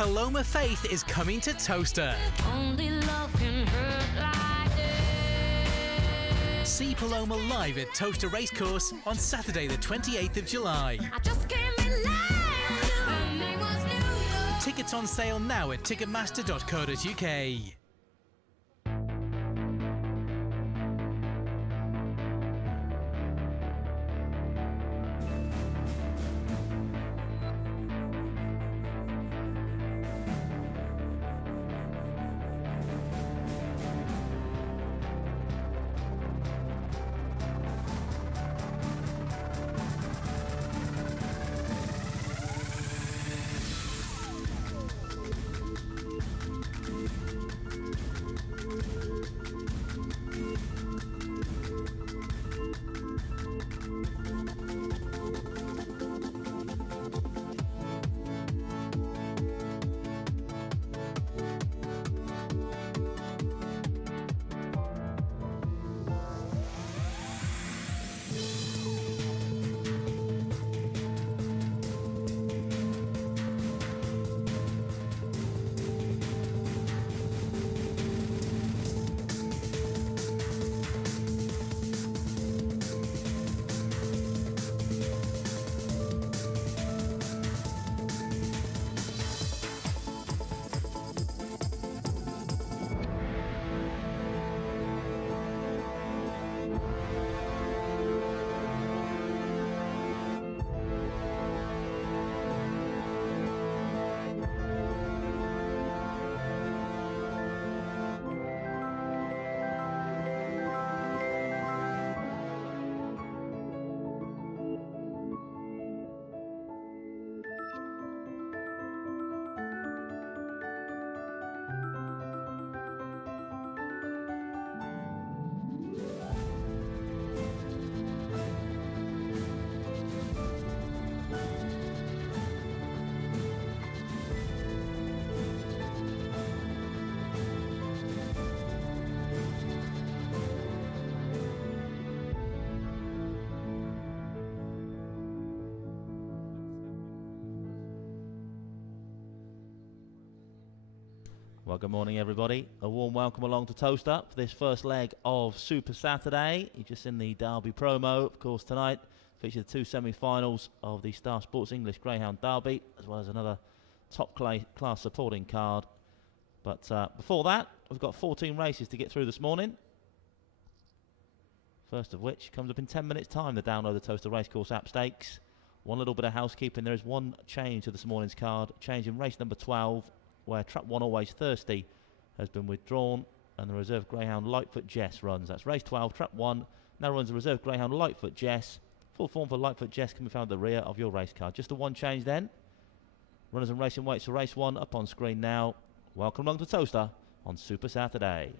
Paloma Faith is coming to Towcester. Only love can hurt like this. See Paloma live at Towcester Racecourse on Saturday the 28th of July. I just can't relax. Her name was New. Tickets on sale now at ticketmaster.co.uk. Well, good morning, everybody. A warm welcome along to Towcester for this first leg of Super Saturday. You've just seen the Derby promo. Of course, tonight features the two semi-finals of the Star Sports English Greyhound Derby, as well as another top-class supporting card. But before that, we've got 14 races to get through this morning. First of which comes up in 10 minutes' time, the download the Towcester Racecourse app stakes. One little bit of housekeeping. There is one change to this morning's card, change in race number 12, where Trap 1 Always Thirsty has been withdrawn and the reserve Greyhound Lightfoot Jess runs. That's race 12, Trap 1. Now runs the reserve Greyhound Lightfoot Jess. Full form for Lightfoot Jess can be found at the rear of your race card. Just the one change then. Runners and racing weights for race 1 up on screen now. Welcome along to Towcester on Super Saturday.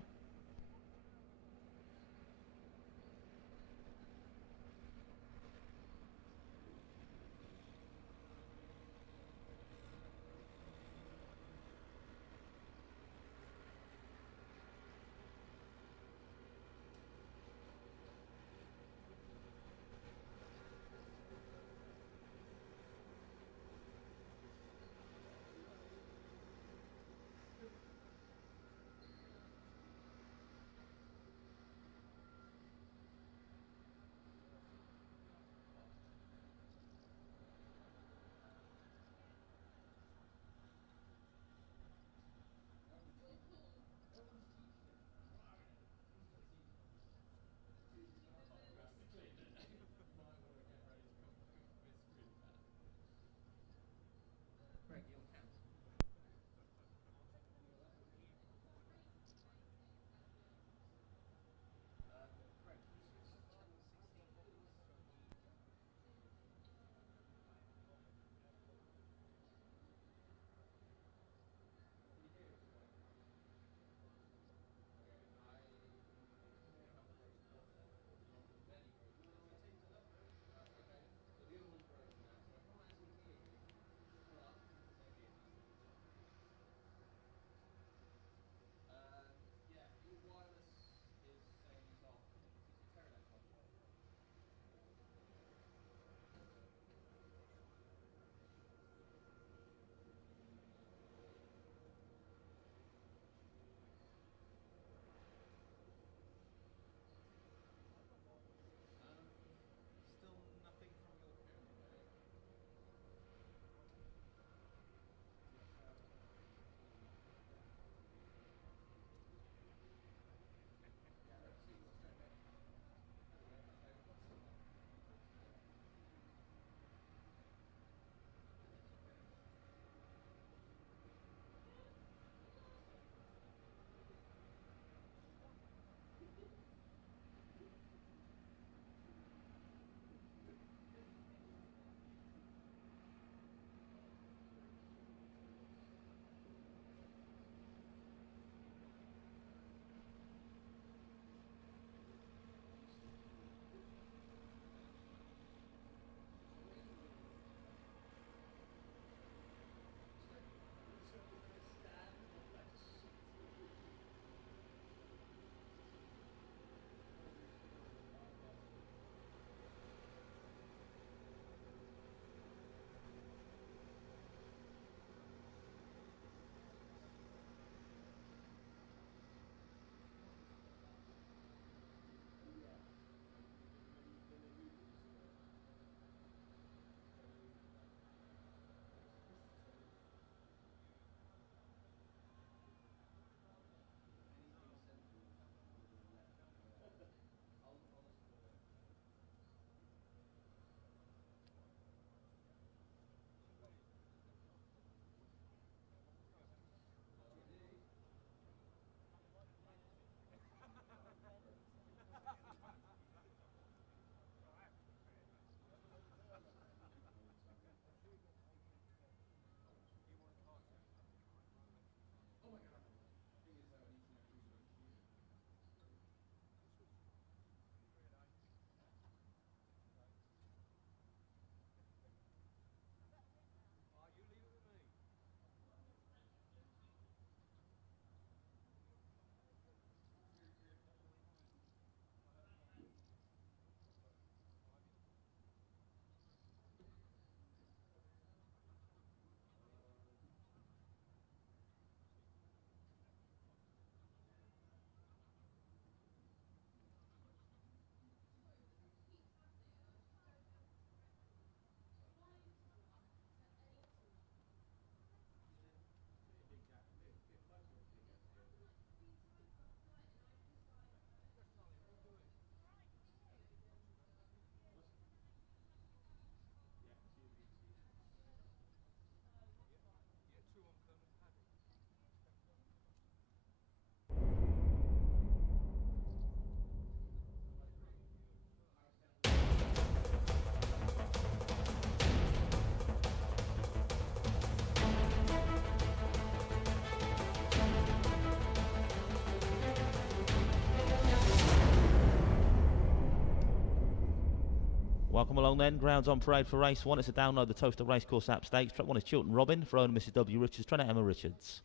Welcome along then. Grounds on parade for race 1. It's a download the Towcester Racecourse app stakes. Track 1 is Chilton Robin for owner Mrs W. Richards, trainer Emma Richards.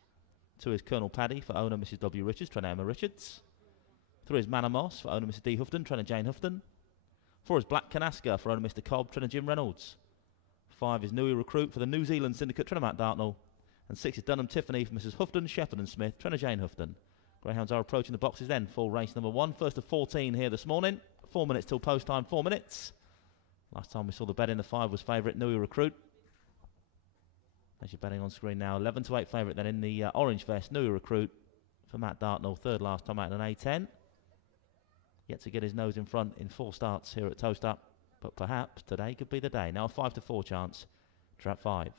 2 is Colonel Paddy for owner Mrs W. Richards, trainer Emma Richards. 3 is Manor Moss for owner Mrs D. Houghton, trainer Jane Houghton. 4 is Black Canaska for owner Mr Cobb, trainer Jim Reynolds. 5 is Nui Recruit for the New Zealand Syndicate, trainer Matt Dartnell. And 6 is Dunham Tiffany for Mrs Houghton, Shepherd and Smith, trainer Jane Houghton. Greyhounds are approaching the boxes then for race number 1. First of 14 here this morning. 4 minutes till post time, 4 minutes. Last time we saw the bet in the 5 was favourite Nui Recruit. As you're betting on screen now, 11 to 8 favourite then in the orange vest, Nui Recruit for Matt Dartnell, third last time out in an A10. Yet to get his nose in front in 4 starts here at Towcester, but perhaps today could be the day. Now a 5 to 4 chance, trap 5.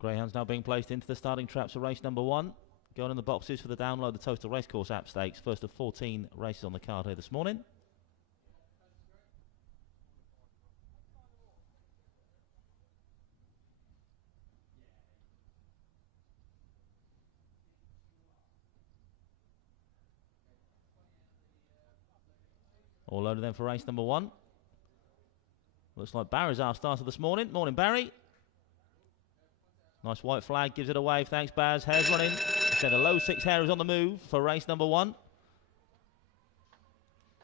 Greyhounds now being placed into the starting traps for race number 1. Going in the boxes for the download the Towcester Racecourse app stakes. First of 14 races on the card here this morning. All loaded then for race number 1. Looks like Barry's our starter this morning. Morning, Barry. Nice white flag, gives it a wave. Thanks, Baz. Hare's running. Instead, a low 6 Hare is on the move for race number 1.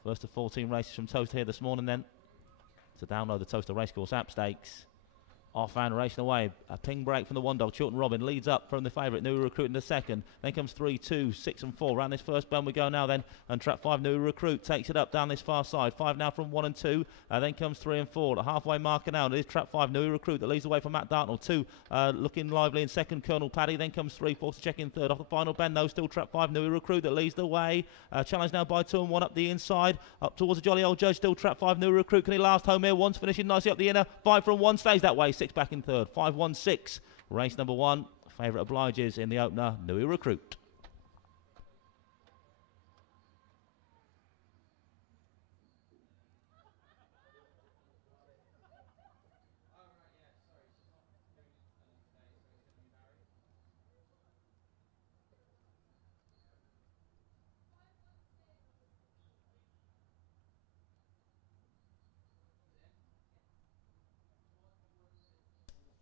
First of 14 races from Towcester here this morning then. To download the Towcester Racecourse app stakes. Off-hand racing away. A ping break from the one dog. Chilton Robin leads up from the favourite. New Recruit in the second. Then comes 3, 2, 6 and 4. Round this first bend we go now then. And trap 5, New Recruit takes it up down this far side. 5 now from 1 and 2. Then comes 3 and 4. The halfway marker now. It is trap 5, New Recruit that leads away from Matt Dartnell. 2 looking lively in second. Colonel Paddy. Then comes 3, 4 to check in third. Off the final bend though. Still trap 5, New Recruit that leads the way. Challenged now by 2 and 1 up the inside. Up towards the jolly old judge. Still trap 5, New Recruit. Can he last home here? One's finishing nicely up the inner. 5 from 1 stays that way. 6 back in third. 5-1-6. Race number 1. Favourite obliges in the opener. New Recruit.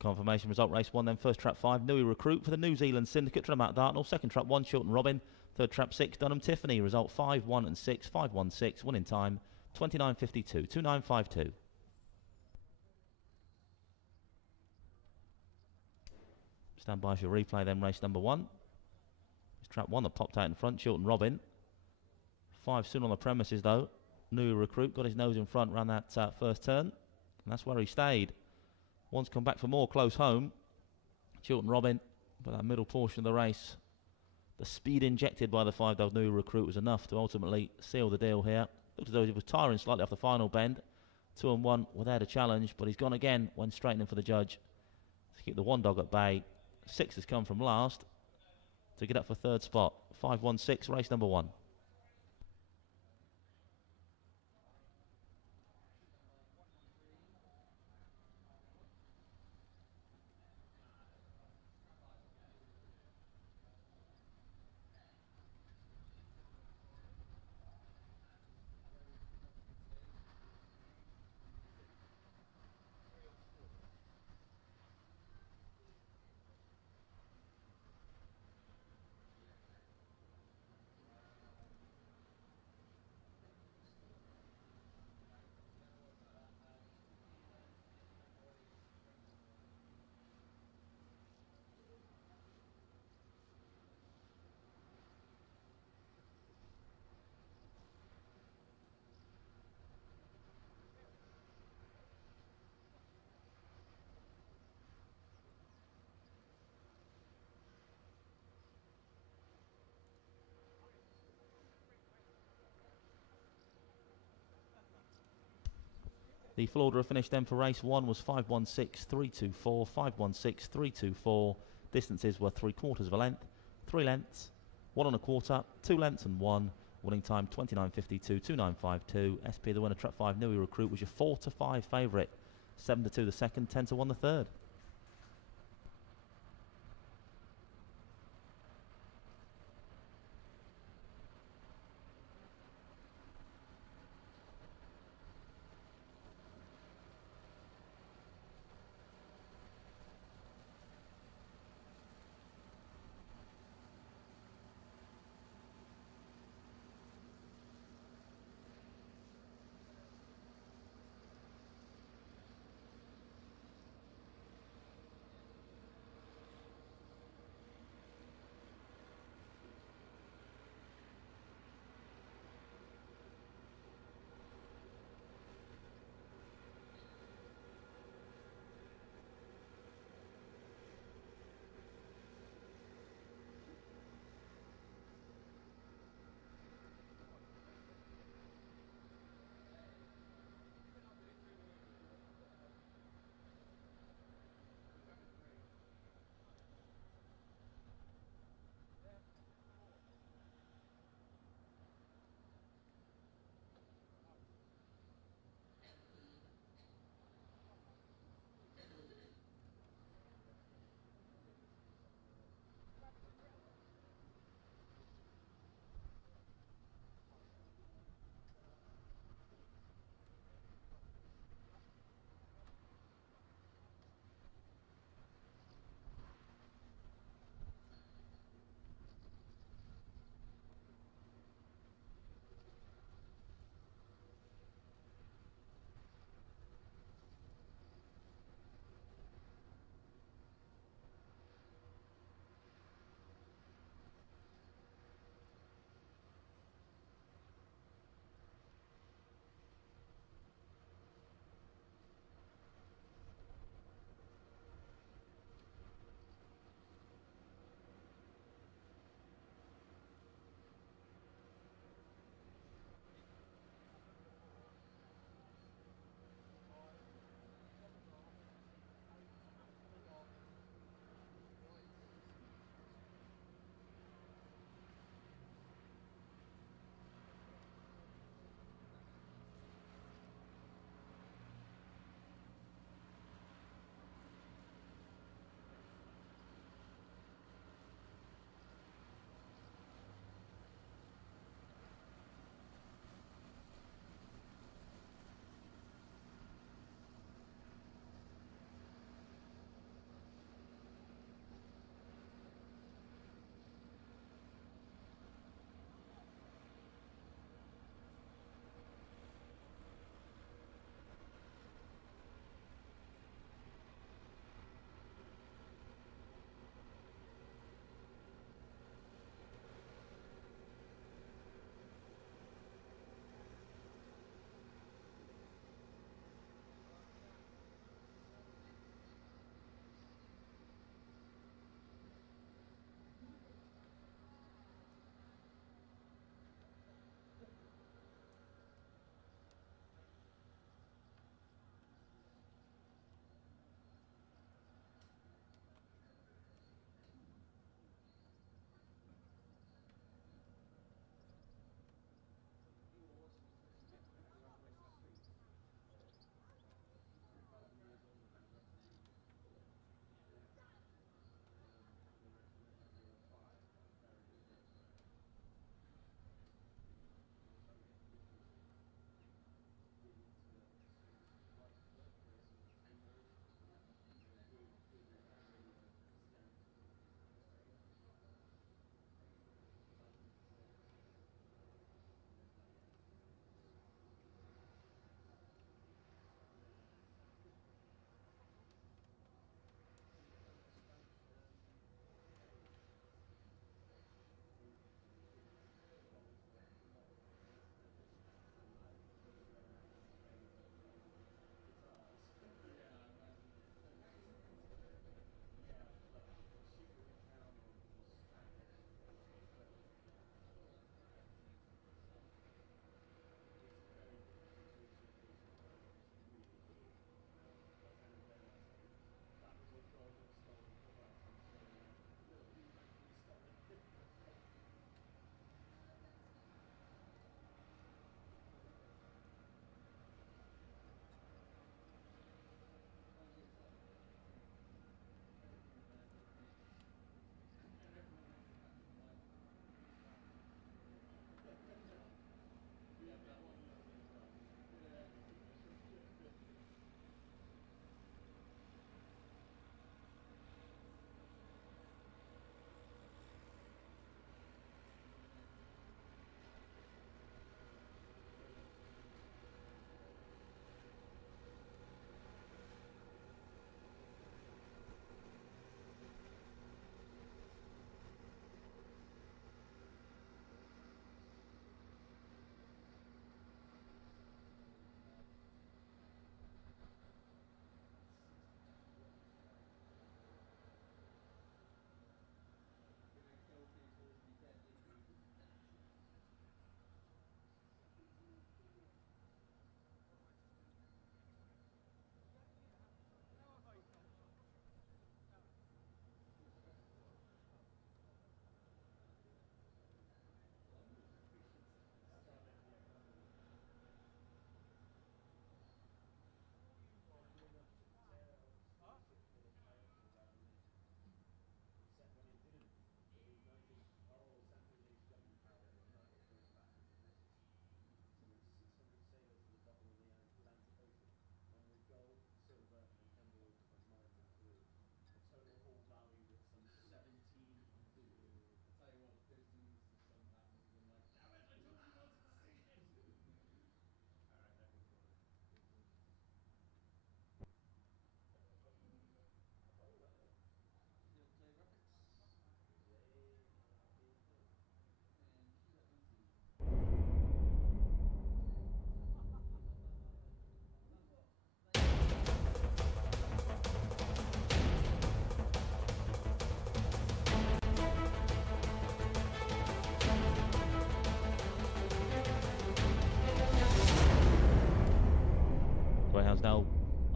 Confirmation result race 1 then. First trap 5, New Recruit for the New Zealand Syndicate to Matt Dartnell. Second trap 1, Chilton Robin. Third trap 6, Dunham Tiffany. Result 5, 1 and 6, 5-1-6. Winning time 29.52, 29.52. Stand by for your replay then. Race number 1. It's trap 1 that popped out in front, Chilton Robin. 5 soon on the premises though. New Recruit got his nose in front around that first turn. And that's where he stayed. One's come back for more close home. Chilton Robin, but that middle portion of the race, the speed injected by the 5-dog New Recruit was enough to ultimately seal the deal here. Looked as though he was tiring slightly off the final bend. 2 and 1 without a challenge, but he's gone again when straightening for the judge to keep the one dog at bay. 6 has come from last to get up for third spot. 5-1-6, race number 1. The full order of finish then for race 1 was 5-1-6, 3-2-4, 5-1-6, 3-2-4. Distances were 3/4 of a length, 3 lengths, 1 1/4, 2 lengths and 1. Winning time 29.52, 29.52. SP the winner, trap 5, New Recruit was your 4-5 favourite. 7-2 the second, 10-1 the third.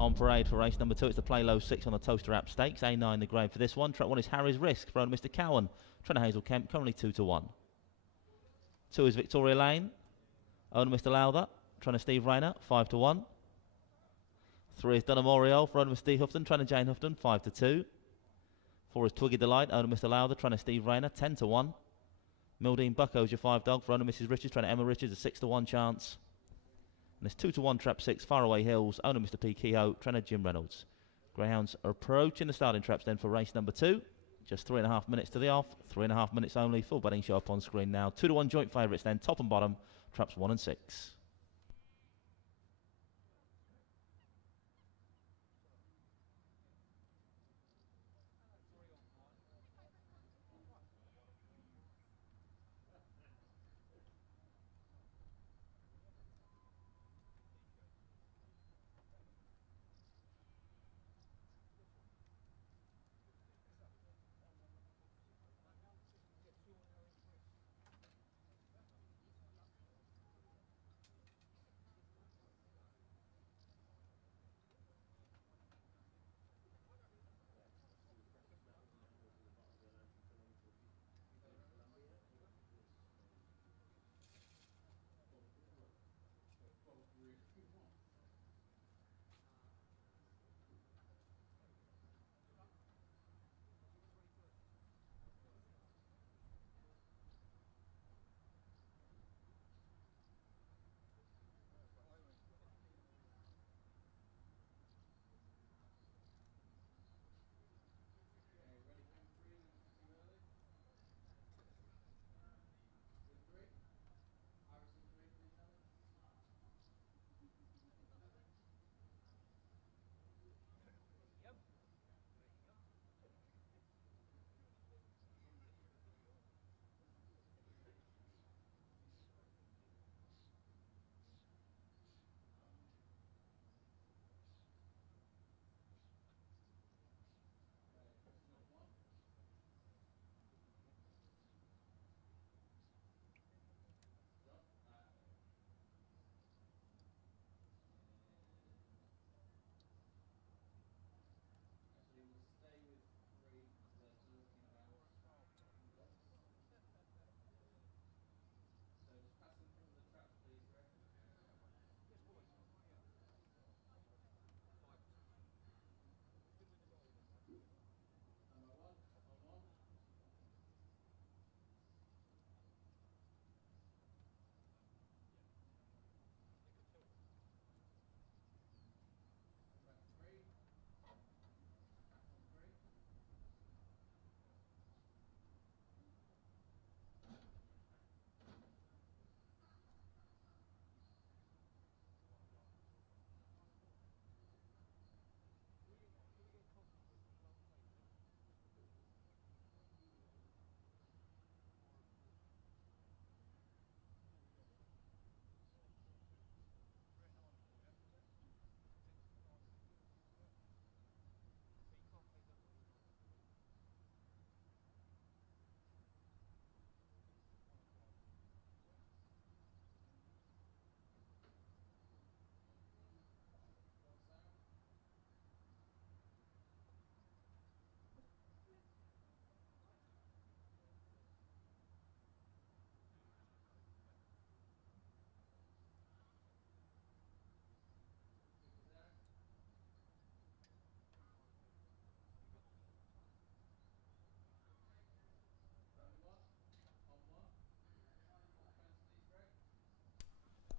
on parade for race number 2. It's the Play Low 6 on the Towcester App Stakes. A9 the grade for this one. Track 1 is Harry's Risk for owner Mr. Cowan. Trainer Hazel Kemp, currently 2-1. 2 is Victoria Lane. Owner Mr. Lowther. Trainer Steve Rayner, 5-1. 3 is Dunham Oriole for owner Mr. Steve Houghton. Trainer Jane Houghton, 5-2. 4 is Twiggy Delight. Owner Mr. Lowther. Trainer Steve Rayner, 10-1. Mildine Bucko's your 5 dog for owner Mrs. Richards. Trainer Emma Richards, a 6-1 chance. And there's 2-1 trap 6, Faraway Hills, owner Mr. P. Kehoe, trainer Jim Reynolds. Greyhounds are approaching the starting traps then for race number 2. Just 3.5 minutes to the off, 3.5 minutes only. Full betting show up on screen now. 2-1 joint favourites then, top and bottom, traps 1 and 6.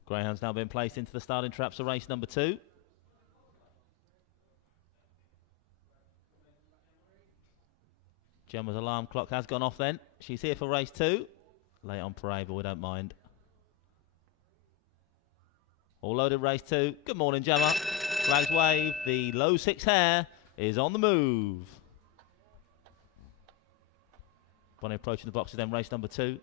Greyhound's now been placed into the starting traps of race number 2. Gemma's alarm clock has gone off then. She's here for race 2. Late on parade, but we don't mind. All loaded race 2. Good morning, Gemma. Flags wave. The low 6 hare is on the move. Bonnie approaching the boxes then, race number 2.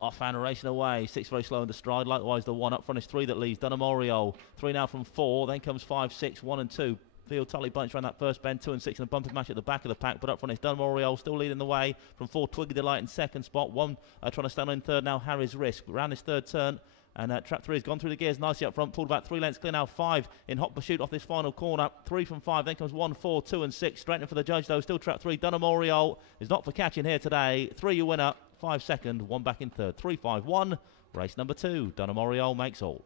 Off and racing away. 6 very slow under stride. Likewise, the 1 up front is 3 that leads. Dunham Oriole. 3 now from 4. Then comes 5, 6, 1 and 2. Field totally bunched around that first bend. 2 and 6 in a bumping match at the back of the pack. But up front is Dunham Oriole still leading the way. From 4, Twiggy Delight in second spot. 1 trying to stand in third now. Harry's Risk. Around his third turn. And trap 3 has gone through the gears nicely up front, pulled about 3 lengths clear now. 5 in hot pursuit off this final corner. 3 from 5, then comes 1, 4, 2 and 6. Straightening for the judge though, still trap 3. Dunham Oriole is not for catching here today. 3 your winner, 5 second, 1 back in third. 3, 5, 1, race number 2. Dunham Oriole makes all.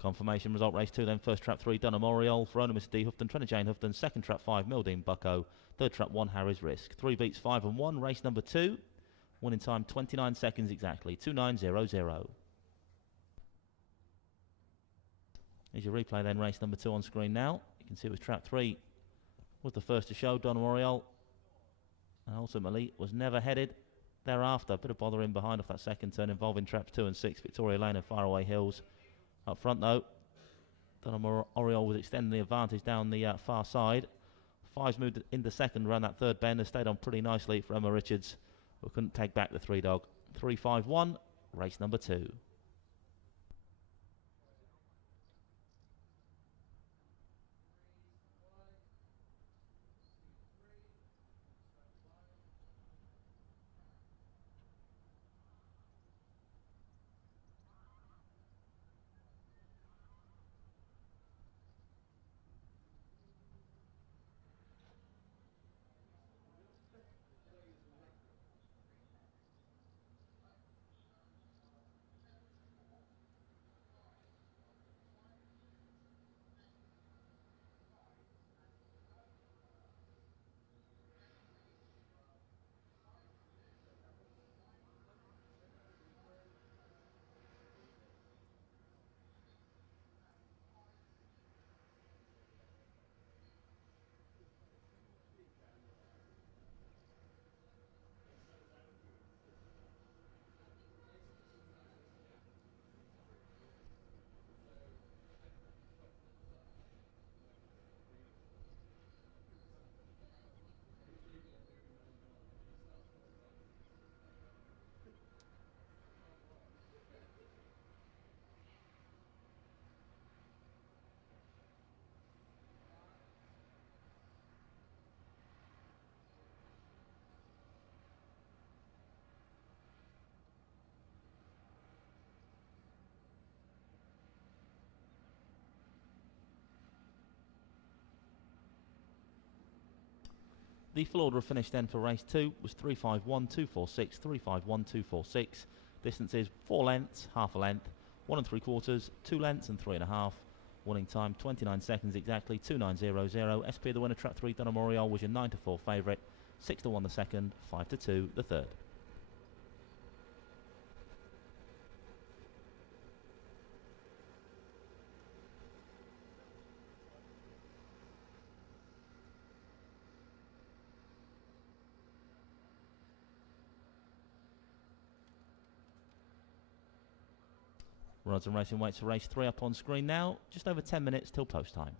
Confirmation result race 2 then. First trap 3 Dunham Oriole for owner Mr D Houghton, trainer Jane Houghton. Second trap 5 Mildine Bucko. Third trap 1 Harry's Risk. 3 beats 5 and 1, race number 2. Winning time 29 seconds exactly, 29.00. Here's your replay then, race number 2 on screen now. You can see it was trap 3 was the first to show, Dunham Oriole, and ultimately was never headed thereafter. A bit of bother in behind off that second turn involving traps 2 and 6, Victoria Lane and Faraway Hills. Up front though, Dunham Oriole was extending the advantage down the far side. 5's moved into second around that third bend, has stayed on pretty nicely for Emma Richards, who couldn't take back the 3 dog. 3, 5, 1, race number 2. The full order of finish then for race 2 was 351.246, 351.246. Distance is 4 lengths, half a length, 1 3/4, 2 lengths and 3 1/2. Winning time 29 seconds exactly, 29.00. SP the winner, trap 3 Dunham Oriole was your 9-4 favourite, 6-1 the second, 5-2 the third. Rods and racing weights for race 3 up on screen now. Just over 10 minutes till post time.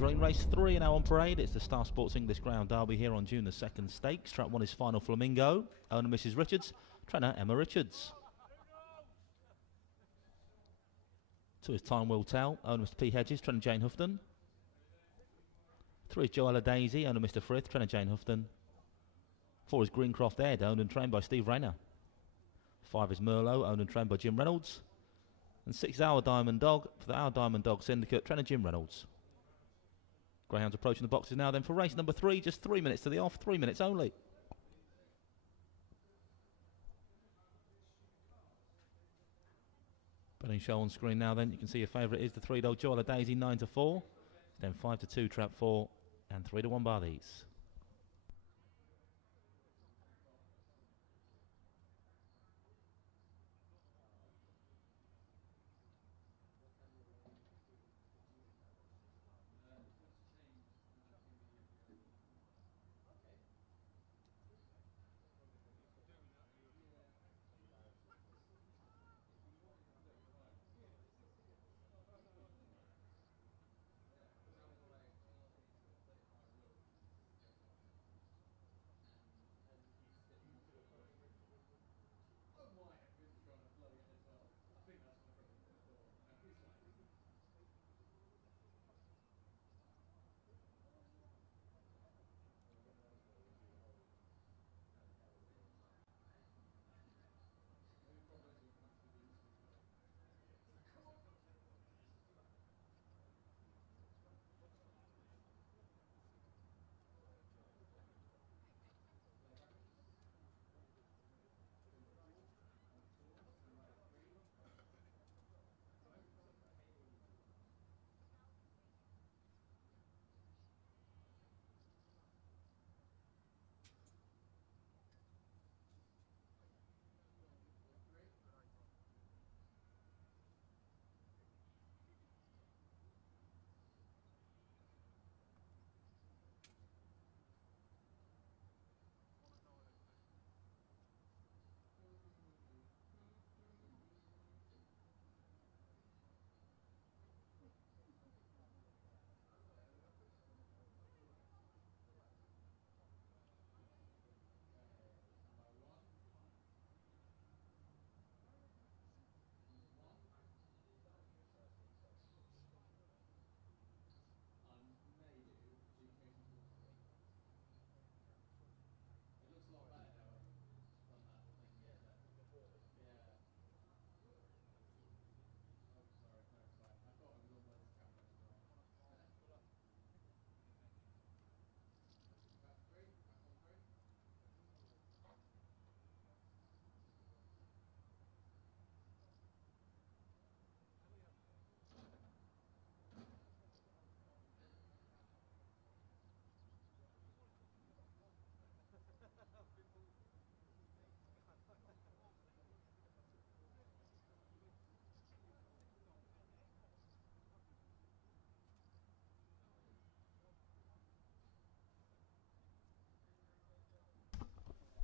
Greyhounds running race 3 now on parade. It's the Star Sports English Ground Derby here on June the 2nd Stakes. Track 1 is Final Flamingo. Owner Mrs Richards. Trainer Emma Richards. 2 is Time Will Tell. Owner Mr P Hedges. Trainer Jane Houghton. 3 is Joella Daisy. Owner Mr Frith. Trainer Jane Houghton. 4 is Greencroft Ed. Owned and trained by Steve Rayner. 5 is Merlot. Owned and trained by Jim Reynolds. And 6 is Our Diamond Dog for the Our Diamond Dog Syndicate. Trainer Jim Reynolds. Greyhounds approaching the boxes now then for race number 3. Just 3 minutes to the off. 3 minutes only. Betting show on screen now then. You can see your favourite is the 3-dog Joella Daisy, 9-4. Then 5-2 trap 4 and 3-1 bar these.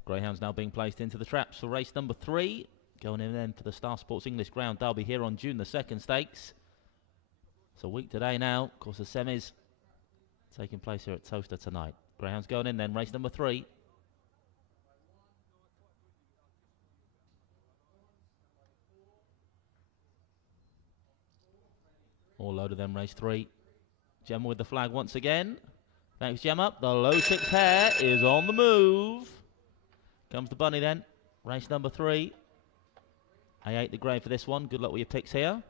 Greyhounds now being placed into the traps for race number 3. Going in then for the Star Sports English Ground Derby here on June the 2nd Stakes. It's a week today now. Of course, the semis taking place here at Towcester tonight. Greyhounds going in then, race number 3. All loaded then, race 3. Gemma with the flag once again. Thanks, Gemma. The low 6 hair is on the move. Comes the bunny then. Race number 3. A8 the grey for this one. Good luck with your picks here.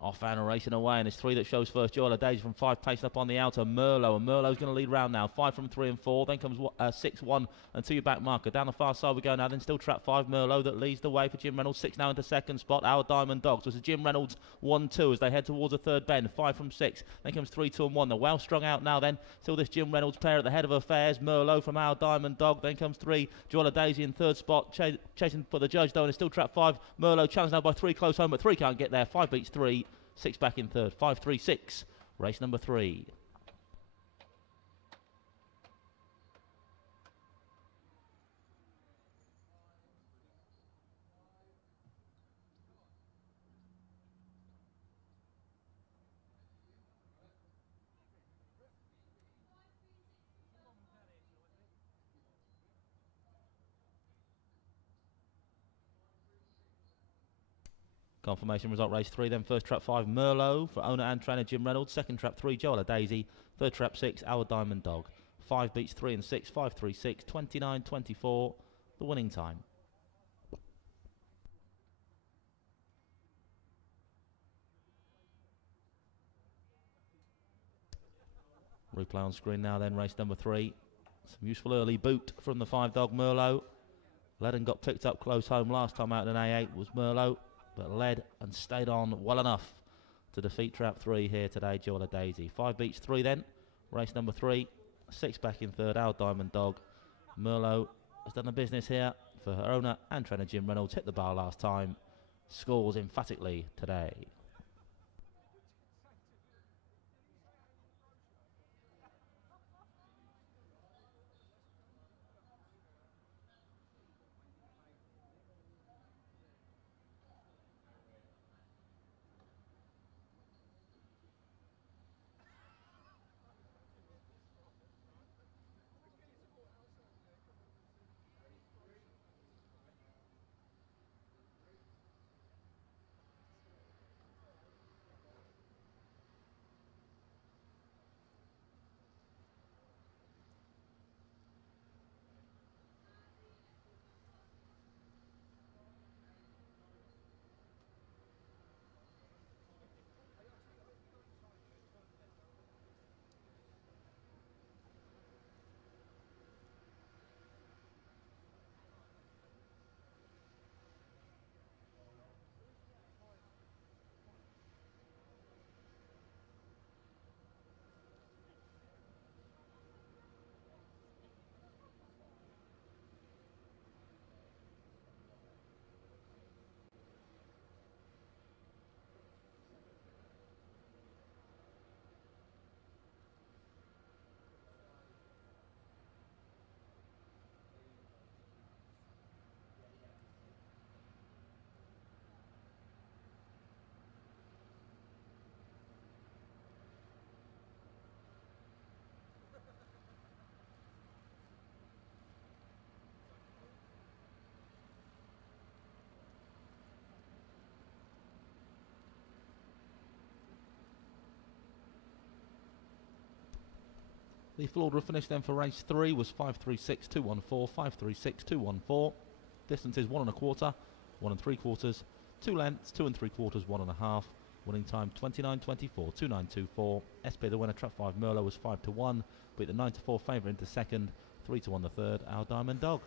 Off Anna racing away, and it's 3 that shows first. Joella Daisy from 5 pacing up on the outer. Merlot, and Merlot's going to lead round now. 5 from 3 and 4. Then comes 6, 1 and 2 back marker. Down the far side we go now. Then still trap 5. Merlot that leads the way for Jim Reynolds. 6 now into second spot. Our Diamond Dogs. So it's Jim Reynolds 1, 2 as they head towards the third bend. 5 from 6. Then comes 3, 2 and 1. They're well strung out now then. Still this Jim Reynolds pair at the head of affairs. Merlot from Our Diamond Dog. Then comes 3. Joella Daisy in third spot. Chasing for the judge though, and it's still trap 5. Merlot challenged now by 3 close home, but 3 can't get there. 5 beats 3. 6 back in third. 5, 3, 6. Race number 3. Confirmation result race 3, then first trap 5 Merlot for owner and trainer Jim Reynolds, second trap 3 Joella Daisy, third trap 6 Our Diamond Dog. 5 beats 3 and 6, 5.36, 29.24, the winning time. Replay on screen now then, race number 3. Some useful early boot from the 5 dog Merlot. Led and got picked up close home last time out in an A8 was Merlot, but led and stayed on well enough to defeat trap 3 here today, Joella Daisy. 5 beats 3 then, race number 3. 6 back in third, Our Diamond Dog. Merlot has done the business here for her owner and trainer Jim Reynolds. Hit the bar last time, scores emphatically today. The full order of finish then for race 3 was 5.36.214, 5.36.214. Distance is 1 1/4, 1 3/4, 2 lengths, 2 3/4, 1 1/2. Winning time 29.24, 29.24. SP the winner, trap 5 Merlot was 5-1, beat the 9-4 favourite into second, 3-1 the third, Our Diamond Dog.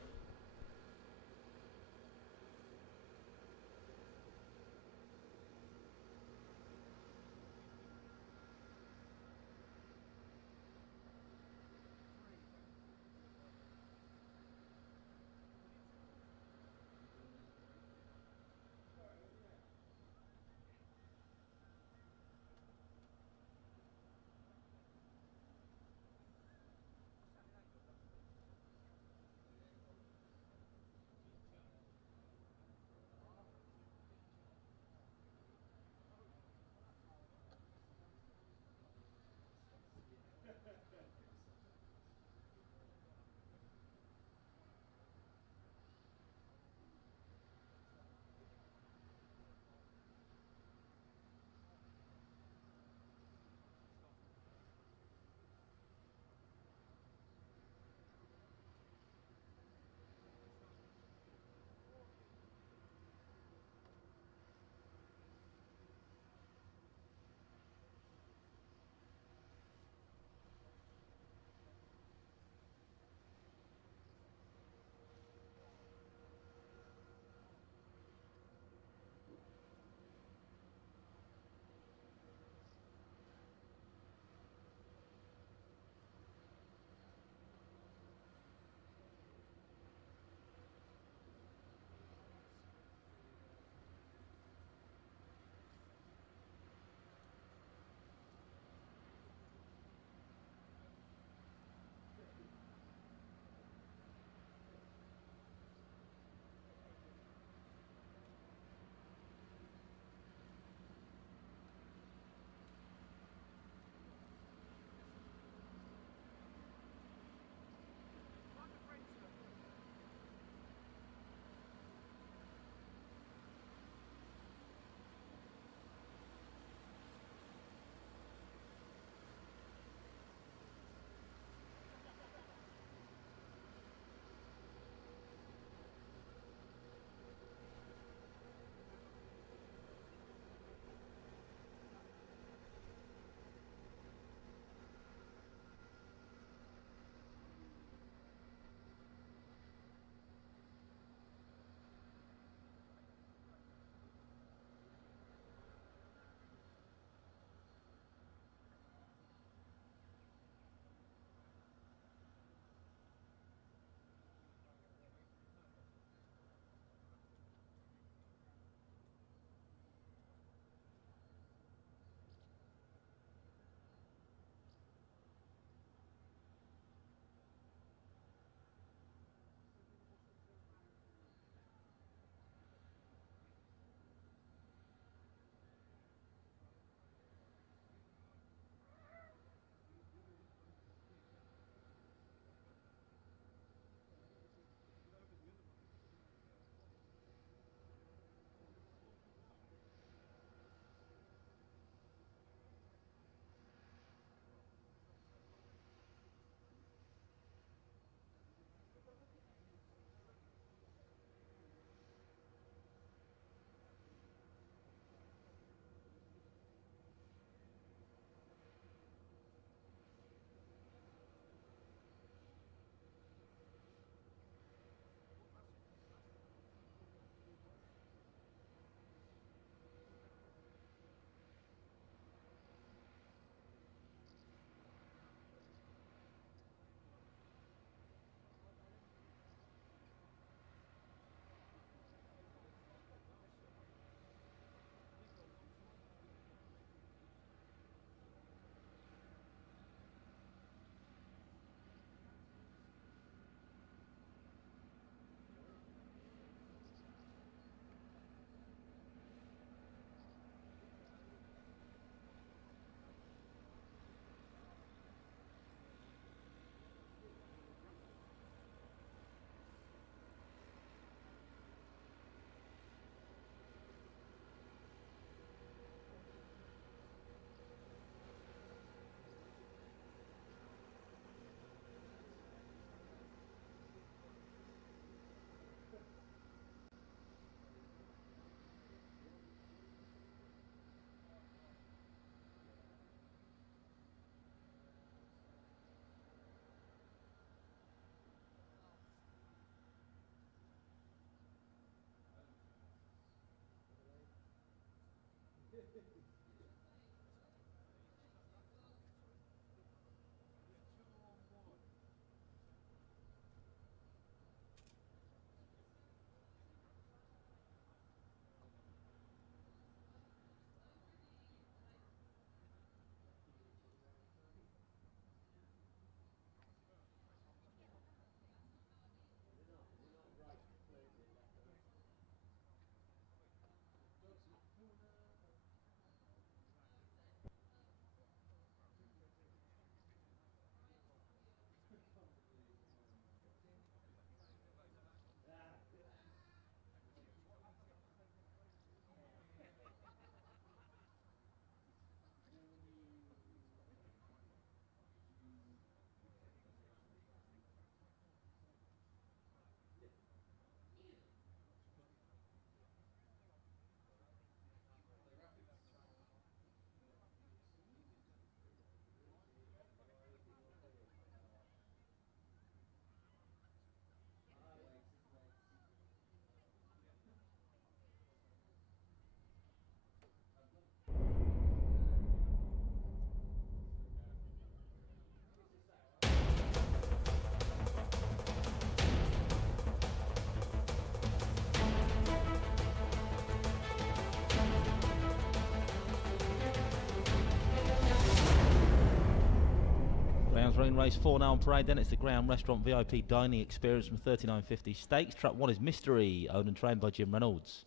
Greyhounds race 4 now on parade. Then it's the Greyhound Restaurant VIP dining experience from 3950 Stakes. Track 1 is Mystery, owned and trained by Jim Reynolds.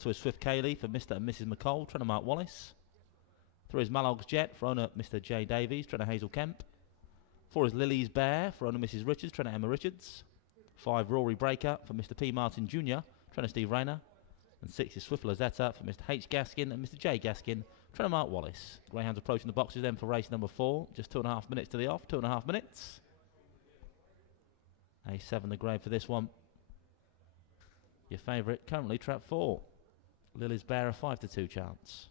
2 is Swift Cayley for Mr. and Mrs. McColl, trainer Mark Wallace. 3 is Malog's Jet for owner Mr. J Davies, trainer Hazel Kemp. 4 is Lily's Bear for owner Mrs. Richards, trainer Emma Richards. 5 Rory Breaker for Mr. P Martin Jr., trainer Steve Rayner. And 6 is Swift Lazetta for Mr. H Gaskin and Mr. J Gaskin, trainer Mark Wallace. Greyhounds approaching the boxes then for race number 4. Just 2.5 minutes to the off, 2.5 minutes. A7 the grade for this one. Your favourite currently trap 4. Lily's Bear a 5-2 chance.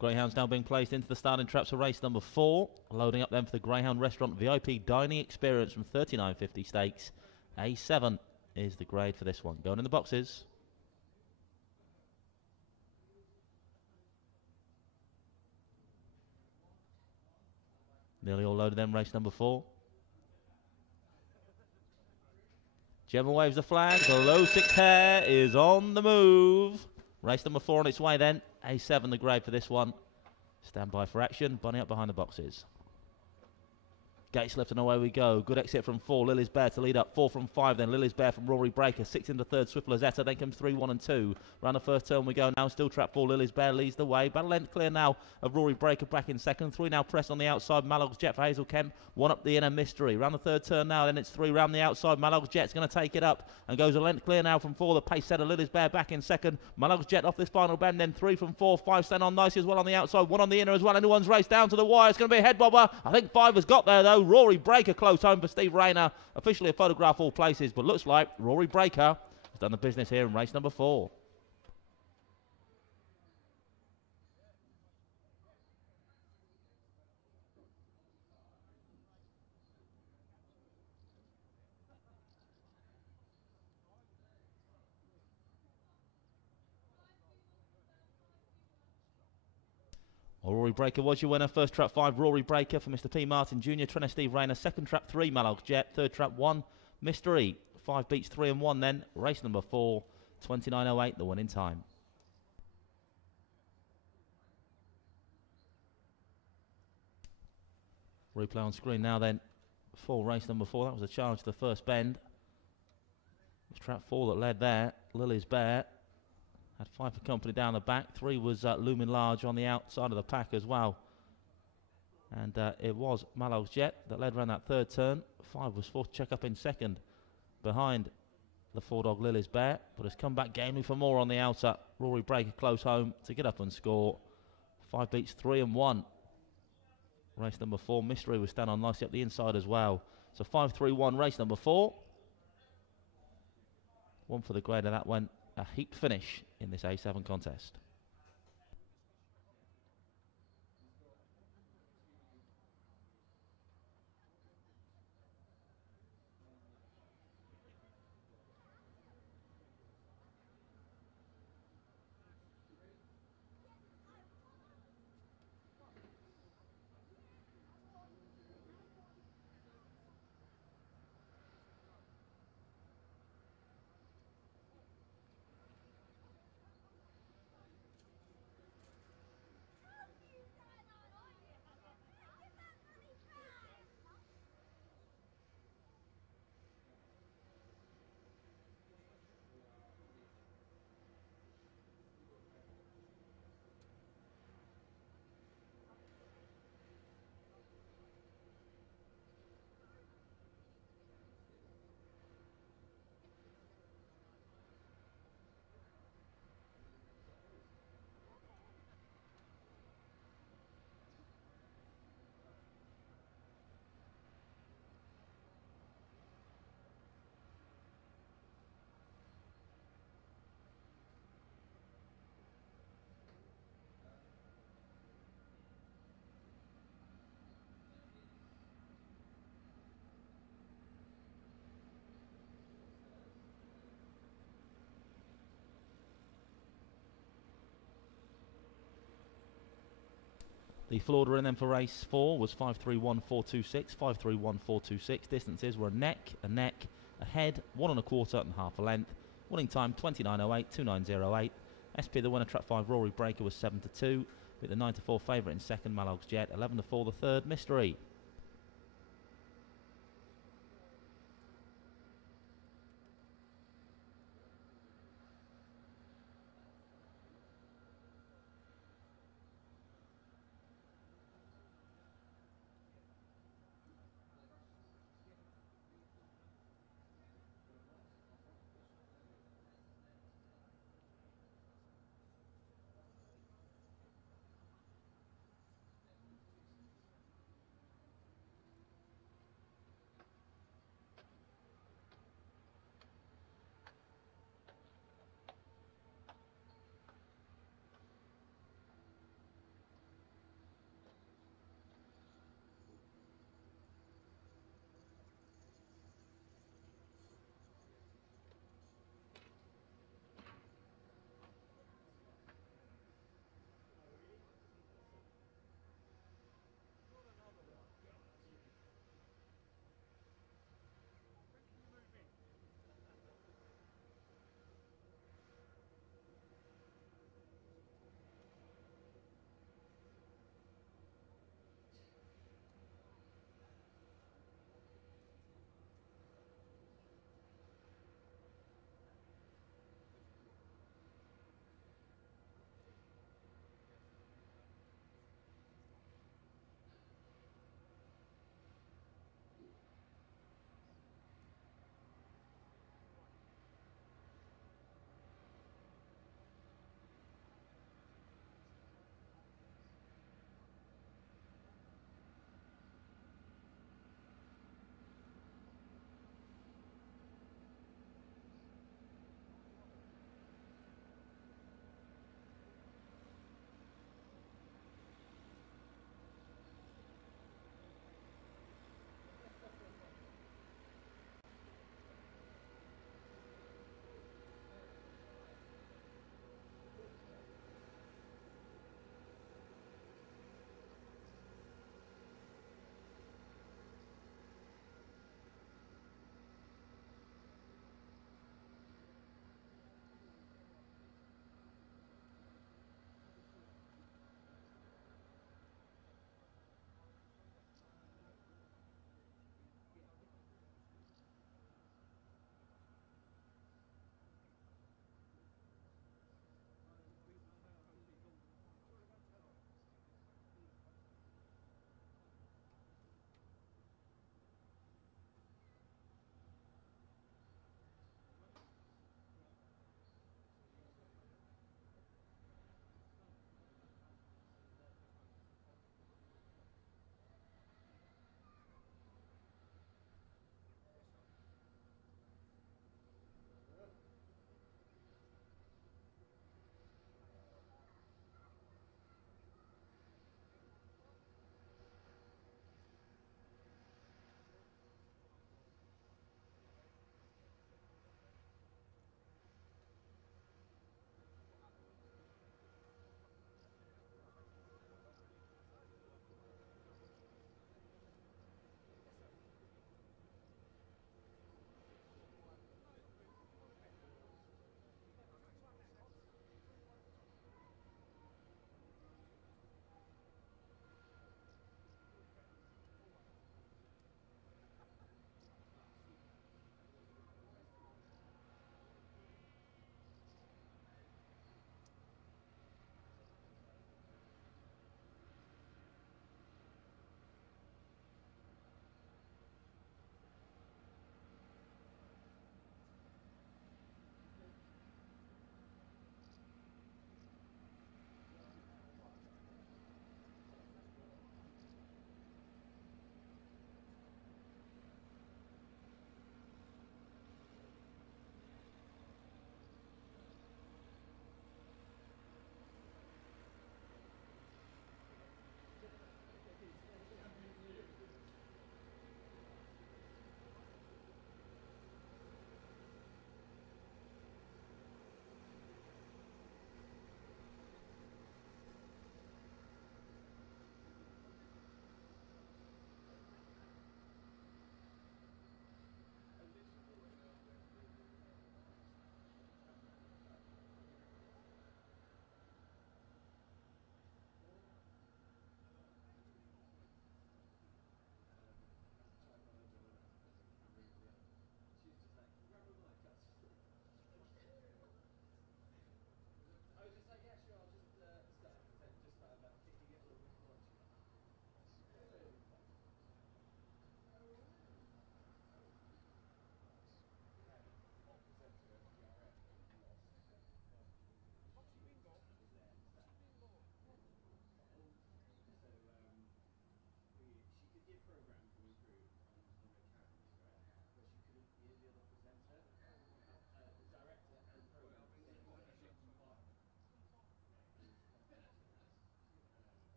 Greyhounds now being placed into the starting traps for race number 4. Loading up then for the Greyhound Restaurant VIP dining experience from 3950 Stakes. A7 is the grade for this one. Going in the boxes. Nearly all loaded then, race number 4. Gemma waves the flag. The low 6 hair is on the move. Race number 4 on its way then. A7 the grade for this one. Stand by for action. Bunny up behind the boxes. Gates left and away we go. Good exit from 4. Lily's Bear to lead up. 4 from 5 then. Lily's Bear from Rory Breaker. 6 into third. Swift Lazetta. Then comes 3, 1 and 2. Round the first turn we go now. Still trap 4. Lily's Bear leads the way. Battle length clear now of Rory Breaker back in second. 3 now pressed on the outside. Malog's Jet for Hazel Kemp. 1 up the inner Mystery. Round the third turn now. Then it's 3 round the outside. Malog's Jet's going to take it up and goes a length clear now from 4. The pace setter Lily's Bear back in second. Malog's Jet off this final bend. Then 3 from 4. 5 stand on nicely as well on the outside. 1 on the inner as well. Anyone's race down to the wire. It's going to be a head bobber. I think 5 has got there though. Rory Breaker close home for Steve Rayner. Officially a photograph all places, but looks like Rory Breaker has done the business here in race number 4. Rory Breaker was your winner. First trap 5, Rory Breaker for Mr. P. Martin Jr. Trainer Steve Rayner. Second trap 3, Malog's Jet. Third trap 1, Mystery. 5 beats 3 and 1 then. Race number 4, 29.08, the winning time. Replay on screen now then. For race number 4, that was a charge to the first bend. It was trap 4 that led there. Lily's Bear. Had 5 for company down the back. 3 was looming large on the outside of the pack as well. And it was Malog's Jet that led around that third turn. 5 was forced to check up in second behind the 4-dog Lily's Bear, but has come back gamely for more on the outer. Rory Breaker close home to get up and score. 5 beats 3 and 1. Race number 4, Mystery was stand on nicely up the inside as well. So 5-3-1 race number 4. 1 for the grader. That went a heat finish in this A7 contest. The full order in then for race 4 was 5-3-1-4-2-6, 5-3-1-4-2-6. Distances were a neck, a head, 1 1/4 and half a length. Winning time 29.08, 29.08. SP the winner, trap 5 Rory Breaker was 7-2. With the 9-4 favourite in second, Malog's Jet. 11-4 the third, Mystery.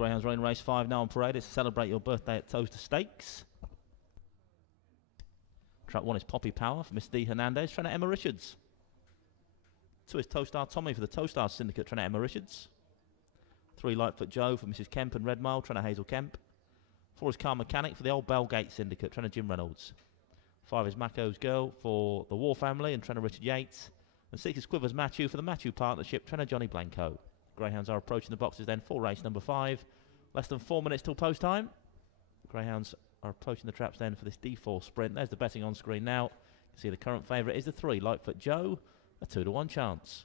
Greyhounds running race 5 now on parade. It's to celebrate your birthday at Towcester Stakes. Track 1 is Poppy Power for Miss D. Hernandez, trainer Emma Richards. 2 is Towstar Tommy for the Towstar Syndicate, trainer Emma Richards. 3 Lightfoot Joe for Mrs. Kemp and Red Mile, trainer Hazel Kemp. 4 is Car Mechanic for the Old Bellgate Syndicate, trainer Jim Reynolds. 5 is Mako's Girl for the War Family and trainer Richard Yates. And 6 is Quivers Matthew for the Matthew Partnership, trainer Johnny Blanco. Greyhounds are approaching the boxes then for race number 5. Less than 4 minutes till post time. Greyhounds are approaching the traps then for this D4 sprint. There's the betting on screen now. You can see the current favourite is the 3 Lightfoot Joe, a 2-to-1 chance.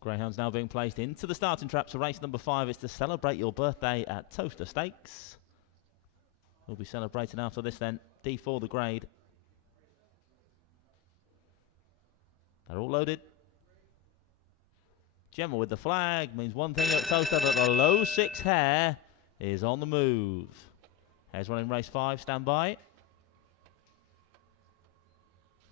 Greyhounds now being placed into the starting traps for race number 5. It's to celebrate your birthday at Towcester Stakes. We'll be celebrating after this then. D4 the grade. They're all loaded. Gemma with the flag means one thing at Towcester, that the low 6 hare is on the move. Hare's running race 5, stand by.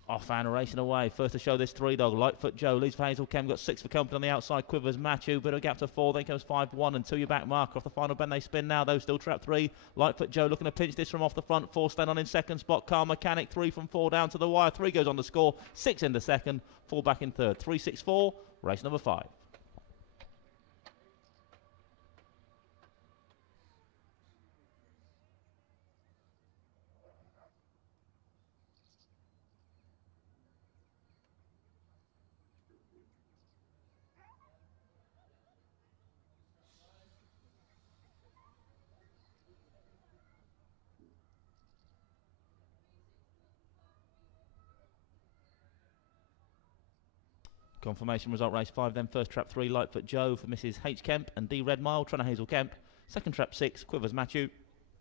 Off and racing away. First to show this 3 dog. Lightfoot Joe leads for Hazel Kem. Got 6 for company on the outside. Quivers Matthew. Bit of a gap to 4. Then comes 5-1 and 2 your back marker. Off the final bend they spin now. Though still trap 3. Lightfoot Joe looking to pinch this from off the front. 4 stand on in second spot. Car Mechanic 3 from 4 down to the wire. 3 goes on the score. 6 into second. 4 back in third. 3-6-4. Race number 5. Confirmation result race 5 then. First trap 3, Lightfoot Joe for Mrs H Kemp and D Redmile, Trunner Hazel Kemp. Second trap 6, Quivers Matthew.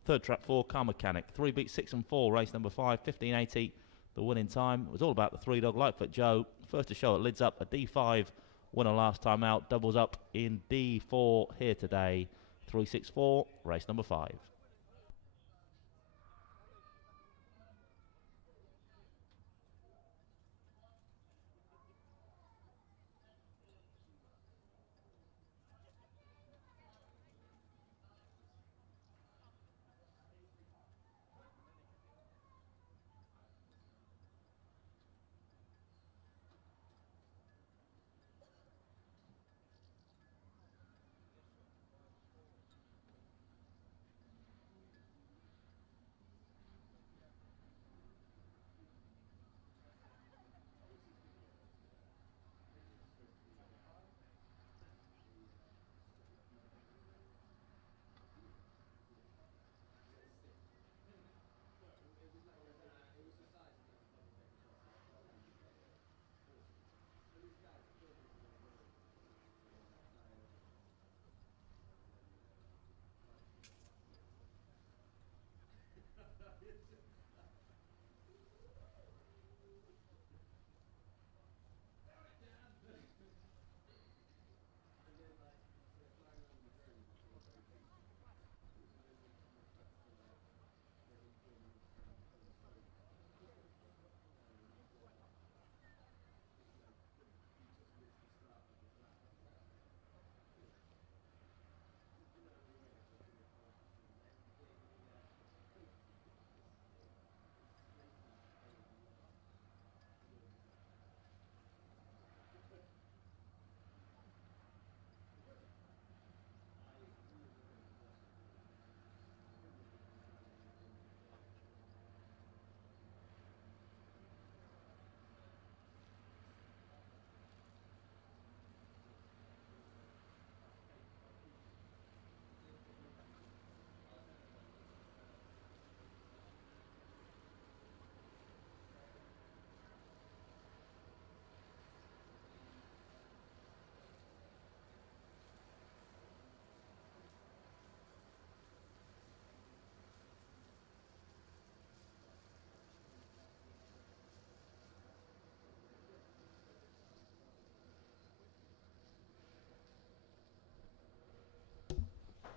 Third trap 4, Car Mechanic. 3 beats 6 and 4, race number 5, 15.80. The winning time was all about the 3 dog Lightfoot Joe. First to show it, lids up a D5 winner last time out, doubles up in D4 here today. 364, race number 5.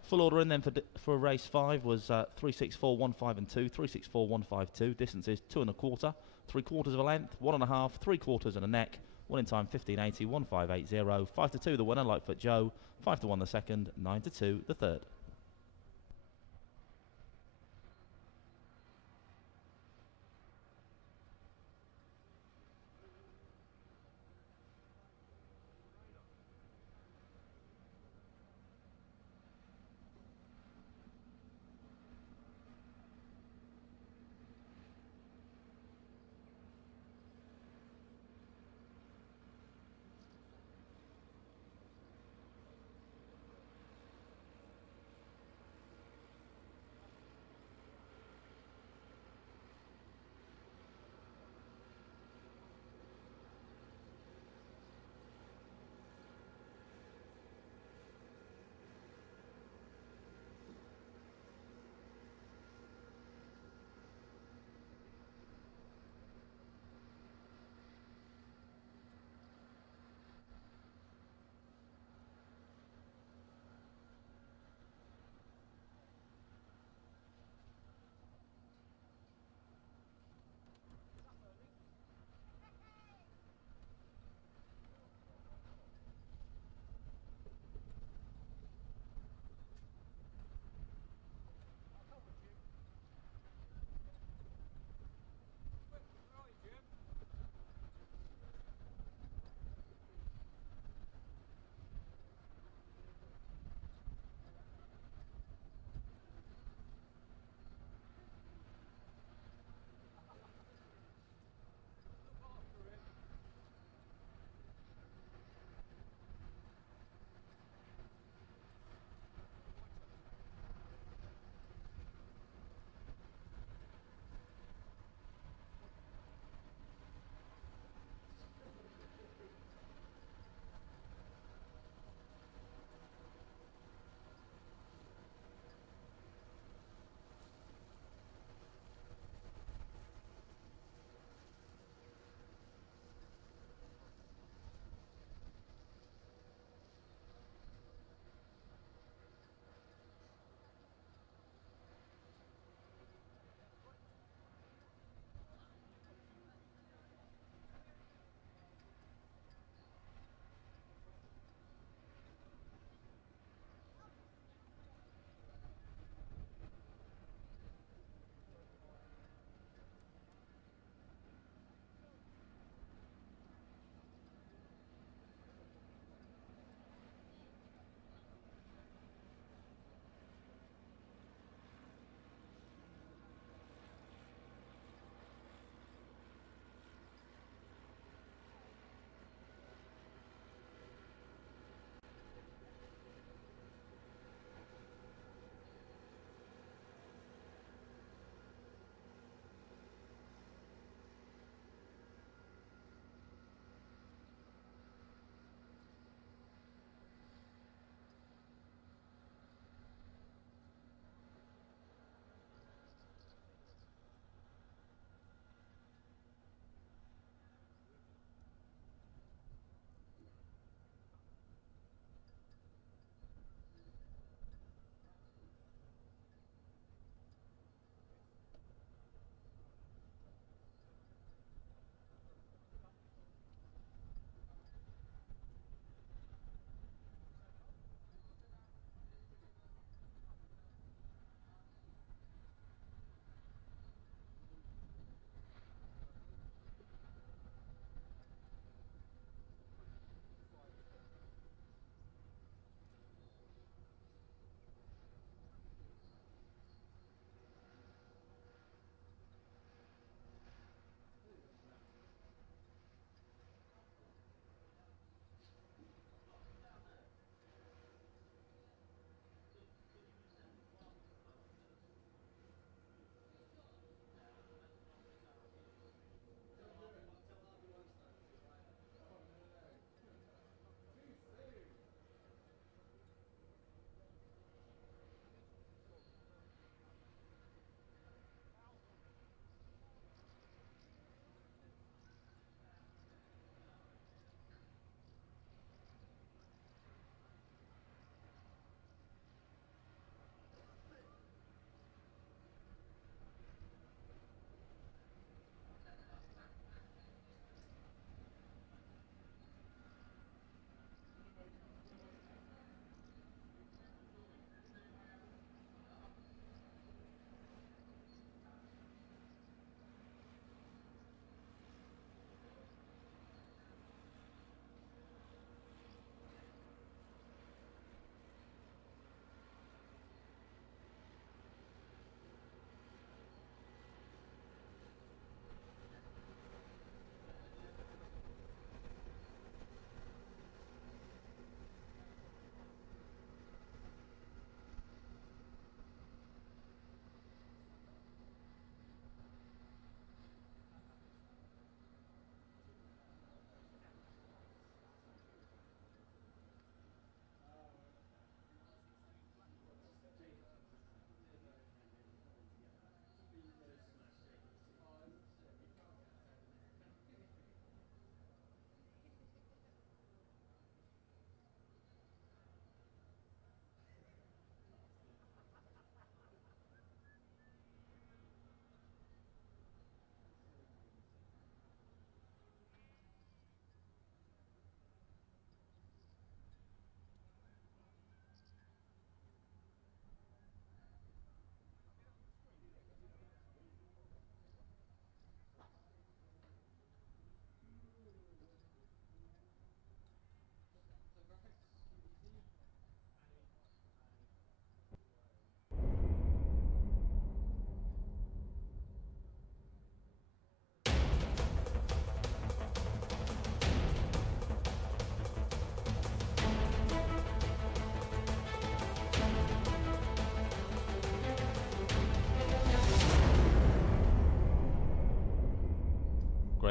Full order in then for race 5 was 364, 1, 5 and 2, 364, 1, 5, 2. Distance is 2 1/4, 3/4 of a length, 1 1/2, 3/4 and a neck. Winning time 15.80, 1580. 5 to 2 the winner, Lightfoot Joe. 5 to 1 the second, 9 to 2 the third.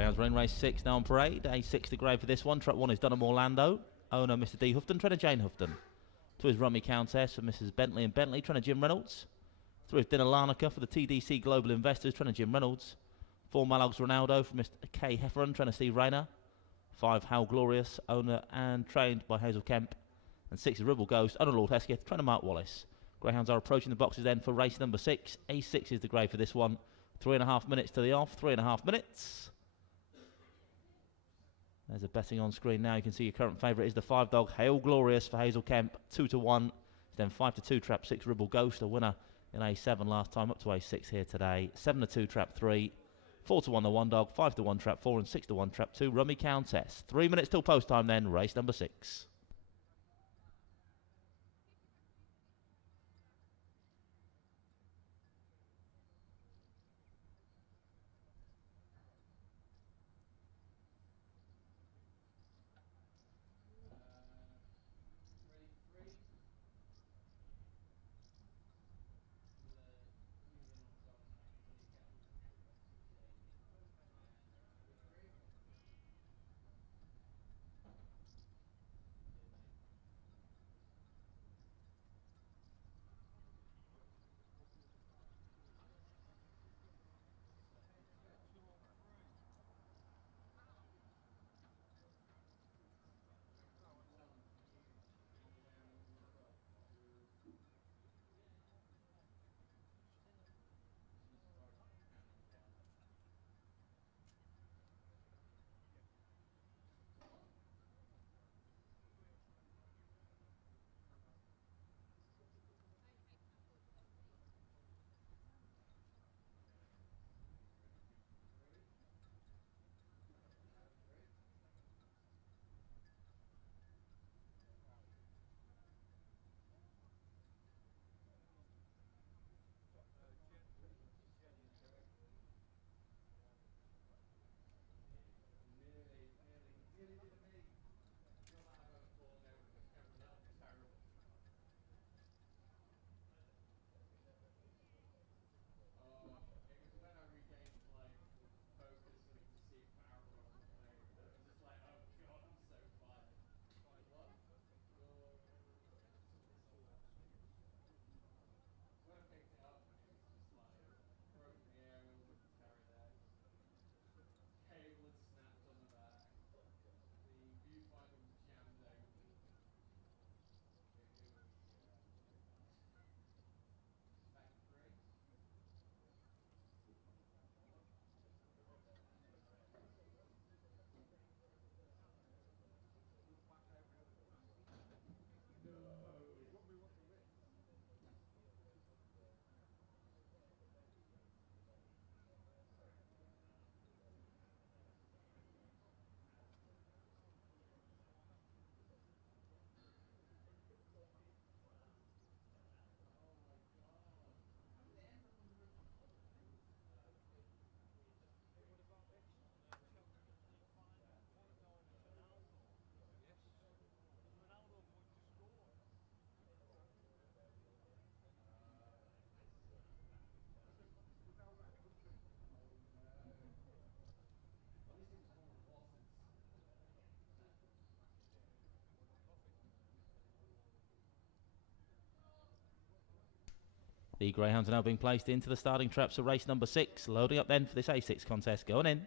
Greyhounds running race 6 now on parade. A6 the grade for this one. Trap 1 is Dunham Orlando. Owner Mr. D. Houghton, trainer Jane Houghton. 2 is Rummy Countess for Mrs. Bentley and Bentley, trainer Jim Reynolds. 3 is Dinner Larnaca for the TDC Global Investors, trainer Jim Reynolds. 4 Malogs Ronaldo for Mr. K. Hefferon, trainer Steve Rayner. 5 How Glorious, owner and trained by Hazel Kemp. And 6 is Ribble Ghost, owner Lord Hesketh, trainer Mark Wallace. Greyhounds are approaching the boxes then for race number 6. A6 is the grade for this one. 3.5 minutes to the off, 3.5 minutes. There's a betting on screen now. You can see your current favourite is the 5 dog Hail Glorious for Hazel Kemp, 2-1. Then 5-2 trap 6 Ribble Ghost, a winner in A7 last time, up to A6 here today. 7-2 trap 3, 4-1 the 1 dog, 5-1 trap 4, and 6-1 trap 2 Rummy Countess. 3 minutes till post time then, race number 6. The Greyhounds are now being placed into the starting traps of race number 6. Loading up then for this A6 contest. Going in.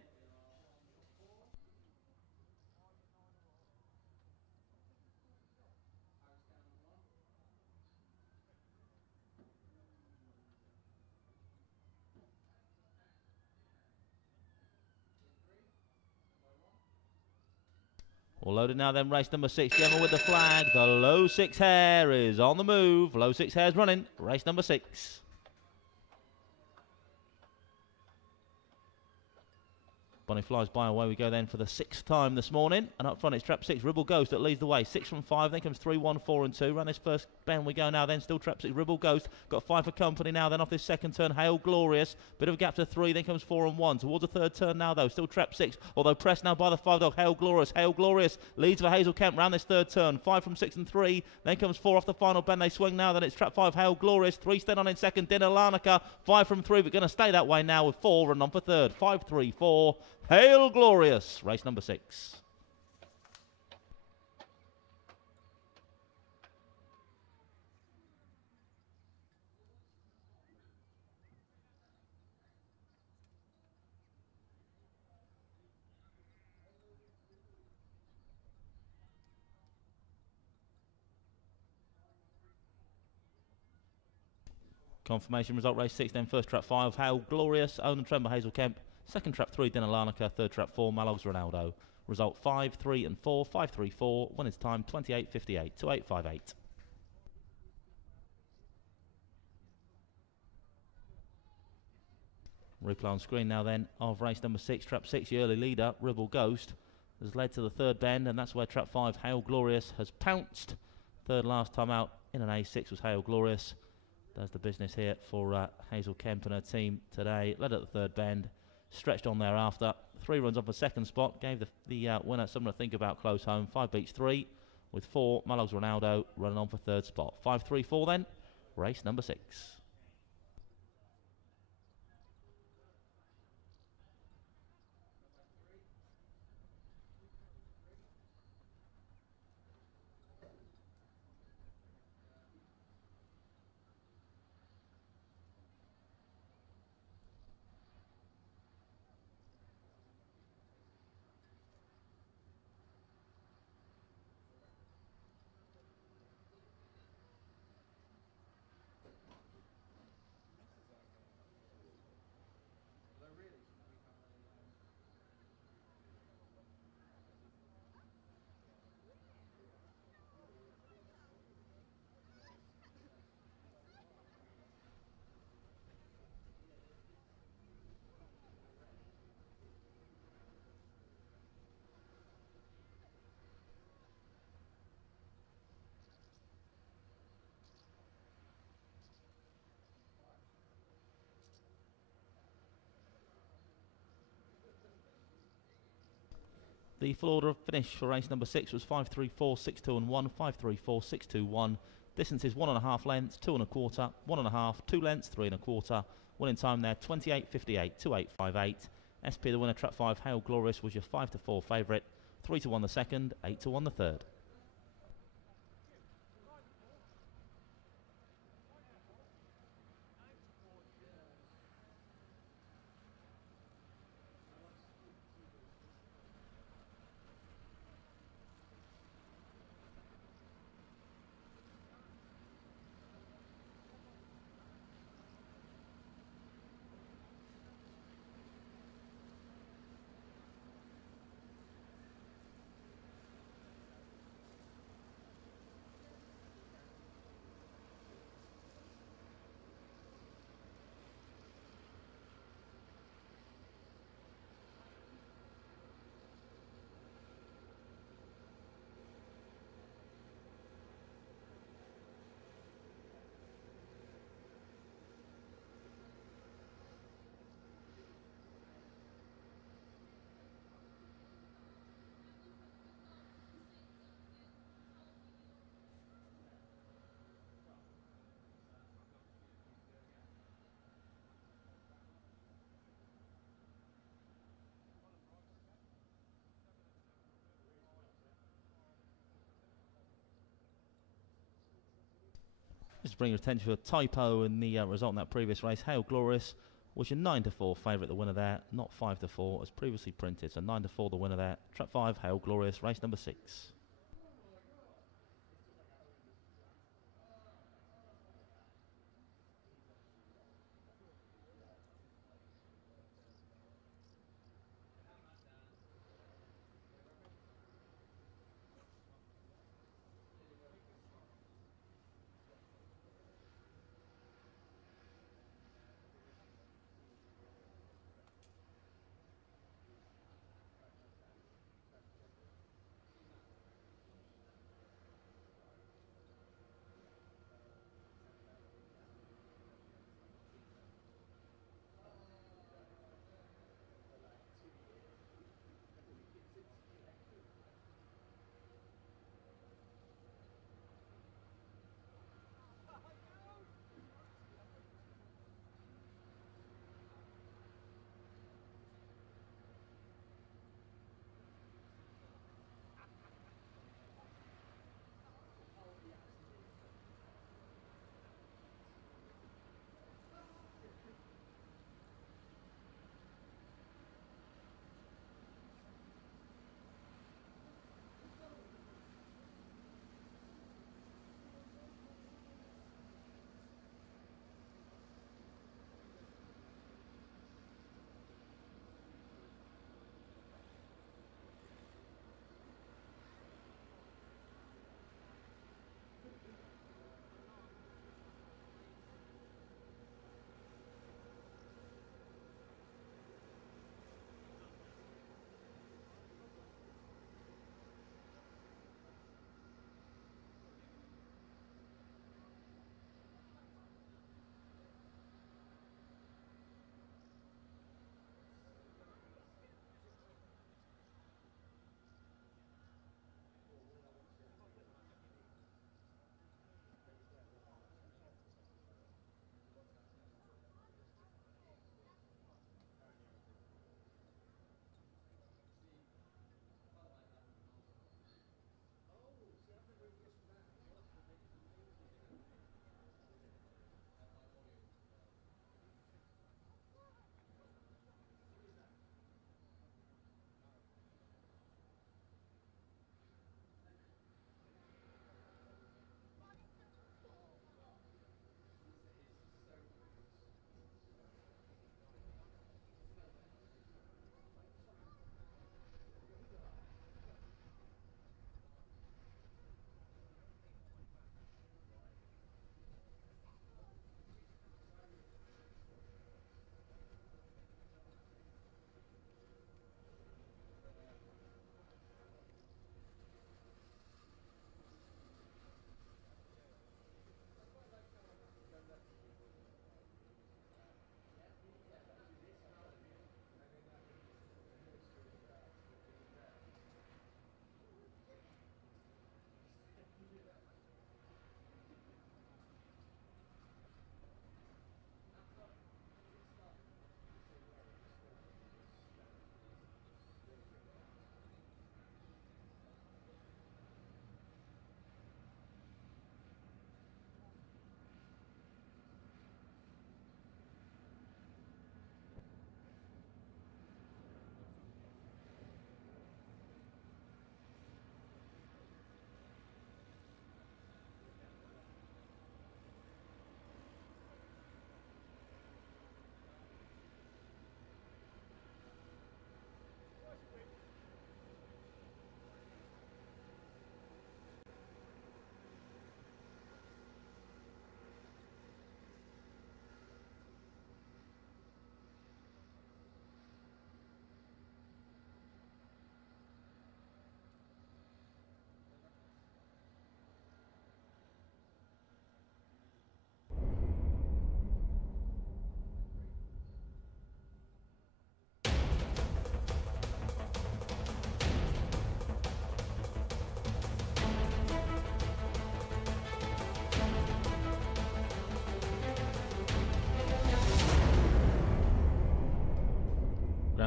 All loaded now then, race number 6, Gemma with the flag. The low 6 hair is on the move. Low 6 hair's running. Race number 6. Bonnie flies by, away we go then for the 6th time this morning. And up front it's trap 6, Ribble Ghost that leads the way. 6 from 5, then comes 3, 1, 4 and 2. Round this first bend we go now then, still trap 6, Ribble Ghost. Got 5 for company now then off this second turn, Hail Glorious. Bit of a gap to 3, then comes 4 and 1. Towards the third turn now though, still trap 6. Although pressed now by the 5 dog, Hail Glorious. Hail Glorious leads for Hazel Kemp round this third turn. 5 from 6 and 3, then comes 4 off the final bend. They swing now, then it's trap 5, Hail Glorious. 3 stand on in second, Dinner Larnaca. 5 from 3, but going to stay that way now with 4 and on for third. 5, 3, 4. Hail Glorious, race number 6. Confirmation result race 6 then. First trap 5, Hail Glorious, Own and Tremble Hazel Kemp. Second trap 3, Dinner Larnaca. Third trap 4, Malogs Ronaldo. Result 5, 3 and 4, 5, 3, 4. Winners time 28.58, 28.58. Replay on screen now then of race number 6, trap 6, the early leader, Ribble Ghost, has led to the third bend, and that's where trap 5, Hail Glorious, has pounced. Third last time out in an A6 was Hail Glorious. Does the business here for Hazel Kemp and her team today. Led at the third bend, stretched on thereafter. 3 runs off the second spot, gave the winner something to think about close home. 5 beats 3, with 4, Malogs Ronaldo running on for third spot. 5, 3, 4 then, race number 6. The full order of finish for race number 6 was 5, 3, 4, 6, 2 and 1, 5, 3, 4, 6, 2, 1. Distance is 1.5 lengths, 2 1/4, 1.5, 2 lengths, 3 1/4. Winning time there 28.58, 28.58. SP the winner, trap 5, Hail Glorious, was your 5 to 4 favourite. 3 to 1 the second, 8 to 1 the third. Just to bring your attention to a typo in the result in that previous race. Hail Glorious was your 9 to 4 favourite, the winner there, not 5 to 4 as previously printed. So 9 to 4 the winner there. Trap 5, Hail Glorious, race number 6.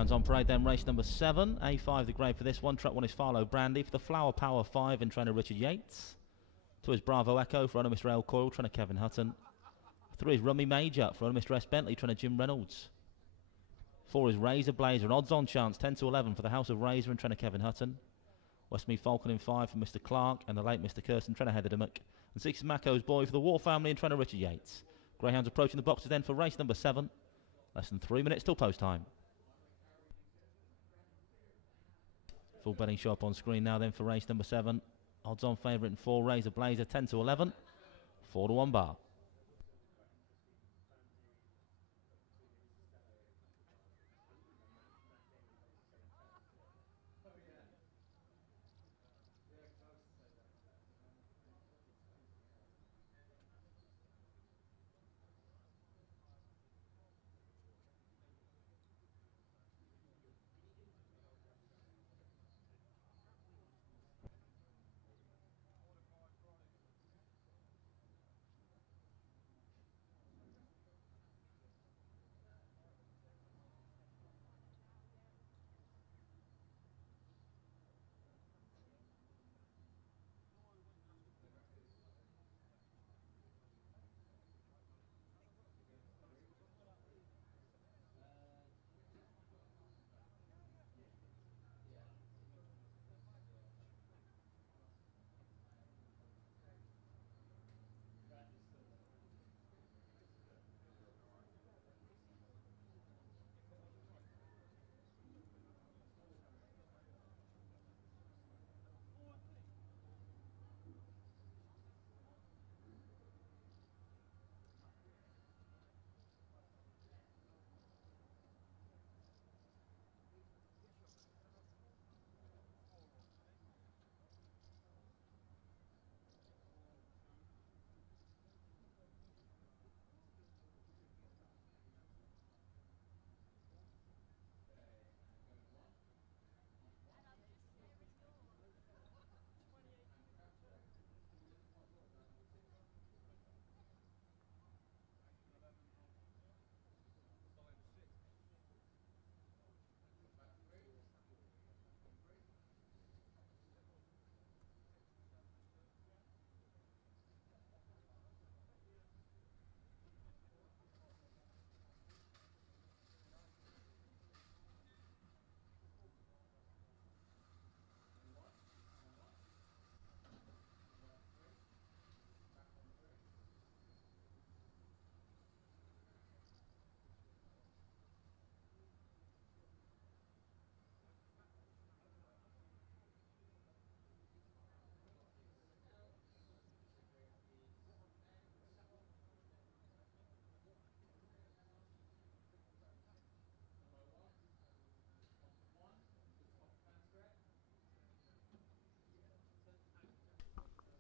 Greyhounds on parade then, race number 7. A5 the grade for this one. Trap 1 is Farlow Brandy. For the Flower Power 5 in trainer Richard Yates. 2 is Bravo Echo for owner Mr. L. Coyle, trainer Kevin Hutton. 3 is Rummy Major for owner Mr. S. Bentley, trainer Jim Reynolds. 4 is Razor Blazer, an odds-on chance, 10 to 11 for the House of Razor and trainer Kevin Hutton. Westmead Falcon in 5 for Mr. Clark and the late Mr. Kirsten, trainer Heather Dimmock. And 6 is Mako's Boy for the War Family and trainer Richard Yates. Greyhounds approaching the boxes then for race number 7. Less than 3 minutes till post time. Full betting show up on screen now then for race number 7. Odds on favourite in 4, Razor Blazer, 10 to 11, 4 to 1 bar.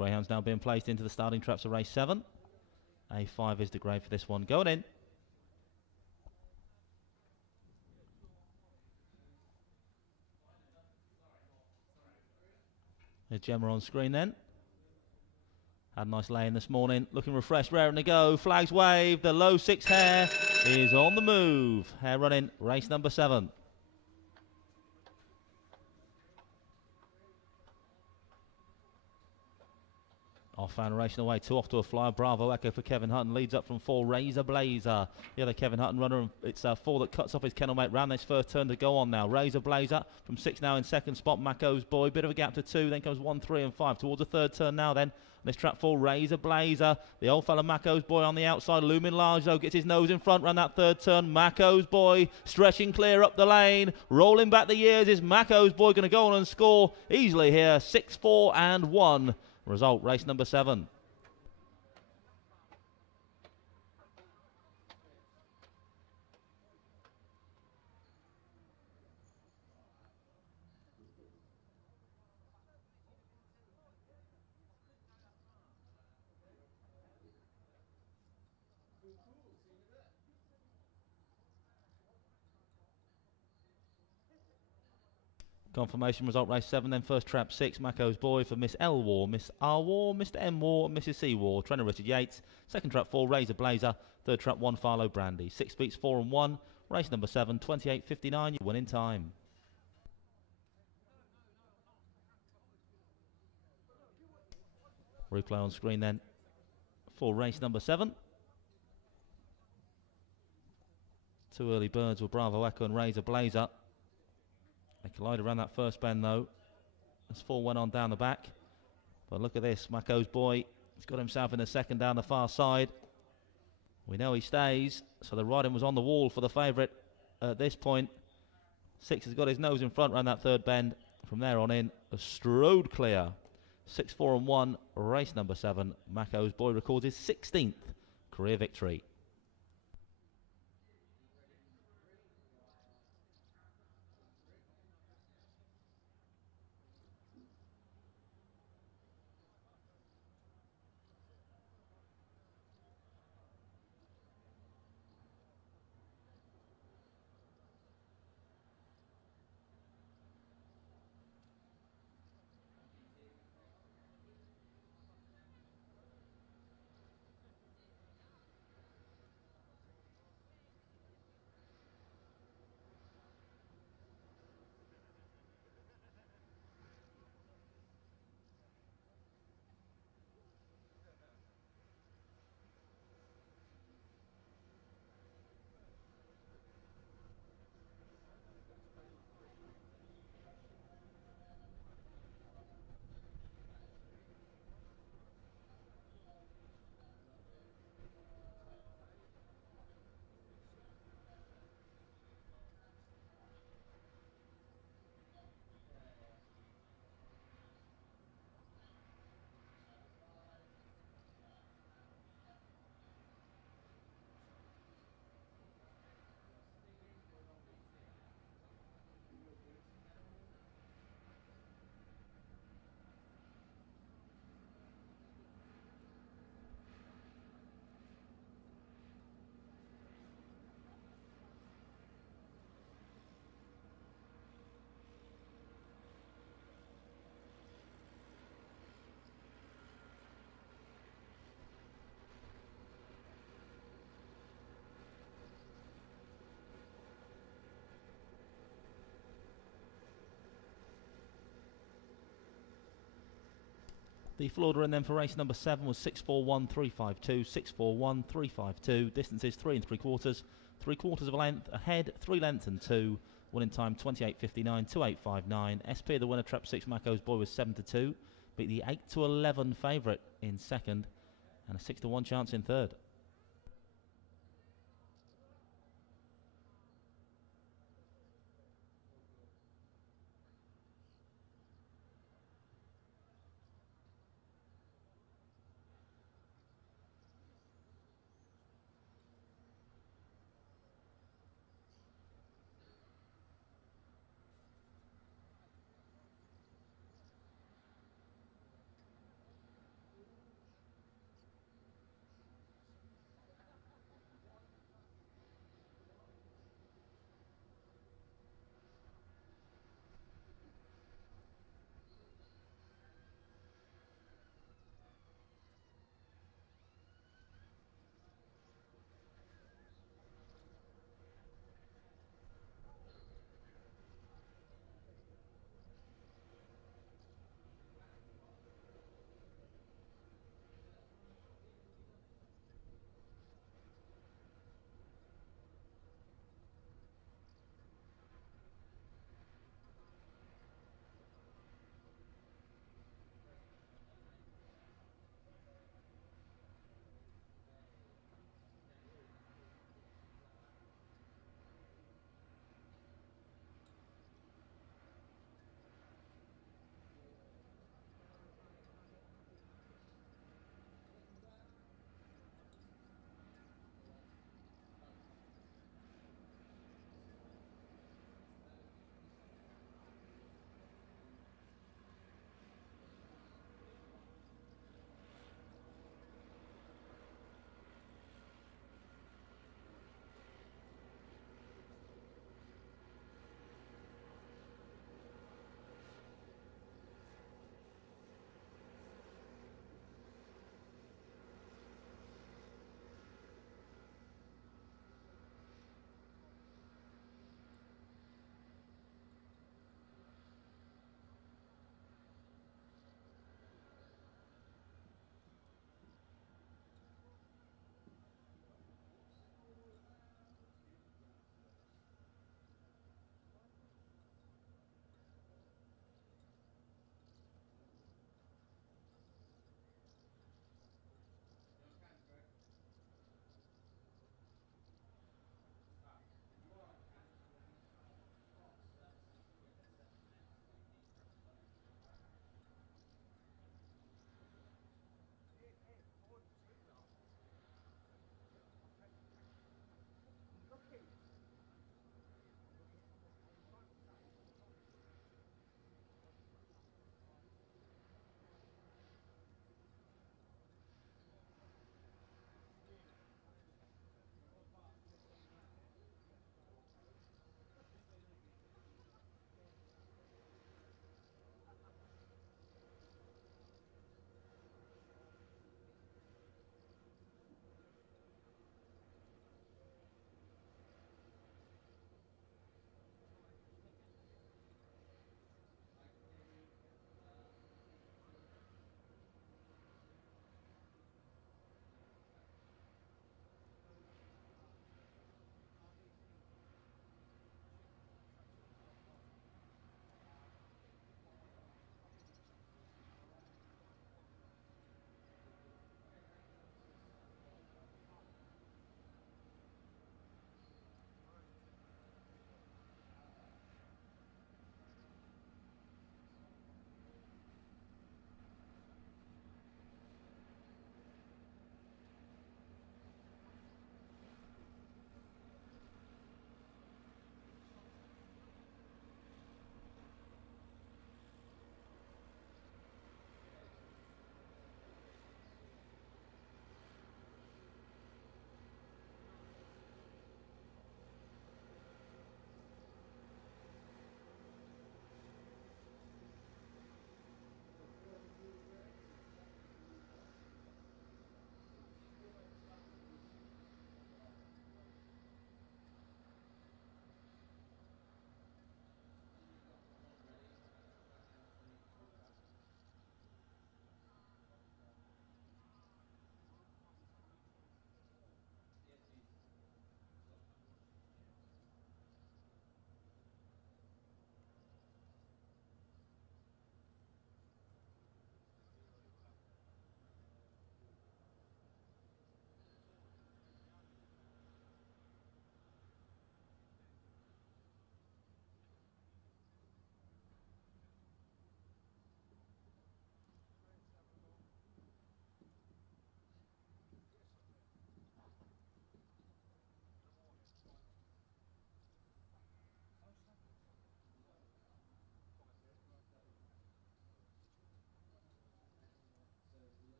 Greyhounds now being placed into the starting traps of race 7. A5 is the grade for this one. Going in. There's Gemma on screen then. Had a nice lay-in this morning. Looking refreshed, raring to go. Flags wave. The low 6 hare is on the move. Hare running, race number 7. Off and racing away, 2 off to a flyer. Bravo Echo for Kevin Hutton. Leads up from 4, Razor Blazer. The other Kevin Hutton runner. It's 4 that cuts off his kennel mate round this first turn to go on now. Razor Blazer from 6 now in second spot. Mako's Boy, bit of a gap to 2. Then comes 1, 3 and 5 towards the third turn now then. This trap 4, Razor Blazer. The old fella Mako's Boy on the outside. Looming large though, gets his nose in front round that third turn. Mako's Boy stretching clear up the lane. Rolling back the years is Mako's Boy going to go on and score easily here. 6, 4 and 1. Result, race number 7. Confirmation result race 7, then first trap 6, Mako's Boy for Miss L War, Miss R War, Mr M War, and Mrs C War. Trainer Richard Yates. Second trap 4, Razor Blazer. Third trap 1, Farlow Brandy. 6 beats 4 and 1. Race number 7, 28.59, you win in time. Replay on screen then for race number 7. Two early birds were Bravo Echo and Razor Blazer. They collided around that first bend though, as 4 went on down the back. But look at this, Mako's boy, he's got himself in the second down the far side. We know he stays, so the riding was on the wall for the favourite at this point. 6 has got his nose in front around that third bend. From there on in, a strode clear. 6, 4 and 1, race number 7. Mako's boy records his 16th career victory. The full order and then for race number 7 was 641.352, 641.352. Distances 3 3/4, 3/4 of a length, ahead 3 lengths and 2. Winning time 28.59, 28.59. SP the winner, Trap 6 Mako's boy was 7-2. Beat the 8-11 favourite in second and a 6-1 chance in third.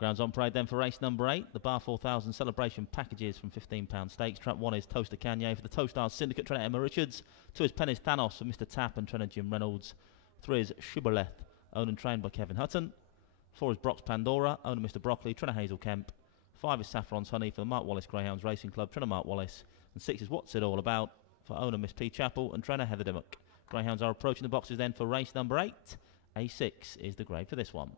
Grounds on parade then for race number 8. The Bar 4000 celebration packages from £15 stakes. Trap 1 is Toaster Kanye for the Towcester Syndicate trainer Emma Richards. 2 is Penny's Thanos for Mr. Tapp and trainer Jim Reynolds. 3 is Shibboleth, owned and trained by Kevin Hutton. 4 is Brock's Pandora, owned and Mr. Broccoli, trainer Hazel Kemp. 5 is Saffron's Honey for the Mark Wallace Greyhounds Racing Club, trainer Mark Wallace. And 6 is What's It All About for owner Miss P. Chappell and trainer Heather Dimmock. Greyhounds are approaching the boxes then for race number 8. A6 is the grade for this one.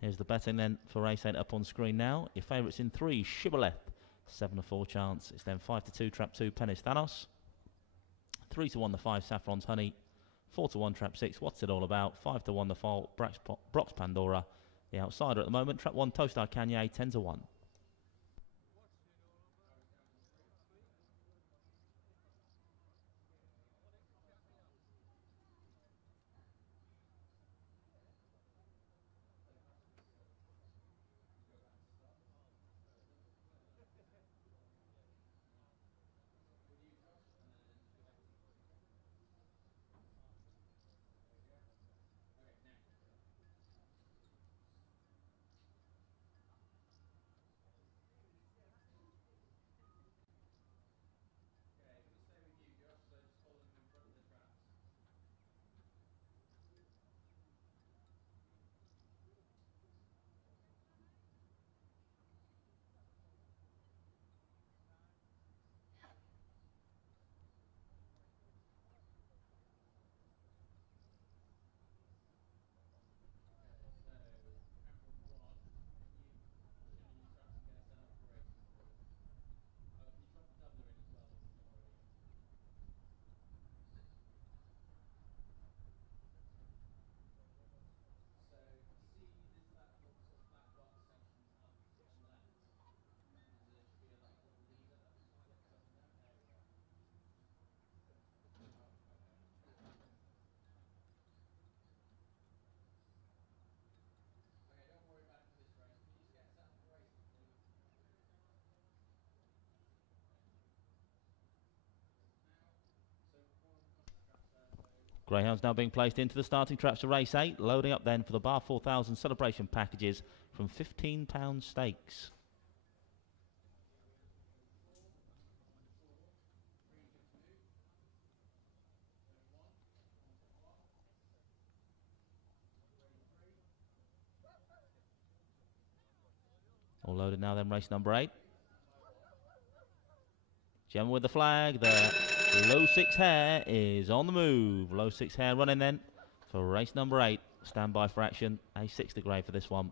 Here's the betting then for race 8 up on screen now. Your favourites in 3, Shibboleth, 7-4 chance. It's then 5-2, Trap 2, Penny's Thanos. 3-1, the 5, Saffron's Honey. 4-1, Trap 6, What's It All About. 5-1, the 4, Brock's Pandora. The outsider at the moment, Trap 1, Toaster Kanye, 10-1. Greyhounds now being placed into the starting traps for race 8, loading up then for the Bar 4000 celebration packages from £15 stakes. All loaded now then, race number 8. Gemma with the flag, the low 6 hair is on the move. Low 6 hair running then for race number 8. Stand by for action. A6 the grade for this one.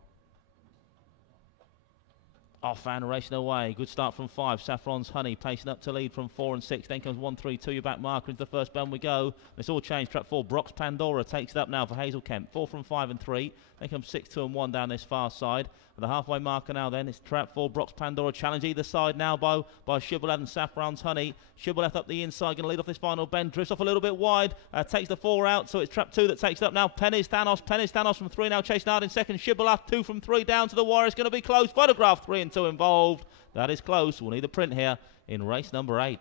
Off and racing away. Good start from 5. Saffron's Honey pacing up to lead from 4 and 6. Then comes 1, 3, 2. Your back marker into the first bend we go. And it's all changed. Trap 4. Brock's Pandora takes it up now for Hazel Kemp. 4 from 5 and 3. Then comes 6, 2 and 1 down this far side. At the halfway marker now then, it's Trap 4. Brock's Pandora challenge either side now by Shibboleth and Saffron's Honey. Shibboleth up the inside, going to lead off this final bend. Drifts off a little bit wide. Takes the 4 out, so it's Trap 2 that takes it up now. Penny's Thanos. Penny's Thanos from 3 now chasing hard in second. Shibboleth 2 from 3 down to the wire. It's going to be close. Photograph 3 and 2 involved. That is close. We'll need a print here in race number 8.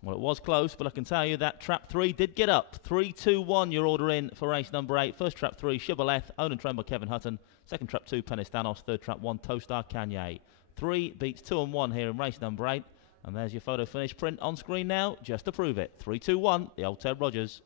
Well, it was close, but I can tell you that Trap 3 did get up. 3-2-1 your order in for race number 8. First Trap 3, Shibboleth, owned and trained by Kevin Hutton. Second Trap 2, Penny's Thanos. Third Trap 1, Toaster Kanye. 3 beats 2 and 1 here in race number 8. And there's your photo finish print on screen now, just to prove it. 3-2-1, the old Ted Rogers.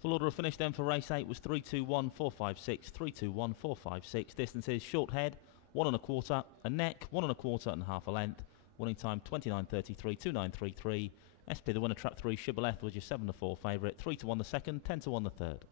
Full order of finish then for race 8 was 321.456, 321.456. Distances: short head, 1 1/4, a neck, 1 1/4 and half a length. Winning time 29.33, 29.33. SP the winner, trap 3, Shibboleth was your 7 to 4 favourite, 3 to 1 the second, 10 to 1 the third.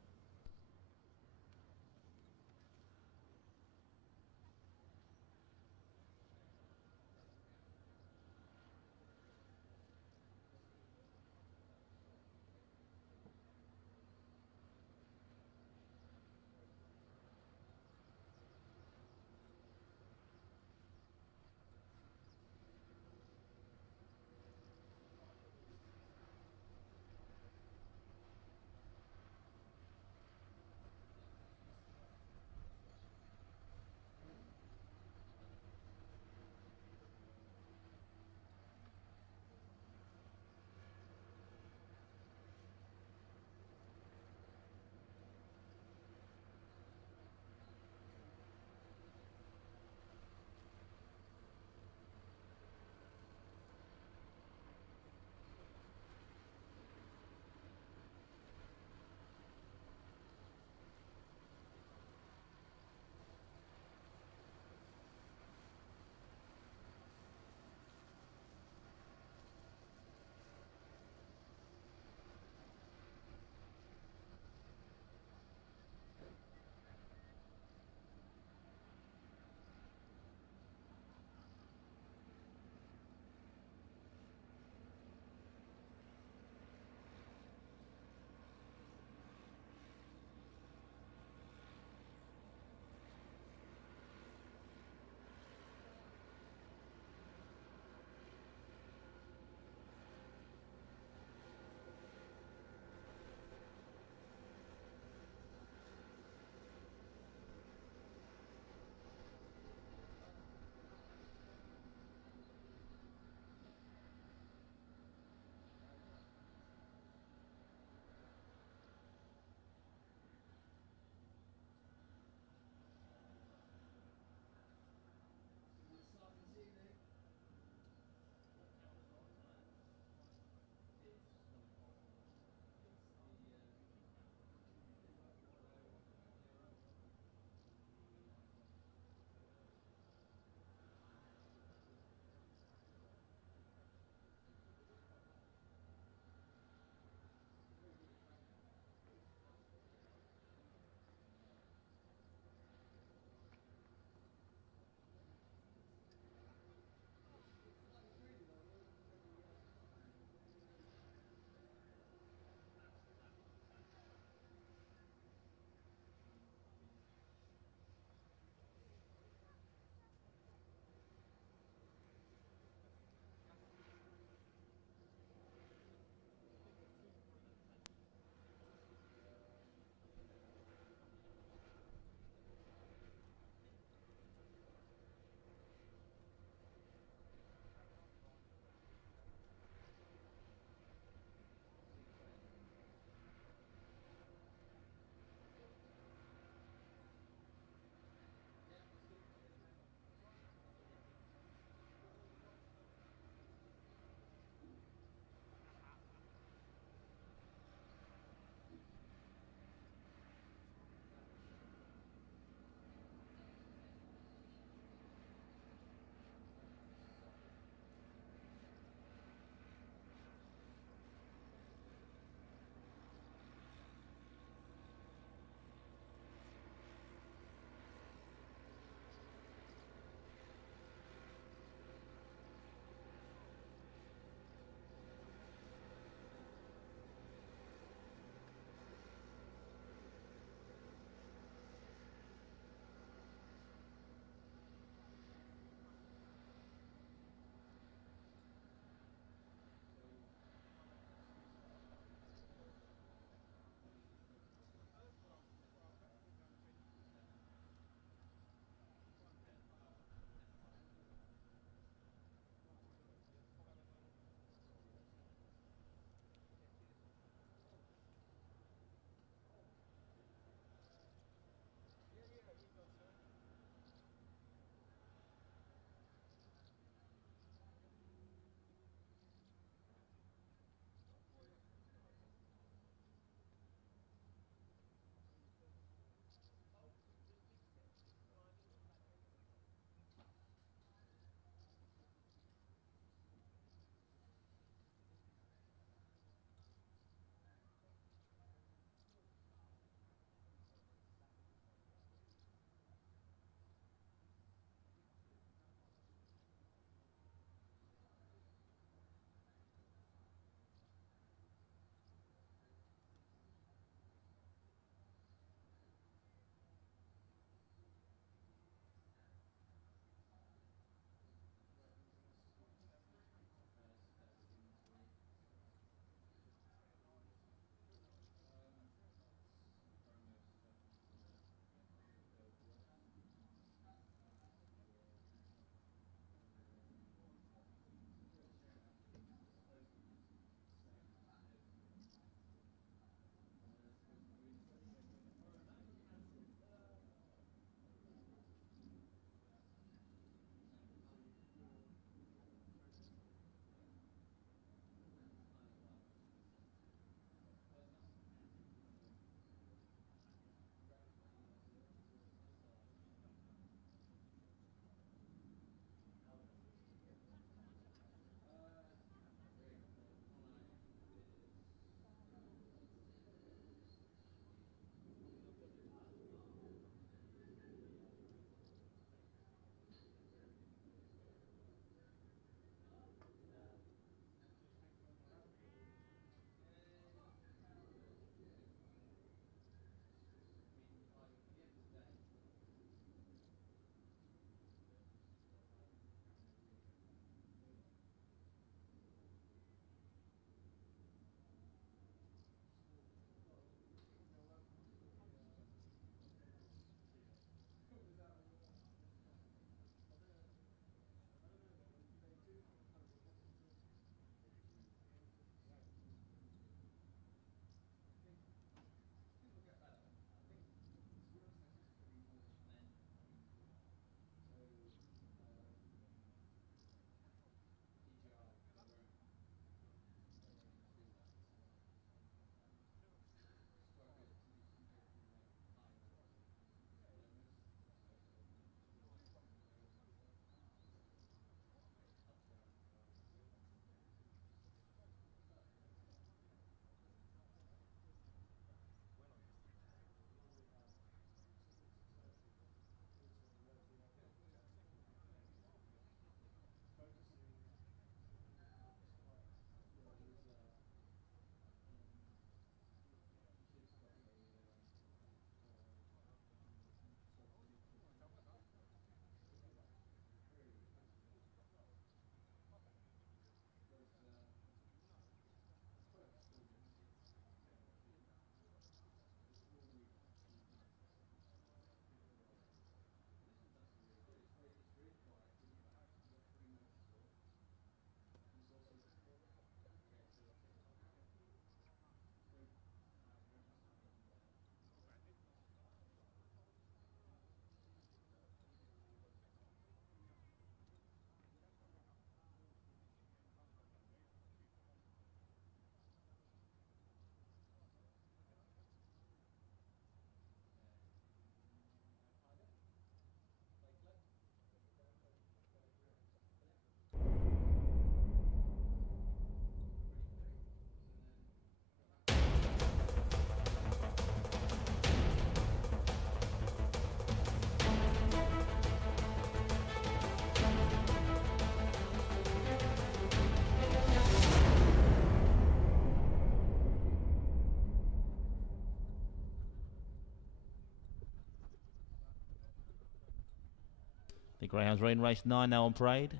Greyhounds are in race 9 now on parade.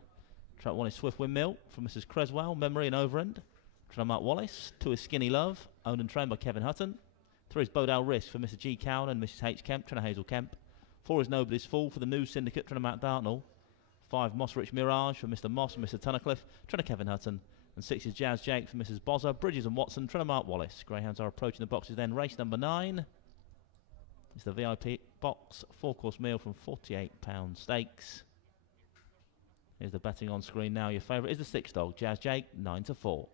Track 1 is Swift Windmill from Mrs. Creswell, Memory and Overend. Trainer Mark Wallace. 2 is Skinny Love, owned and trained by Kevin Hutton. 3 is Bodale Risk for Mr. G. Cowan and Mrs. H. Kemp, Trainer Hazel Kemp. 4 is Nobody's Fool for the new syndicate, Trainer Matt Dartnell. 5 Mossrich Mirage for Mr. Moss and Mr. Tunnicliffe, Trainer Kevin Hutton. And 6 is Jazz Jake for Mrs. Bozza, Bridges and Watson, Trainer Mark Wallace. Greyhounds are approaching the boxes then. Race number 9 is the VIP box 4-course meal from £48 stakes. Here's the betting on screen now. Your favourite is the 6 dog, Jazz Jake, 9-4.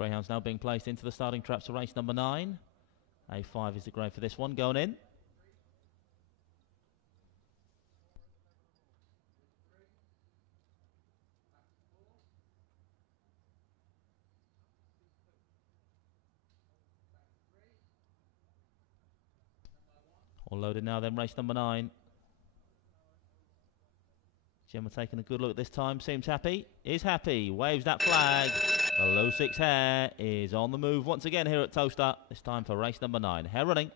Greyhounds now being placed into the starting traps for race number 9. A5 is the grade for this one, going in. All loaded now then, race number 9. Gemma taking a good look this time, seems happy, is happy, waves that flag. The low 6 hare is on the move once again here at Towcester, this time for race number 9. Hare running.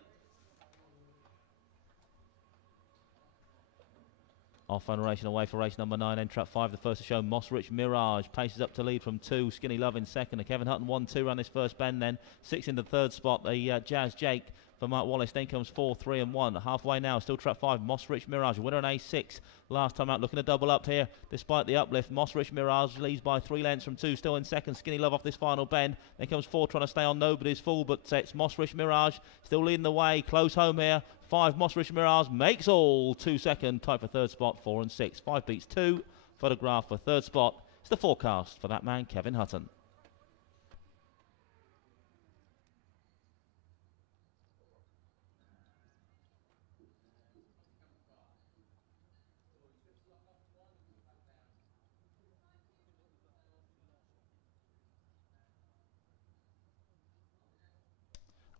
Off on racing away for race number 9, then trap 5, the first to show, Mossrich Mirage. Paces up to lead from 2, Skinny Love in second. And Kevin Hutton 1-2 around this first bend then. 6 in the third spot, the Jazz Jake for Mark Wallace. Then comes 4, 3 and 1. Halfway now, still trap 5, Mossrich Mirage. Winner on A6 last time out, looking to double up here despite the uplift. Mossrich Mirage leads by 3 lengths from 2, still in second. Skinny Love off this final bend. Then comes 4 trying to stay on Nobody's Fool, but it's Mossrich Mirage still leading the way. Close home here. 5 Mossrich Mirage makes all. 2 second, tight for third spot. 4 and 6. 5 beats 2. Photograph for third spot. It's the forecast for that man, Kevin Hutton.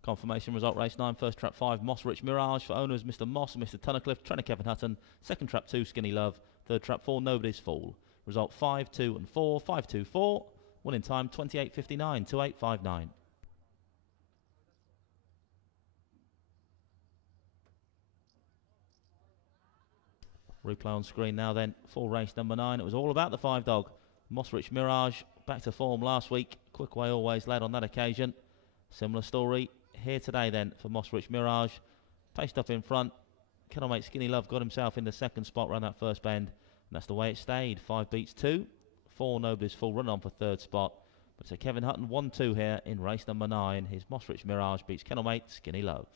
Confirmation result, race 9, first trap 5, Mossrich Mirage for owners Mr. Moss and Mr. Tunnicliffe, trainer Kevin Hutton. Second trap 2, Skinny Love. Third trap 4, Nobody's Fool. Result 5, 2 and 4, 5, 2, 4. Winning time 28.59, 28.59. Replay on screen now then for race number 9. It was all about the 5 dog. Mossrich Mirage, back to form last week. Quick way always led on that occasion. Similar story here today then for Mossrich Mirage. Paced up in front. Kennelmate Skinny Love got himself in the second spot around that first bend. And that's the way it stayed. 5 beats 2. 4 Nobody's Full run on for third spot. But so Kevin Hutton 1-2 here in race number 9. His Mossrich Mirage beats Kennelmate Skinny Love.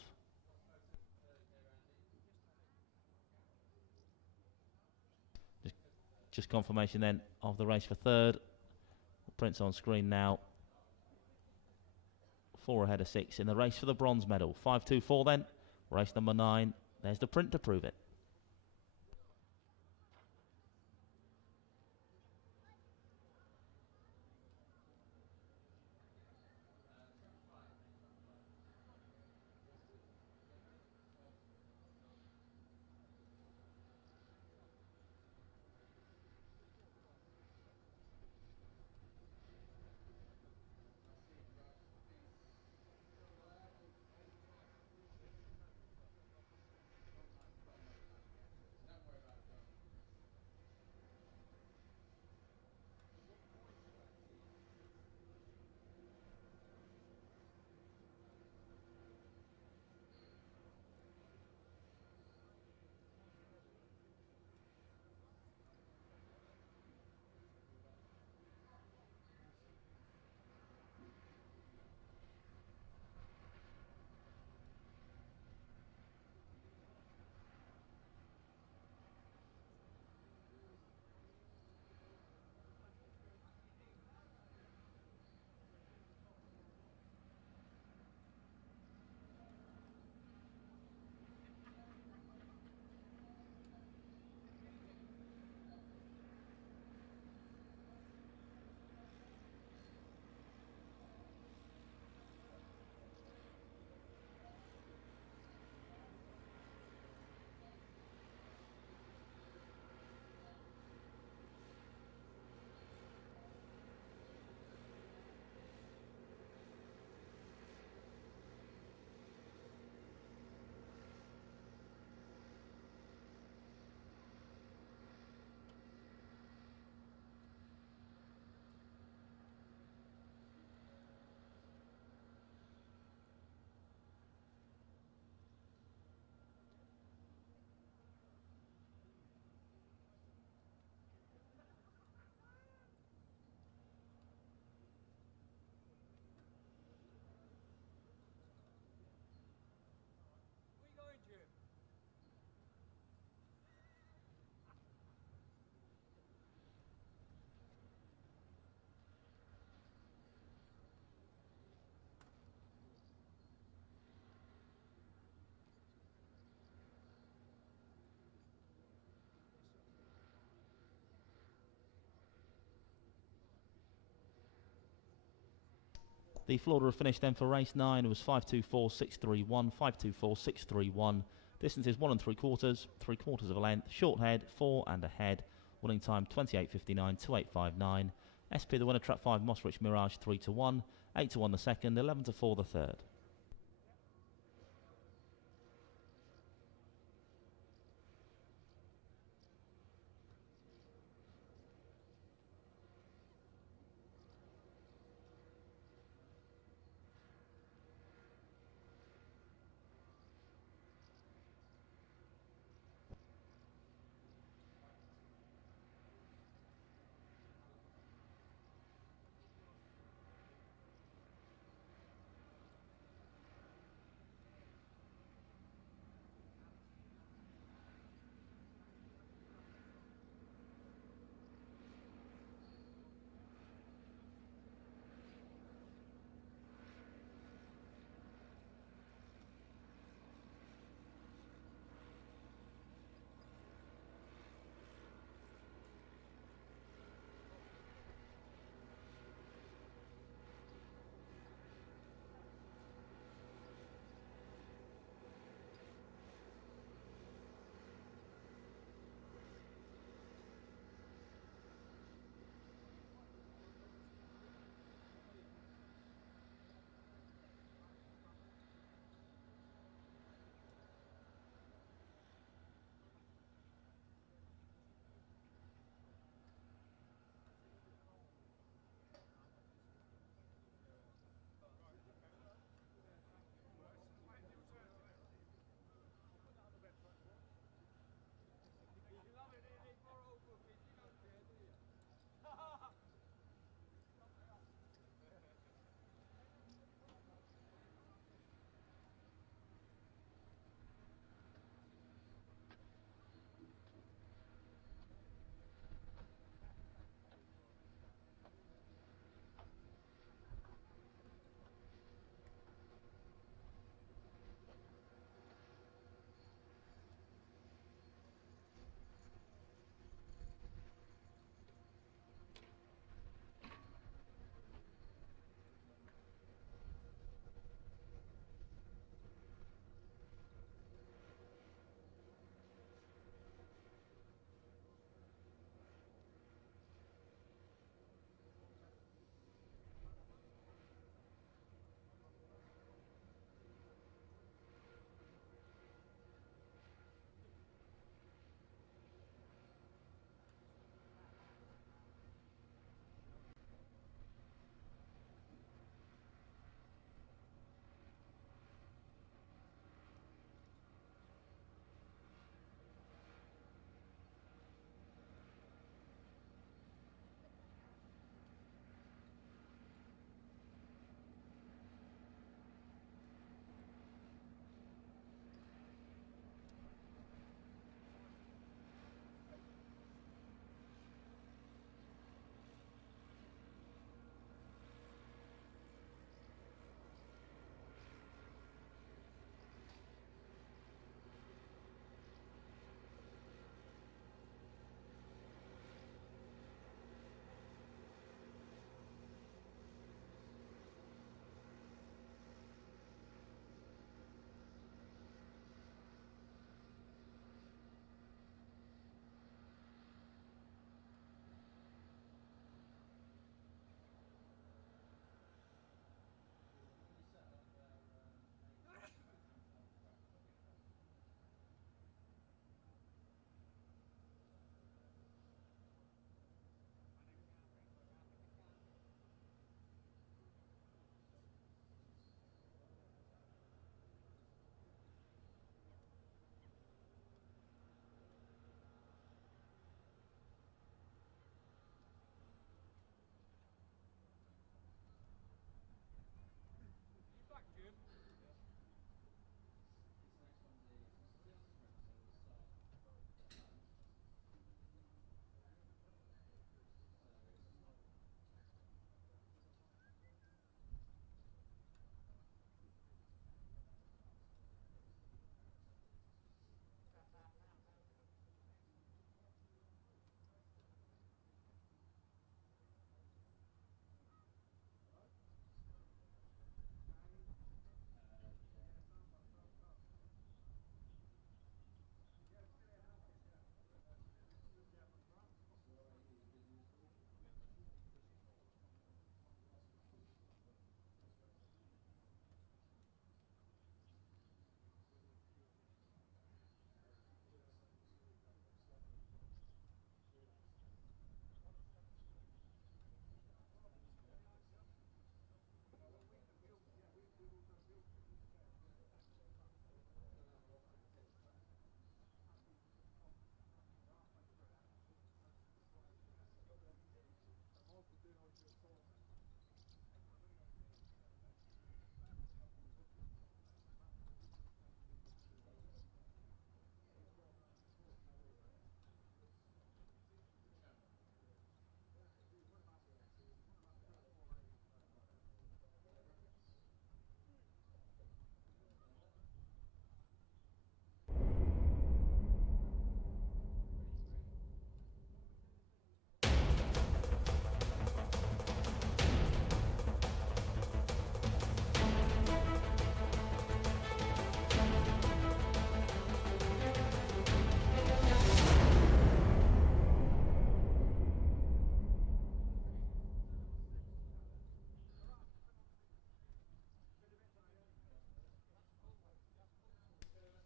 Just confirmation then of the race for third. Prints on screen now. 4 ahead of 6 in the race for the bronze medal. 5-2-4 then. Race number 9. There's the print to prove it. The Florida finish then for race 9 was 5.24.631, 5.24.631. Distance is 1 3/4 of a length. Short head, 4 and a head. Winning time 28.59, 28.59. SP the winner, trap 5, Mossrich Mirage 3-1, 8-1 the second, 11-4 the third.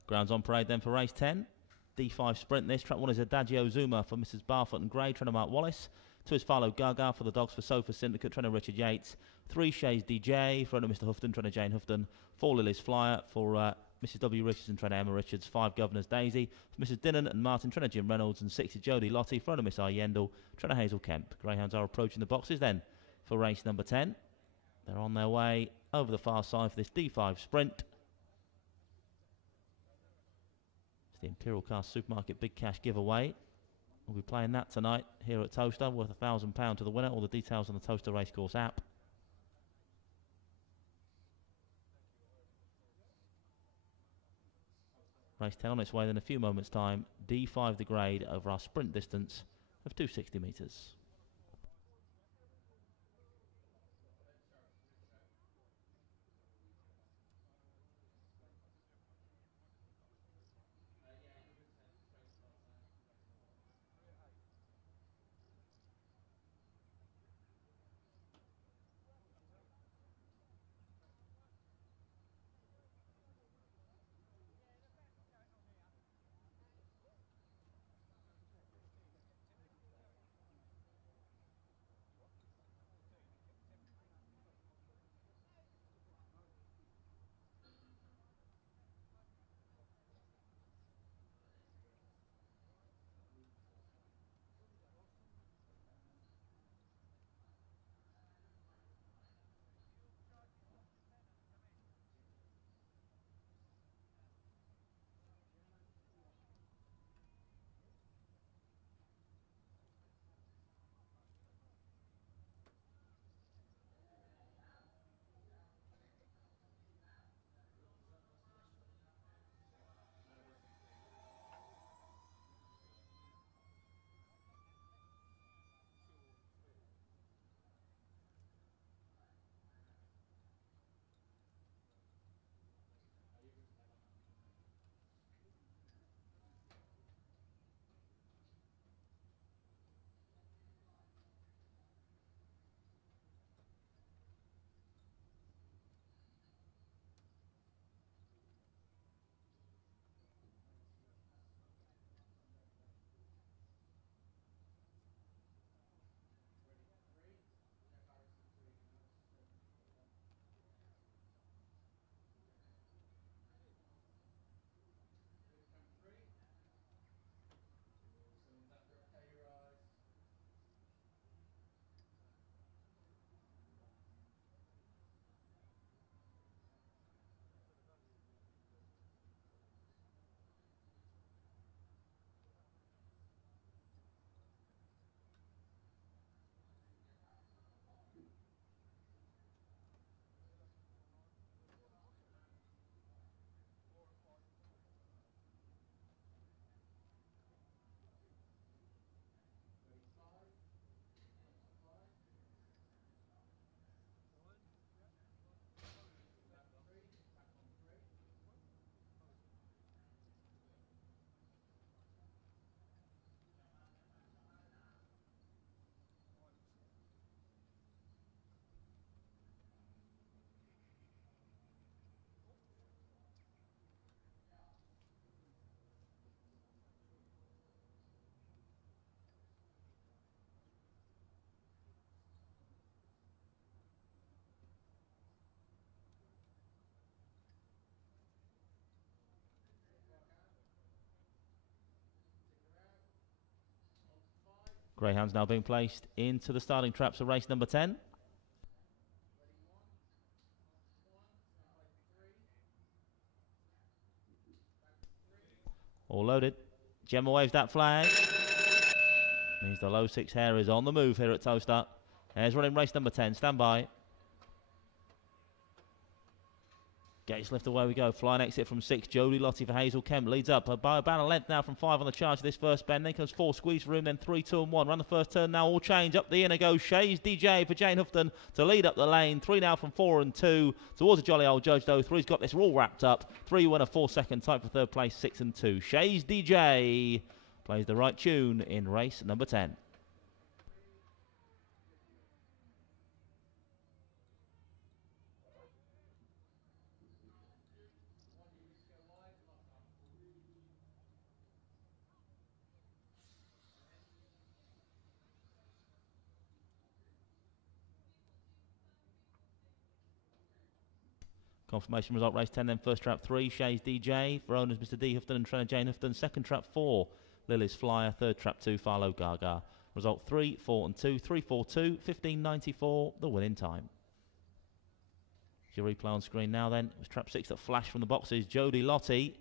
Grounds on parade then for race 10. D5 sprint this. Track 1 is Adagio Zuma for Mrs. Barfoot and Gray, trainer Mark Wallace. 2 is Farlow Gaga for the dogs for Sofa Syndicate, trainer Richard Yates. 3 Shays DJ for owner Mr. Houghton, trainer Jane Houghton. 4 Lily's Flyer for Mrs. W. Richards and trainer Emma Richards. 5 Governor's Daisy for Mrs. Dinnan and Martin, trainer Jim Reynolds. And 6 is Jodie Lottie for owner Miss Yendel, trainer Hazel Kemp. Greyhounds are approaching the boxes then for race number 10. They're on their way over the far side for this D5 sprint. It's the Imperial Car Supermarket Big Cash giveaway. We'll be playing that tonight here at Towcester, worth £1,000 to the winner. All the details on the Towcester Racecourse app. Race 10 on its way in a few moments' time. D5 the grade over our sprint distance of 260 metres. Greyhounds now being placed into the starting traps of race number 10. All loaded. Gemma waves that flag. Means the low 6 hare is on the move here at Towcester. Hare's running race number 10. Stand by. Gates lift away we go. Flying exit from 6. Jodie Lottie for Hazel Kemp leads up by about a length now from 5 on the charge of this first bend. Then comes 4 squeeze for room, then 3, 2 and 1. Run the first turn now, all change. Up the inner goes Shays DJ for Jane Houghton to lead up the lane. 3 now from 4 and 2 towards a jolly old judge though. 3's got this all wrapped up. 3 winner, 4 second, tight for third place, 6 and 2. Shays DJ plays the right tune in race number 10. Confirmation result, race 10 then, first trap 3, Shays DJ, for owners Mr D Houghton and trainer Jane Houghton. Second trap 4, Lily's Flyer. Third trap 2, Farlow Gaga. Result 3, 4 and 2, 3, 4, 2, 15.94, the winning time. Your replay on screen now then. It was trap 6 that flashed from the boxes, Jodie Lottie,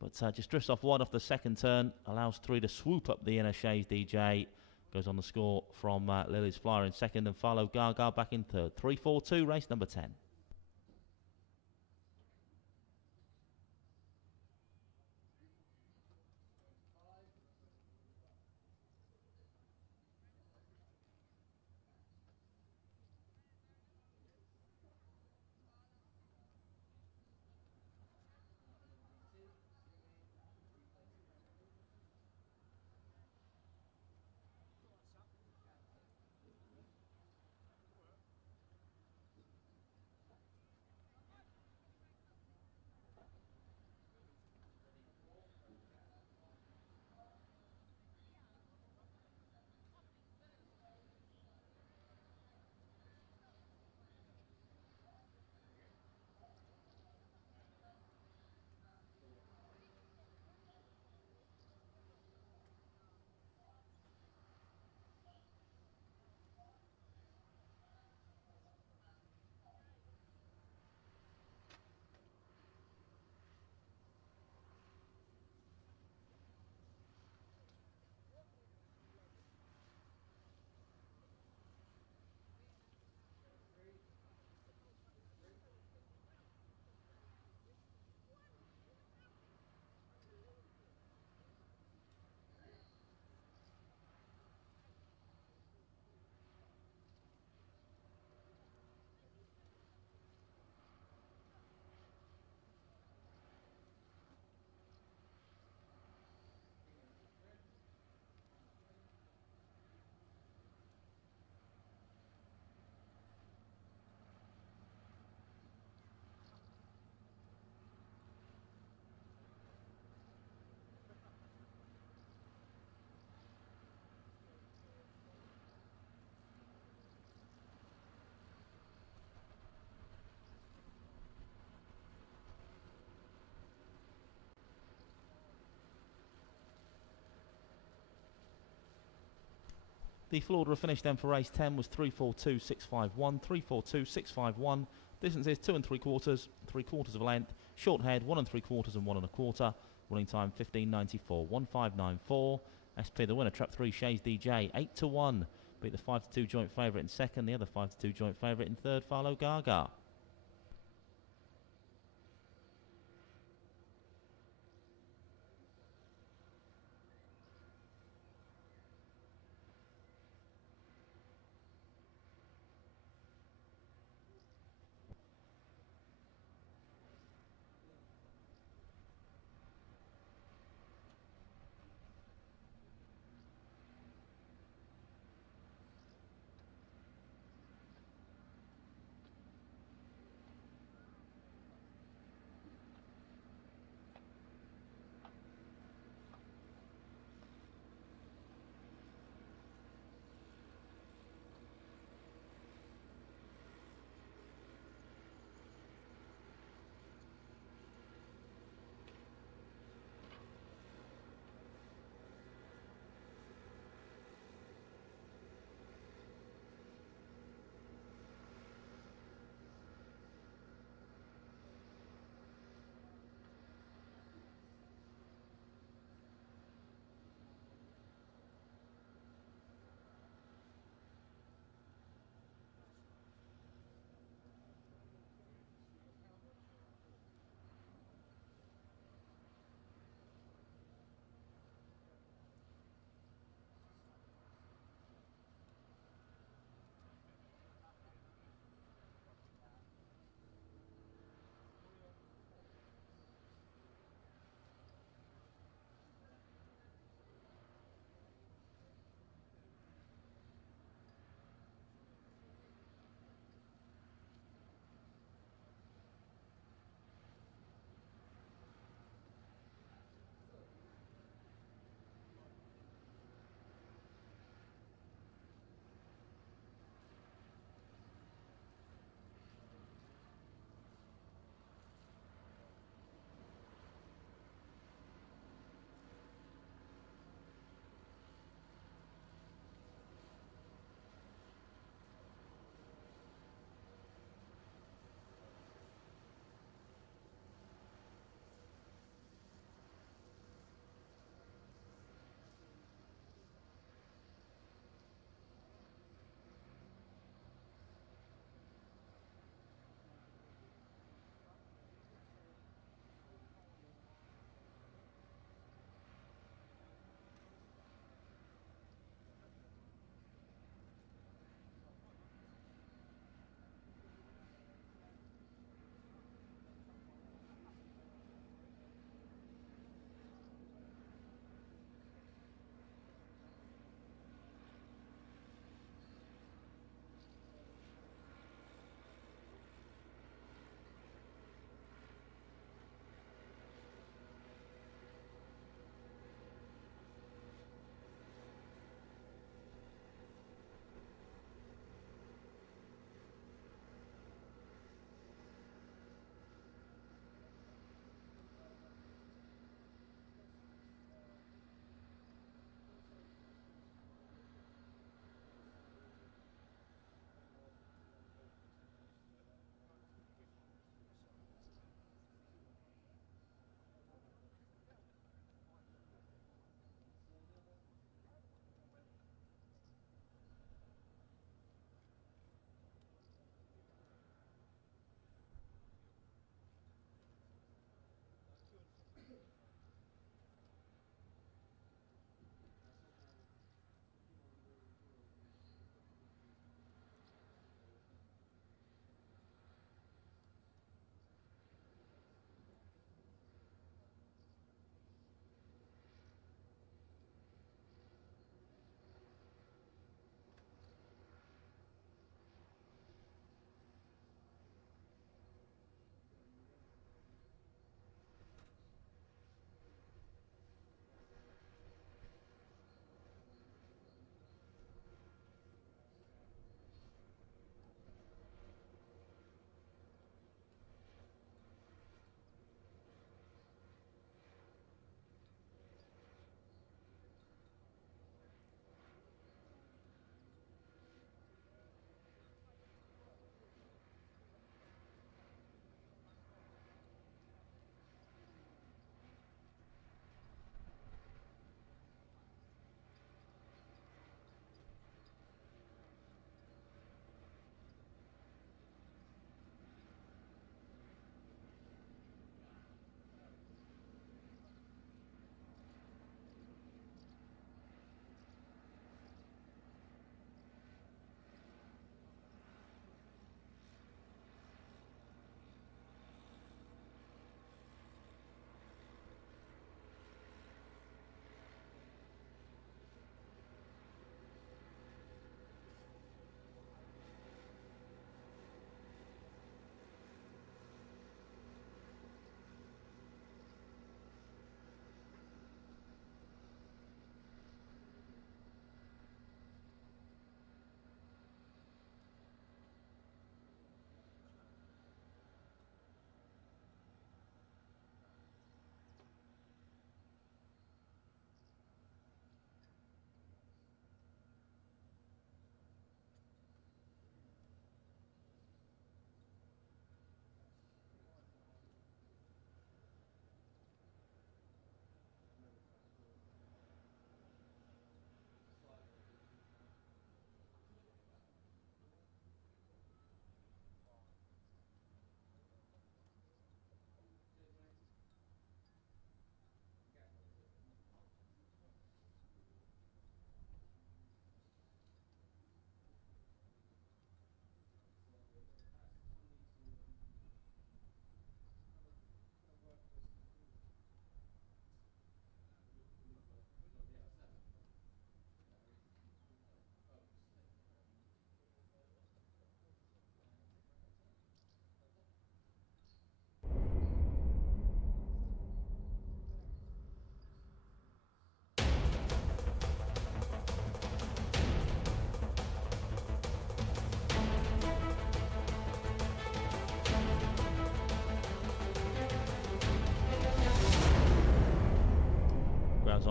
but just drifts off wide off the second turn, allows 3 to swoop up the inner. Shays DJ goes on the score from Lily's Flyer in second and Farlow Gaga back in third. 3, 4, 2, race number 10. The full order of finish then for race 10 was 3.42.651, 3.42.651. Distance is 2 3/4 of a length. Short head 1 3/4 and 1 1/4. Running time 15.94, 15.94. SP the winner, trap 3, Shays DJ, 8 to 1. Beat the 5 to 2 joint favourite in second, the other 5 to 2 joint favourite in third, Farlow Gaga.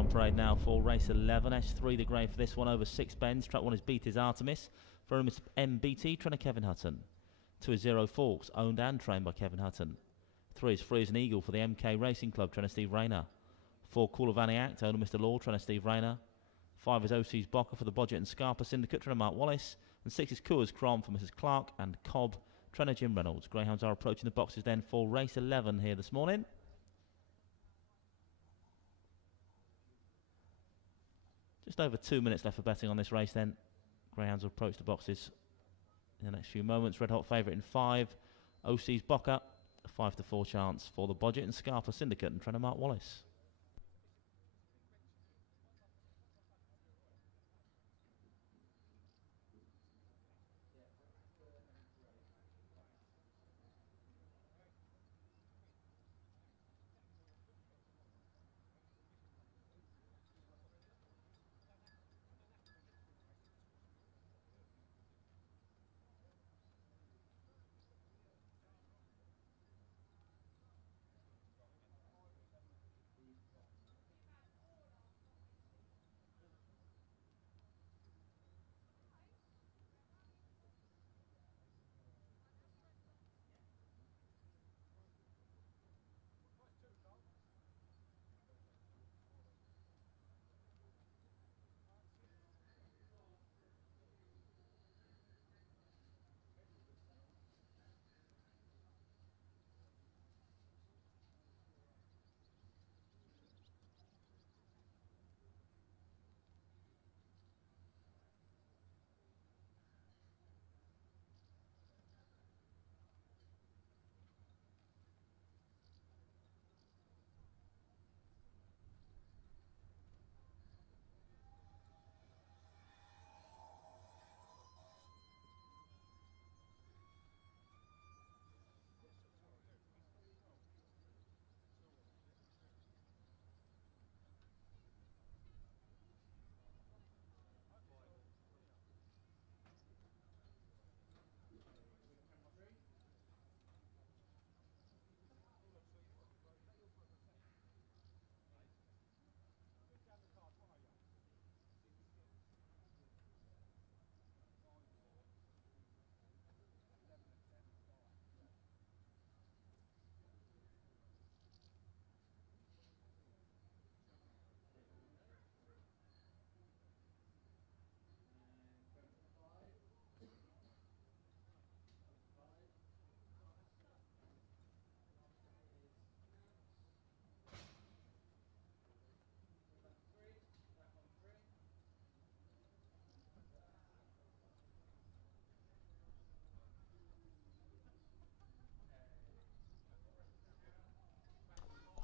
on parade now for race 11. S3 the grey for this one, over 6 bends. Track 1 is Beat is Artemis. For him is MBT, trainer Kevin Hutton. 2 is Zero Forks, owned and trained by Kevin Hutton. 3 is Free as an Eagle for the MK Racing Club, trainer Steve Rayner. 4 Call of Annie Act, owner Mr. Law, trainer Steve Rayner. 5 is OC's Bocker for the Bodget and Scarpa Syndicate, trainer Mark Wallace. And 6 is Coors Crom for Mrs. Clark and Cobb, trainer Jim Reynolds. Greyhounds are approaching the boxes then for race 11 here this morning. Just over 2 minutes left for betting on this race then. Greyhounds will approach the boxes in the next few moments. Red hot favourite in 5. OC's Bocker, a 5-4 chance for the Bodget and Scarpa Syndicate and trainer Mark Wallace.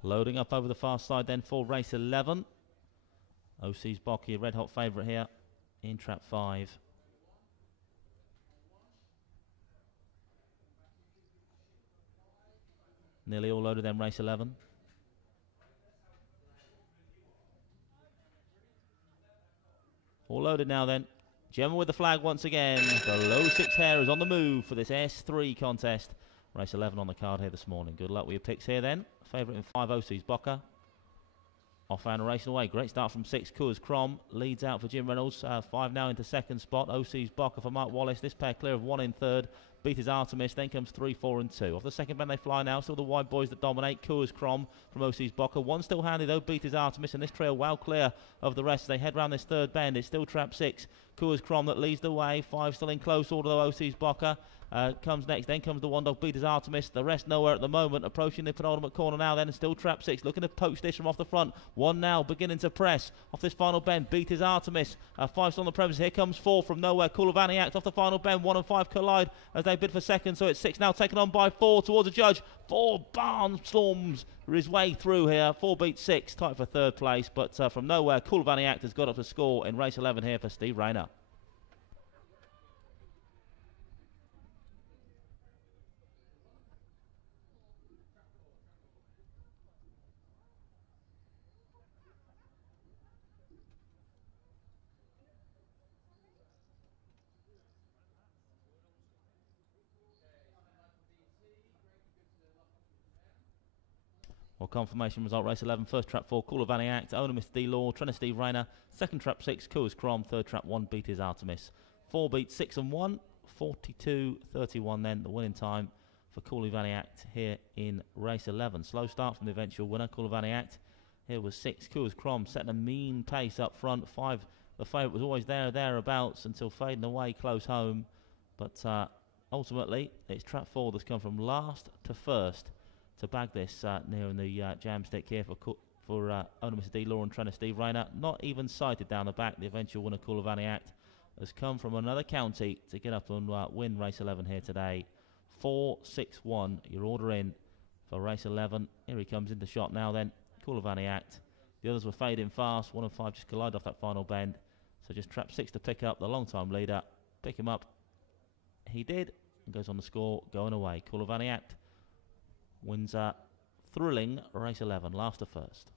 Loading up over the far side then for race 11. OC's Bocky, a red hot favourite here in trap 5. Nearly all loaded then race 11. All loaded now then. Gemma with the flag once again. The low 6 hair is on the move for this S3 contest. Race 11 on the card here this morning. Good luck with your picks here then. Favourite in 5, OC's Bocker. Off and racing away. Great start from 6. Coors Crom leads out for Jim Reynolds. 5 now into second spot. OC's Bocker for Mark Wallace. This pair clear of 1 in third. Beat is Artemis. Then comes 3, 4 and 2. Off the second bend they fly now. Still the wide boys that dominate. Coors Crom from OC's Bocker. 1 still handy though. Beat is Artemis. And this trail well clear of the rest. They head round this third bend. It's still trap 6. Coors Crom that leads the way. 5 still in close order though. OC's Bocker. Comes next, then comes the one dog Beat as Artemis. The rest nowhere at the moment. Approaching the penultimate corner now, then, and still trap 6. Looking to poach this from off the front. 1 now, beginning to press off this final bend. Beat is Artemis. 5 still on the premises. Here comes 4 from nowhere. Cool of Annie Act off the final bend. 1 and 5 collide as they bid for second. So it's 6 now taken on by 4 towards the judge. 4 Barnstorms his way through here. 4 beats 6, tight for third place. But from nowhere, Cool of Annie Act has got up to score in race 11 here for Steve Rayner. Well, confirmation result, race 11, first trap 4, Call of Annie Act, owner Mr. D Law, trainer Steve Rayner, second trap 6, Coors Crom, third trap 1, Beat is Artemis. 4 beat 6 and 1, 42.31 then, the winning time for Call of Annie Act here in race 11. Slow start from the eventual winner, Call of Annie Act. Here was 6, Coors Crom, setting a mean pace up front. 5, the favourite was always thereabouts until fading away close home. But ultimately, it's trap 4 that's come from last to first to bag this near in the jam stick here for owner Mr. D Law and trainer Steve Rayner. Not even sighted down the back. The eventual winner, Call of Annie Act, has come from another county to get up and win race 11 here today. 4-6-1, your order in for race 11. Here he comes into shot now then, Call of Annie Act. The others were fading fast. 1 and 5 just collide off that final bend. So just trap 6 to pick up the long-time leader. Pick him up. He did, and goes on the score, going away. Call of Annie Act wins a thrilling race 11, last to first.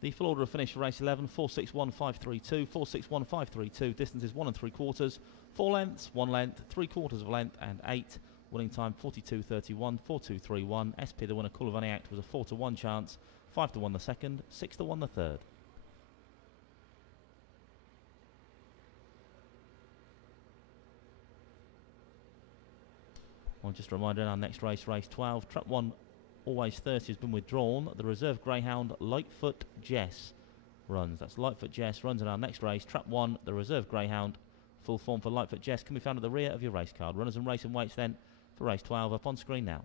The full order of finish for race 11, 4-6-1-5-3-2, 4-6-1-5-3-2, distances 1 3/4, 4 lengths, 1 length, 3/4 of a length and 8. Winning time 42.31, 4-2-3-1. SP the winner, Call of Annie Act, was a 4-1 chance, 5-1 the second, 6-1 the third. Well, just a reminder in our next race, race 12, trap 1, always 30 has been withdrawn. The reserve Greyhound, Lightfoot Jess, runs. That's Lightfoot Jess runs in our next race. Trap 1, the reserve Greyhound. Full form for Lightfoot Jess can be found at the rear of your race card. Runners and racing weights then for race 12 up on screen now.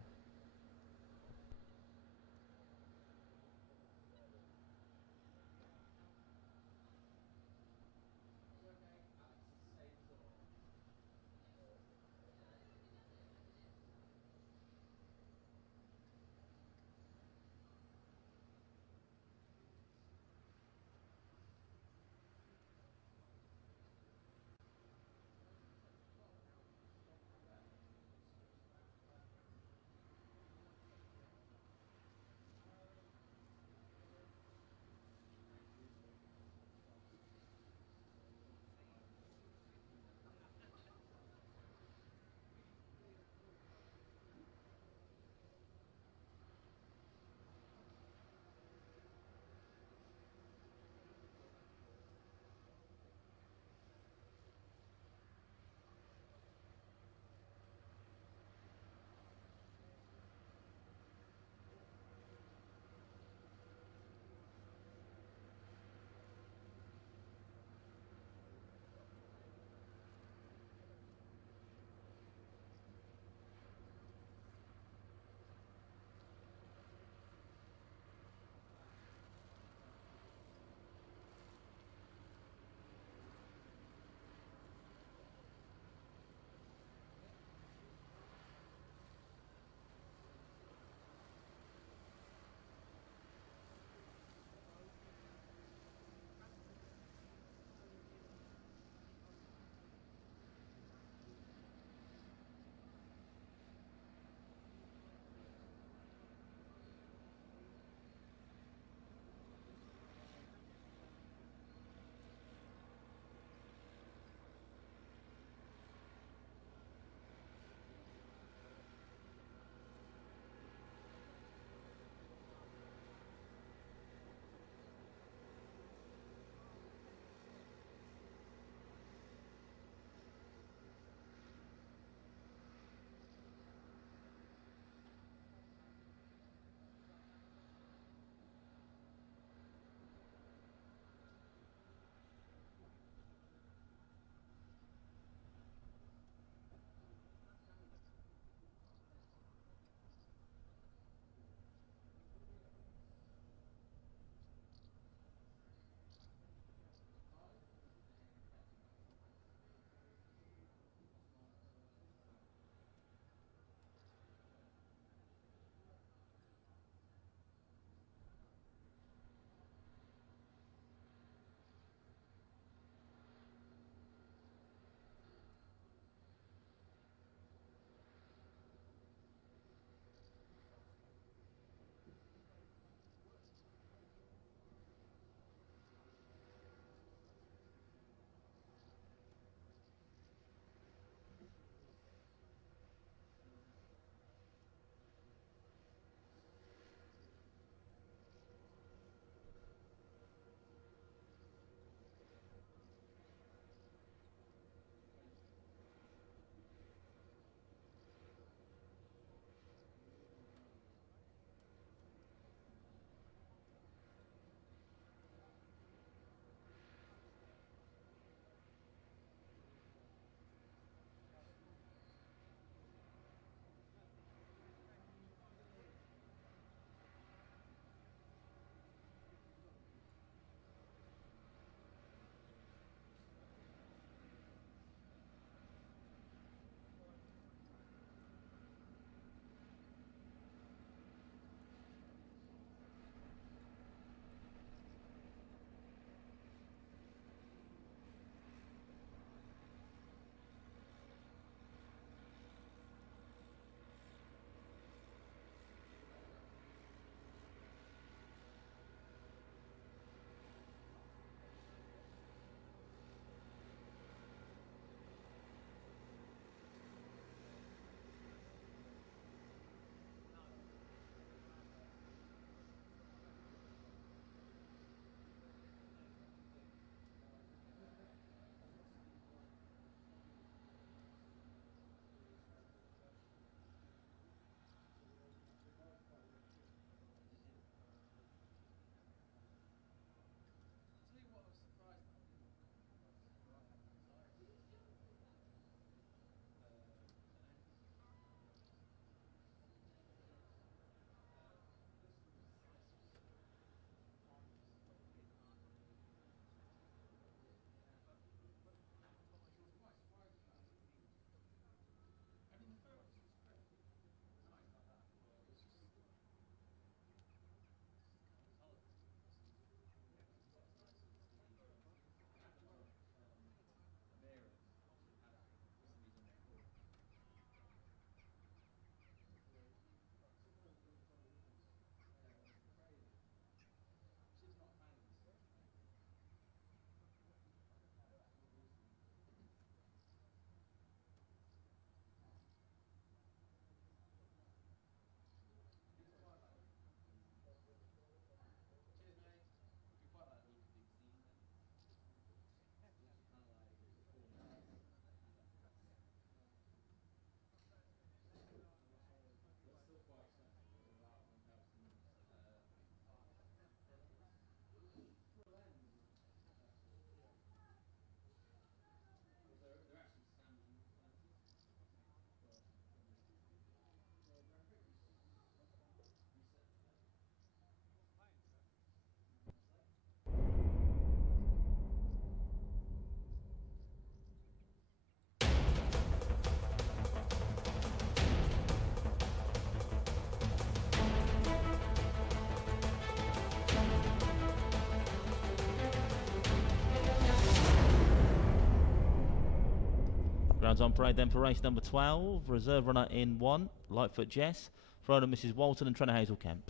Greyhounds on parade then for race number 12. Reserve runner in 1, Lightfoot Jess. For owner Mrs. Walton and Trenner Hazel Kemp.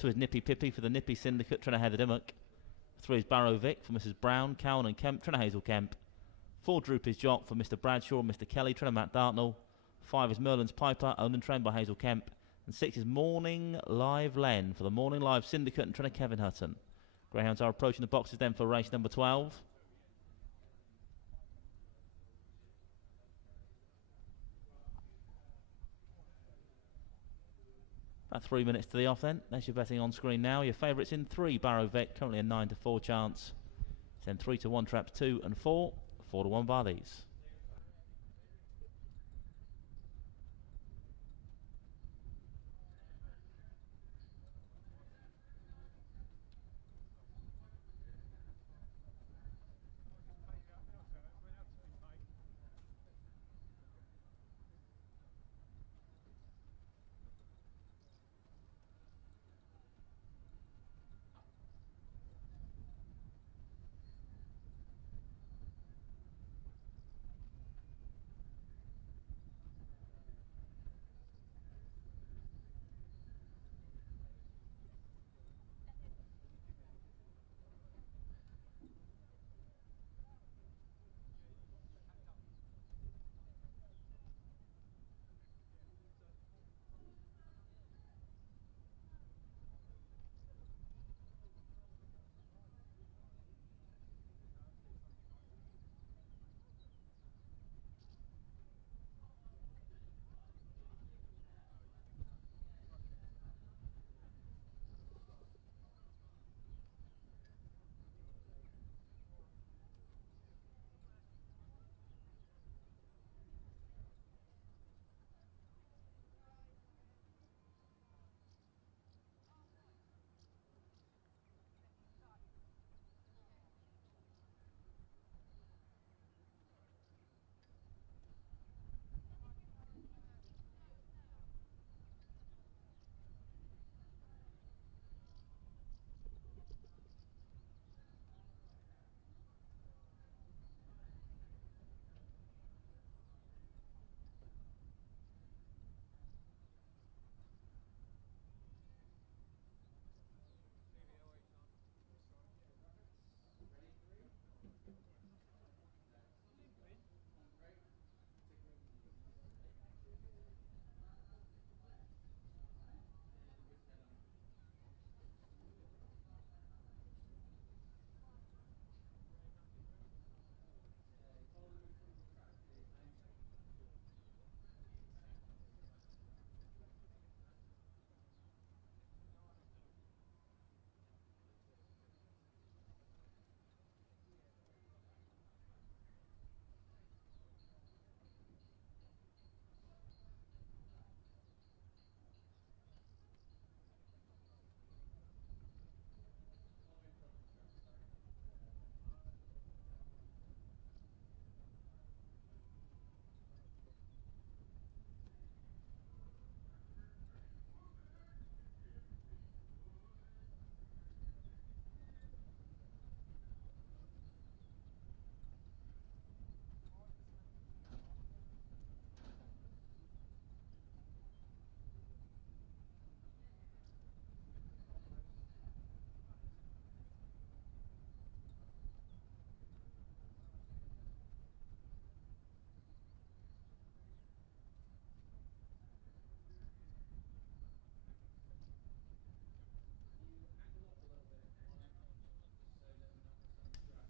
2 is Nippy Pippy for the Nippy Syndicate, Trenner Heather Dimmock. 3 is Barrow Vic for Mrs. Brown, Cowan and Kemp, Trenner Hazel Kemp. 4 Droop is Jock for Mr. Bradshaw and Mr. Kelly, Trenner Matt Dartnell. 5 is Merlin's Piper, owned and trained by Hazel Kemp. And 6 is Morning Live Len for the Morning Live Syndicate and Trenner Kevin Hutton. Greyhounds are approaching the boxes then for race number 12. About 3 minutes to the off then. There's your betting on screen now. Your favourites in 3, Barrow Vic, currently a 9 to 4 chance. Then 3 to 1 traps 2 and 4. 4 to 1 bar these.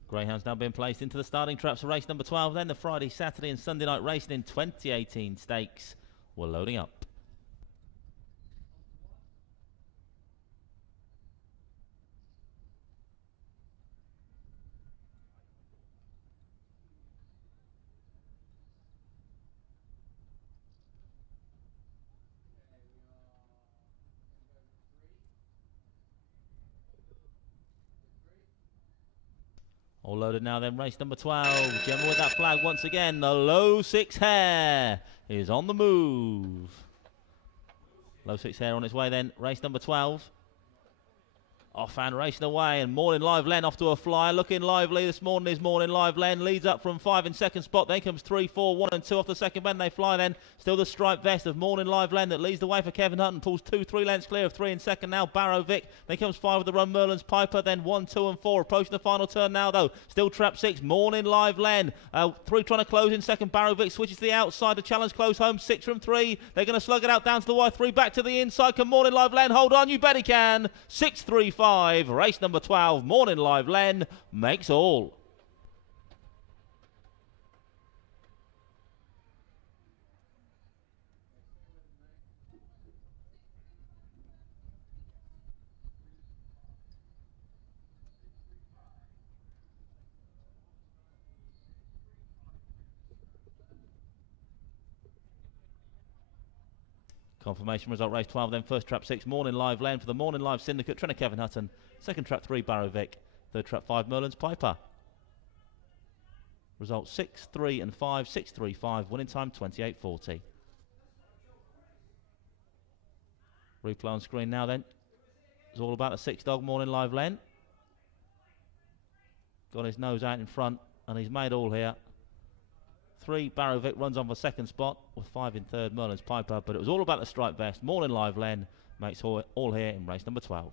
Greyhounds now being placed into the starting traps for race number 12. Then the Friday, Saturday and Sunday night racing in 2018 stakes. We're loading up. All loaded now then, race number 12. Gemma with that flag once again. The low 6 hair is on the move. Low 6 hair on its way then, race number 12. Off and racing away, and Morning Live Len off to a flyer, looking lively this morning is Morning Live Len, leads up from 5 in second spot, then comes 3, 4, 1 and 2 off the second bend, they fly then, still the striped vest of Morning Live Len that leads the way for Kevin Hutton, pulls 2, 3 lengths clear of 3 in second now, Barrow Vic, then comes 5 with the run Merlin's Piper, then 1, 2 and 4, approaching the final turn now though, still trap 6, Morning Live Len, 3 trying to close in second, Barrow Vic switches to the outside, the challenge close home, 6 from 3, they're going to slug it out down to the wire, 3 back to the inside, can Morning Live Len hold on, you bet he can, 6-3-5, race number 12, Morning Live Len makes all. Confirmation result race 12 then, first trap 6 Morning Live Len for the Morning Live Syndicate, trainer Kevin Hutton, second trap 3 Barrow Vic, third trap 5 Merlin's Piper. Result 6, 3 and 5, 6, 3, 5, winning time 28.40. Replay on screen now then. It's all about the 6 dog Morning Live Len. Got his nose out in front and he's made all here. 3 Barrow Vic runs on for second spot with 5 in third Merlin's Piper, but it was all about the striped vest. Morning Live Len makes all here in race number 12.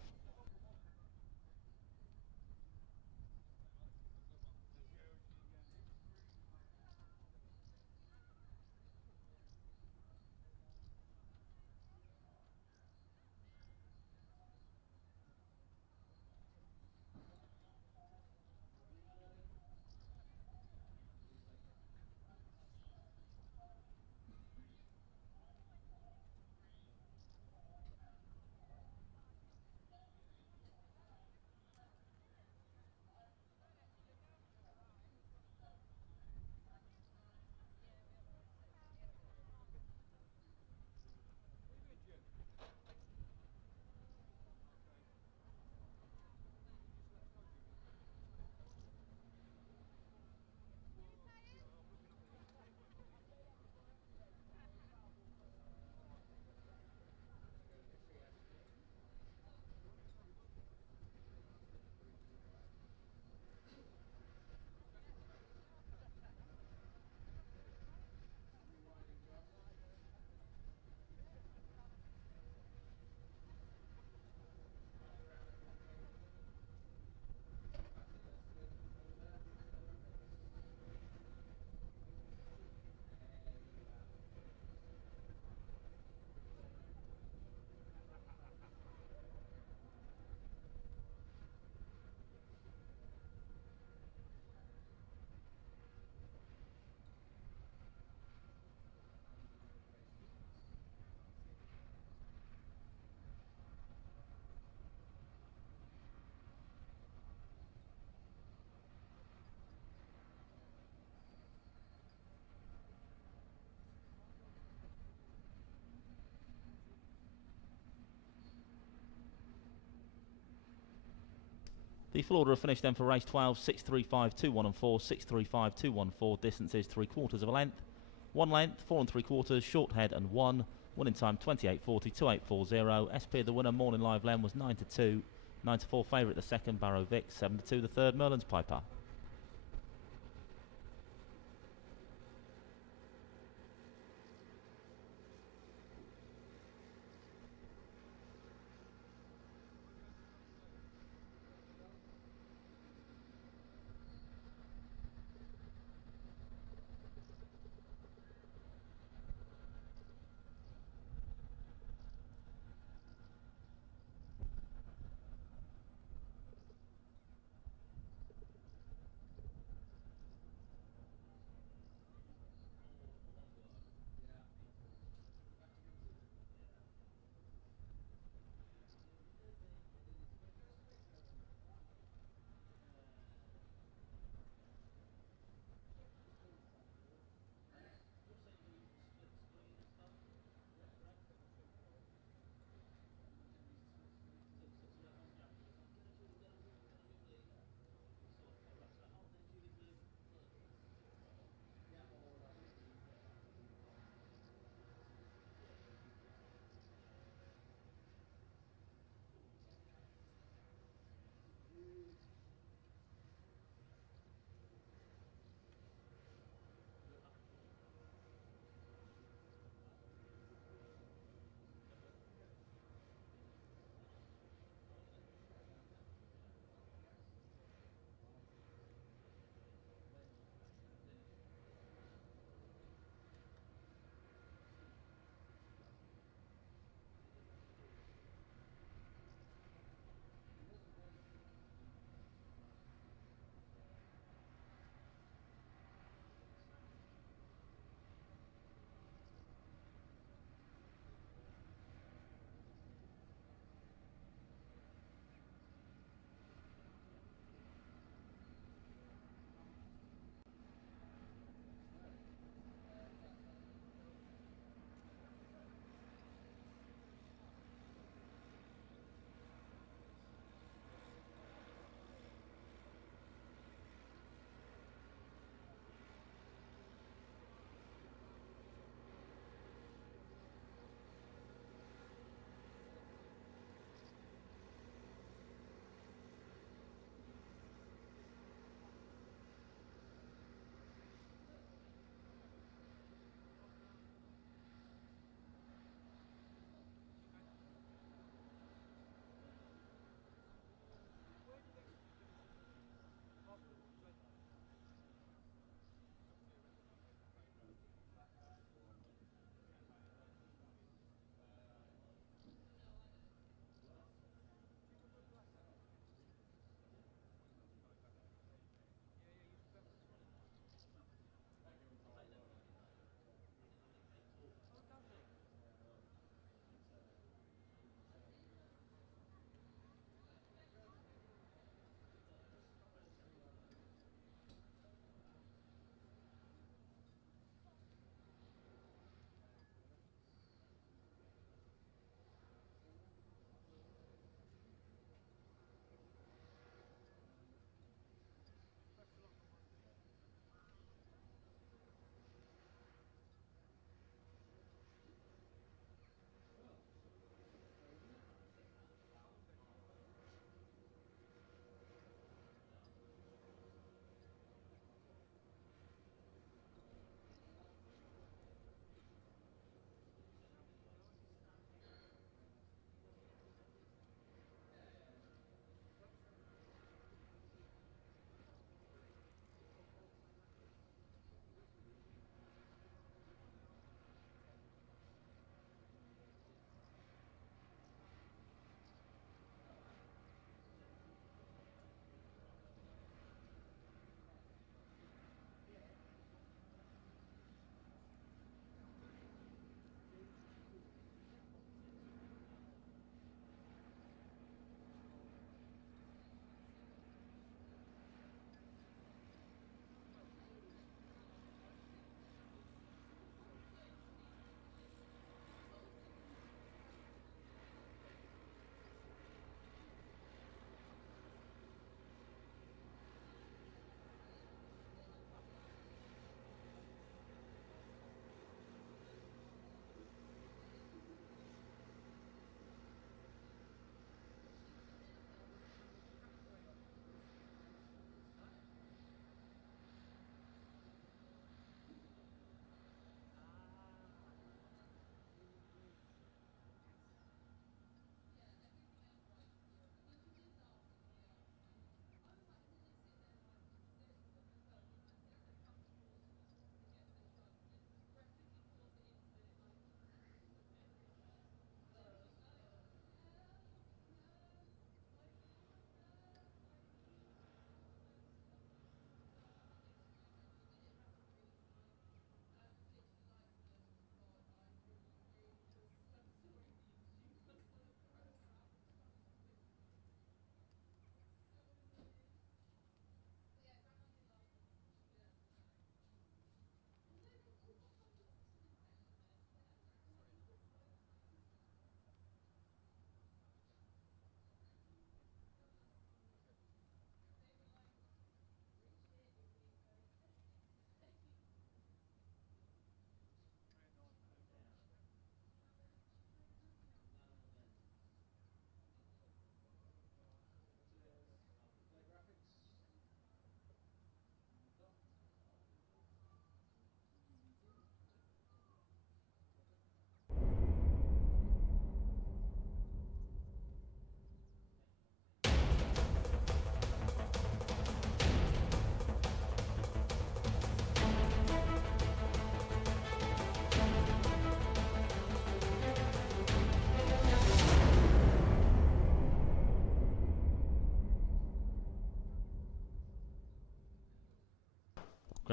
The full order of finish then for race 12, 6.35, 2, 1 and 4, 6.35, 2, 1, 4, distances 3/4 of a length, 1 length, 4 3/4, short head and 1, winning time 28.40, 28.40, SP the winner, Morning Live Len was 9-2, 9-4 favourite the second, Barrow Vic, 7-2 the third, Merlin's Piper.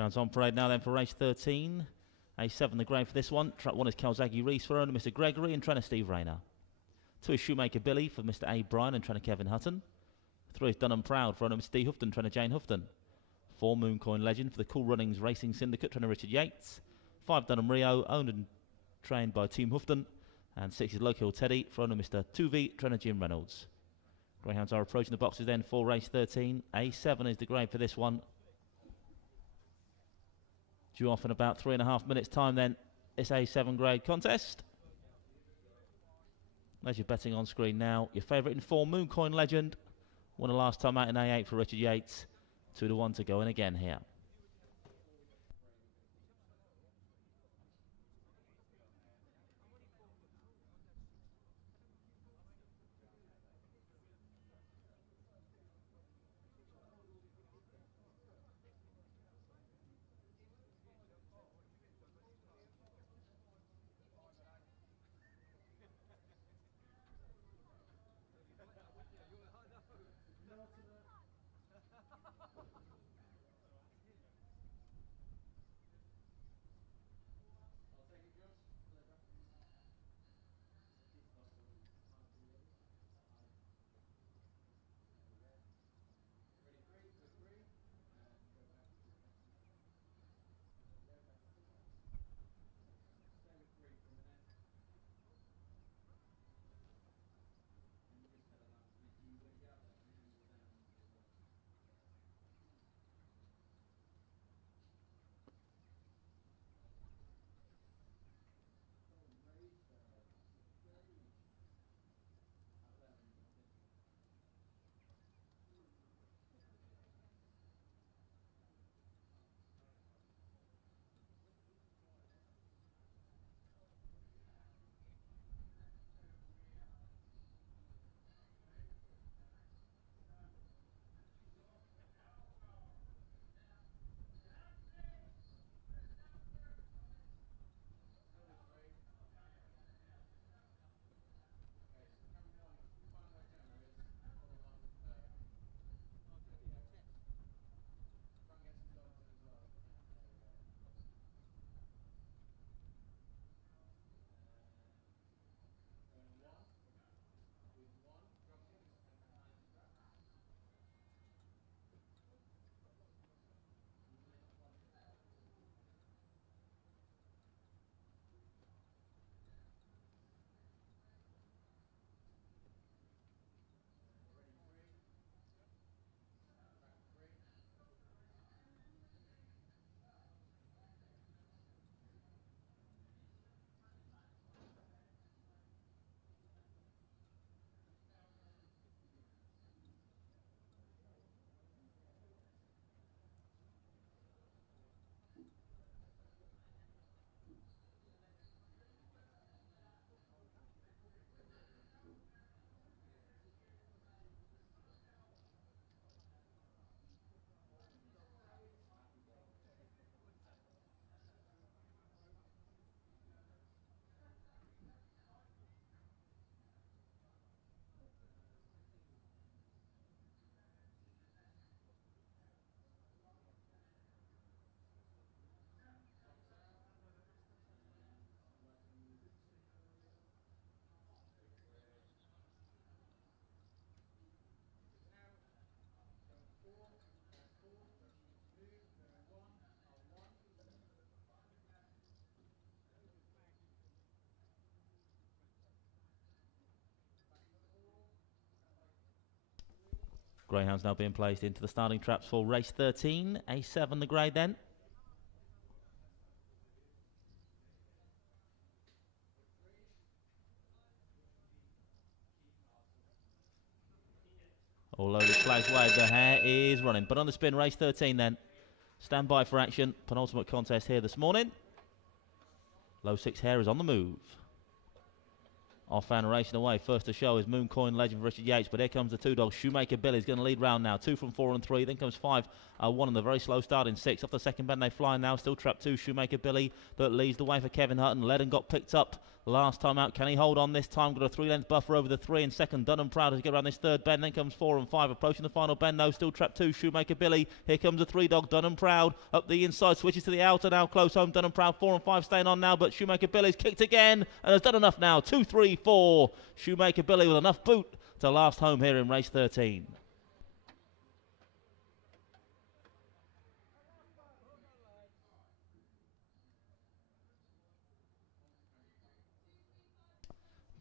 Grounds on parade now then for race 13. A7 the grade for this one. Track 1 is Calzaghe Reese for owner Mr. Gregory and trainer Steve Rayner. 2 is Shoemaker Billy for Mr. A. Bryan and trainer Kevin Hutton. 3 is Dun and Proud for owner Mr. D. Houghton, trainer Jane Houghton. 4 Mooncoin Legend for the Cool Runnings Racing Syndicate, trainer Richard Yates. 5 Dun and Rio, owned and trained by Team Houghton. And 6 is Low Hill Teddy for owner Mr. 2V, trainer Jim Reynolds. Greyhounds are approaching the boxes then for race 13. A7 is the grade for this one. Due off in about 3.5 minutes time then, this A7 grade contest. There's your betting on screen now. Your favourite in 4, Mooncoin Legend. Won the last time out in A8 for Richard Yates. 2-1 to go in again here. Greyhounds now being placed into the starting traps for race 13. A7 the grade then. All loaded, flags waved, the hare is running. But on the spin, race 13 then. Stand by for action. Penultimate contest here this morning. Low 6 hare is on the move. Off and racing away. First to show is Mooncoin Legend for Richard Yates, but here comes the 2 dogs. Shoemaker Billy's going to lead round now. 2 from 4 and 3. Then comes 5, 1 on the very slow start in 6. Off the second bend they fly now. Still trapped 2. Shoemaker Billy that leads the way for Kevin Hutton. Led and got picked up last time out. Can he hold on this time? Got a 3-length buffer over the 3 in second. Done and Proud as he get around this third bend. Then comes 4 and 5 approaching the final bend. No, still trap 2. Shoemaker Billy. Here comes a 3-dog. Done and Proud up the inside. Switches to the outer now. Close home. Done and Proud. 4 and 5 staying on now. But Shoemaker Billy's kicked again and has done enough now. 2, 3, 4. Shoemaker Billy with enough boot to last home here in race 13.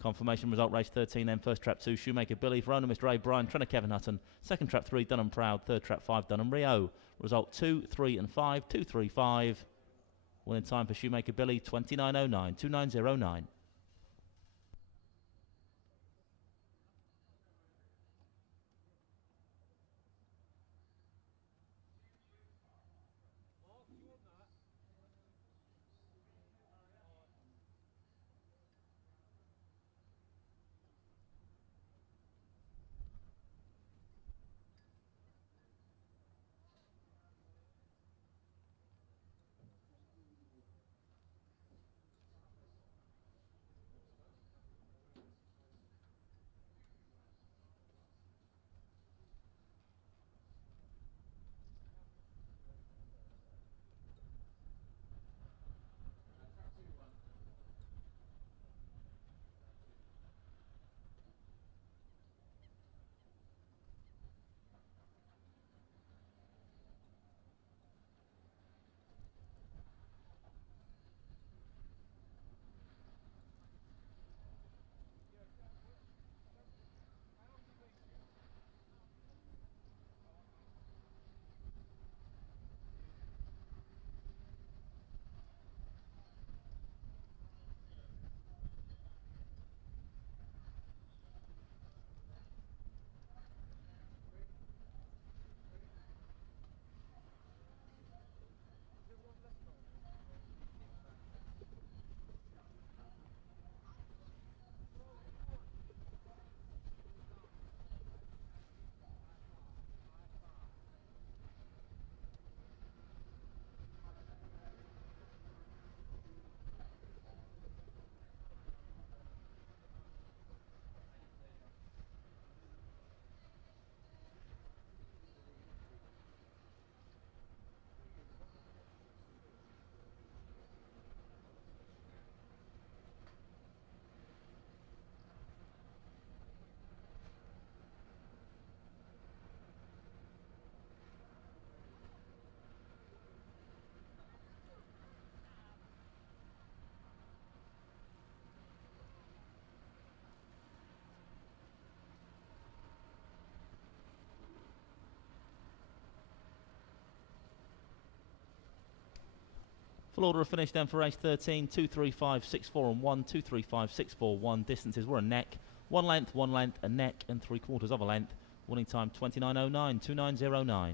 Confirmation result race 13 then. First trap 2 Shoemaker Billy for owner Mr. A. Bryan, trainer Kevin Hutton. Second trap 3 Dun and Proud. Third trap 5 Dun and Rio. Result 2, 3 and 5. 2, 3, 5. Winning time for Shoemaker Billy 29.09. 29.09. Full order of finish then for race 13. 2, 3, 5, 6, 4 and 1. 2, 3, 5, 6, 4, 1. Distances were a neck. 1 length, a neck and 3/4 of a length. Winning time 29.09. 29.09.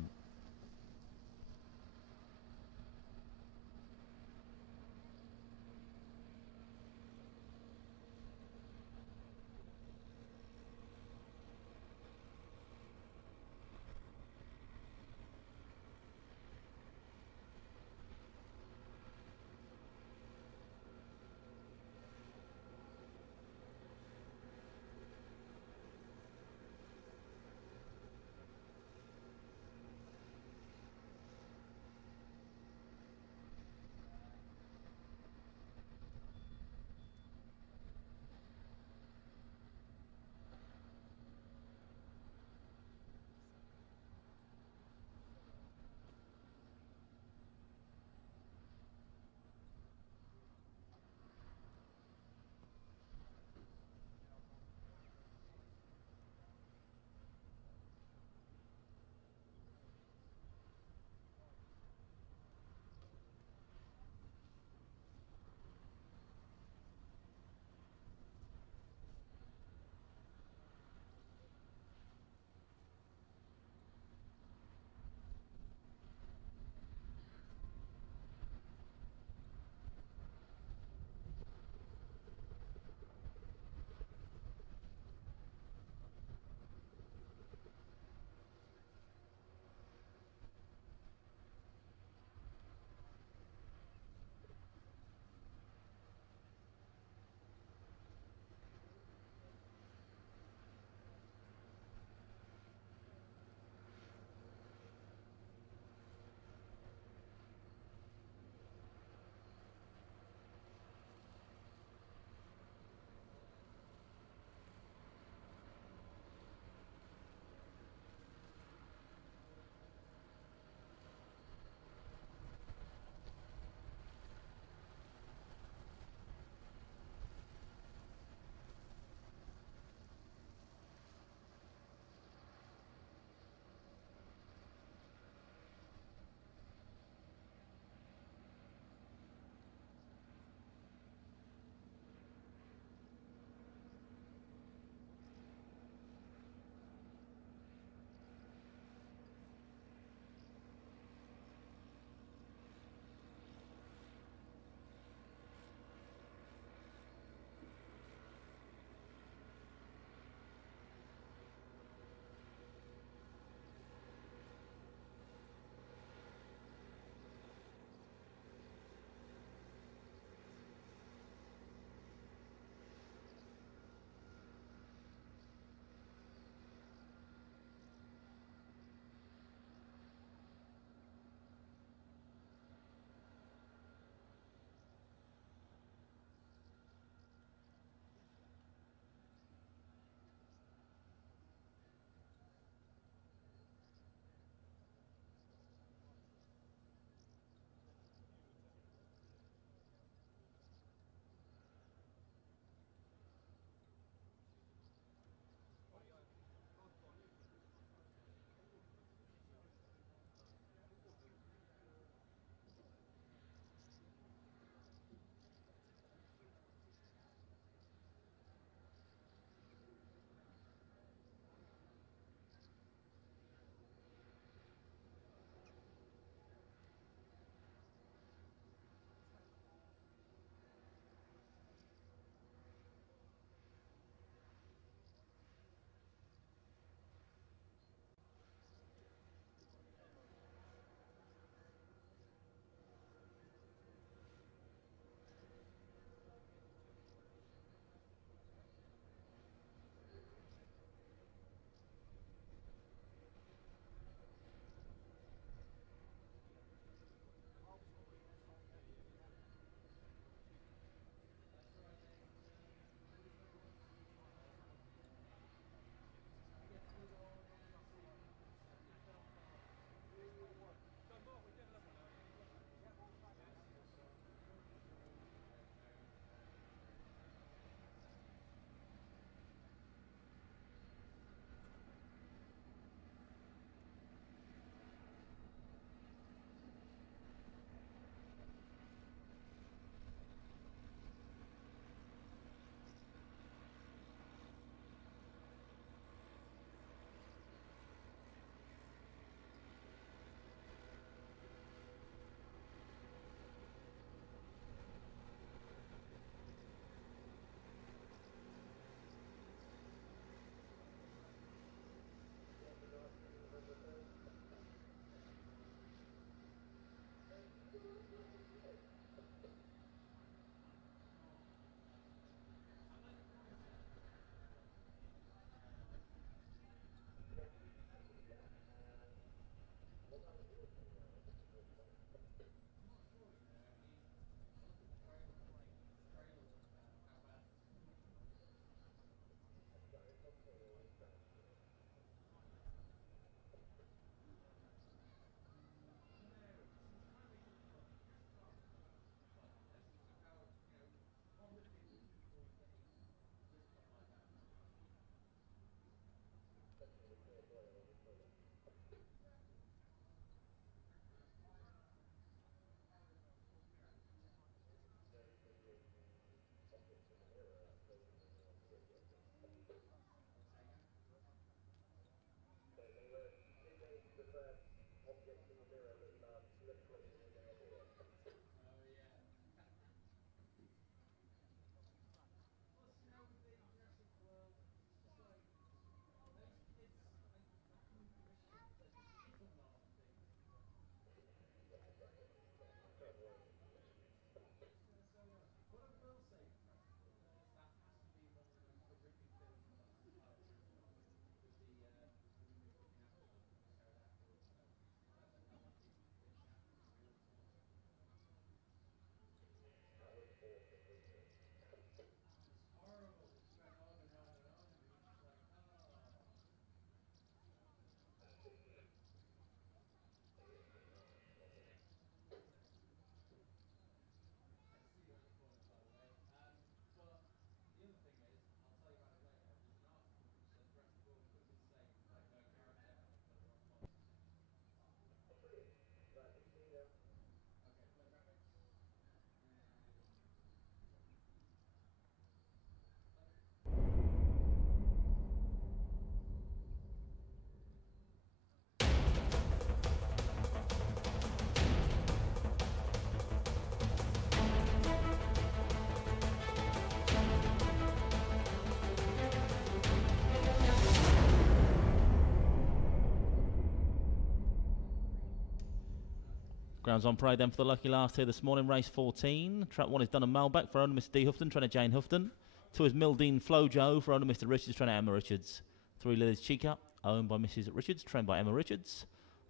Grounds on parade then for the lucky last here this morning, race 14. Trap 1 is done in Malbec for owner Mr. D. Houghton, trainer Jane Houghton. 2 is Mildine Flojo for owner Mr. Richards, trainer Emma Richards. 3 Lily's Chica, owned by Mrs. Richards, trained by Emma Richards.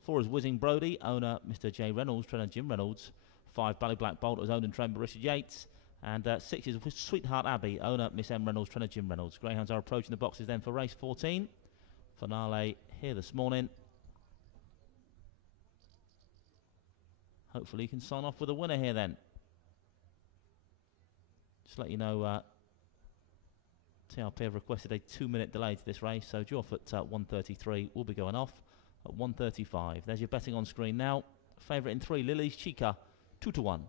4 is Whizzing Brody, owner Mr. J. Reynolds, trainer Jim Reynolds. 5 Bally Black Bolt is owned and trained by Richard Yates. And 6 is Sweetheart Abbey, owner Miss M. Reynolds, trainer Jim Reynolds. Greyhounds are approaching the boxes then for race 14. Finale here this morning. Hopefully you can sign off with a winner here then. Just let you know, TRP have requested a 2-minute delay to this race, so due off at 1:33, we'll be going off at 1:35. There's your betting on screen now. Favourite in 3, Lily's Chica, 2-1.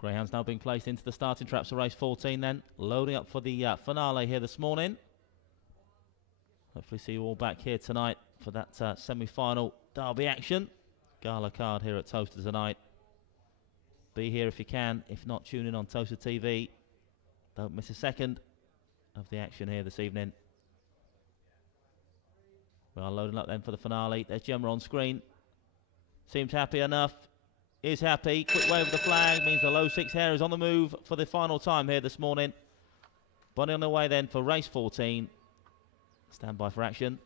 Greyhounds now being placed into the starting traps of race 14 then. Loading up for the finale here this morning. Hopefully see you all back here tonight for that semi-final derby action. Gala card here at Towcester tonight. Be here if you can. If not, tune in on Towcester TV. Don't miss a second of the action here this evening. We are loading up then for the finale. There's Gemma on screen. Seems happy enough. Is happy. Quick wave of the flag means the low 6 hair is on the move for the final time here this morning. Bunny on the way then for race 14. Stand by for action.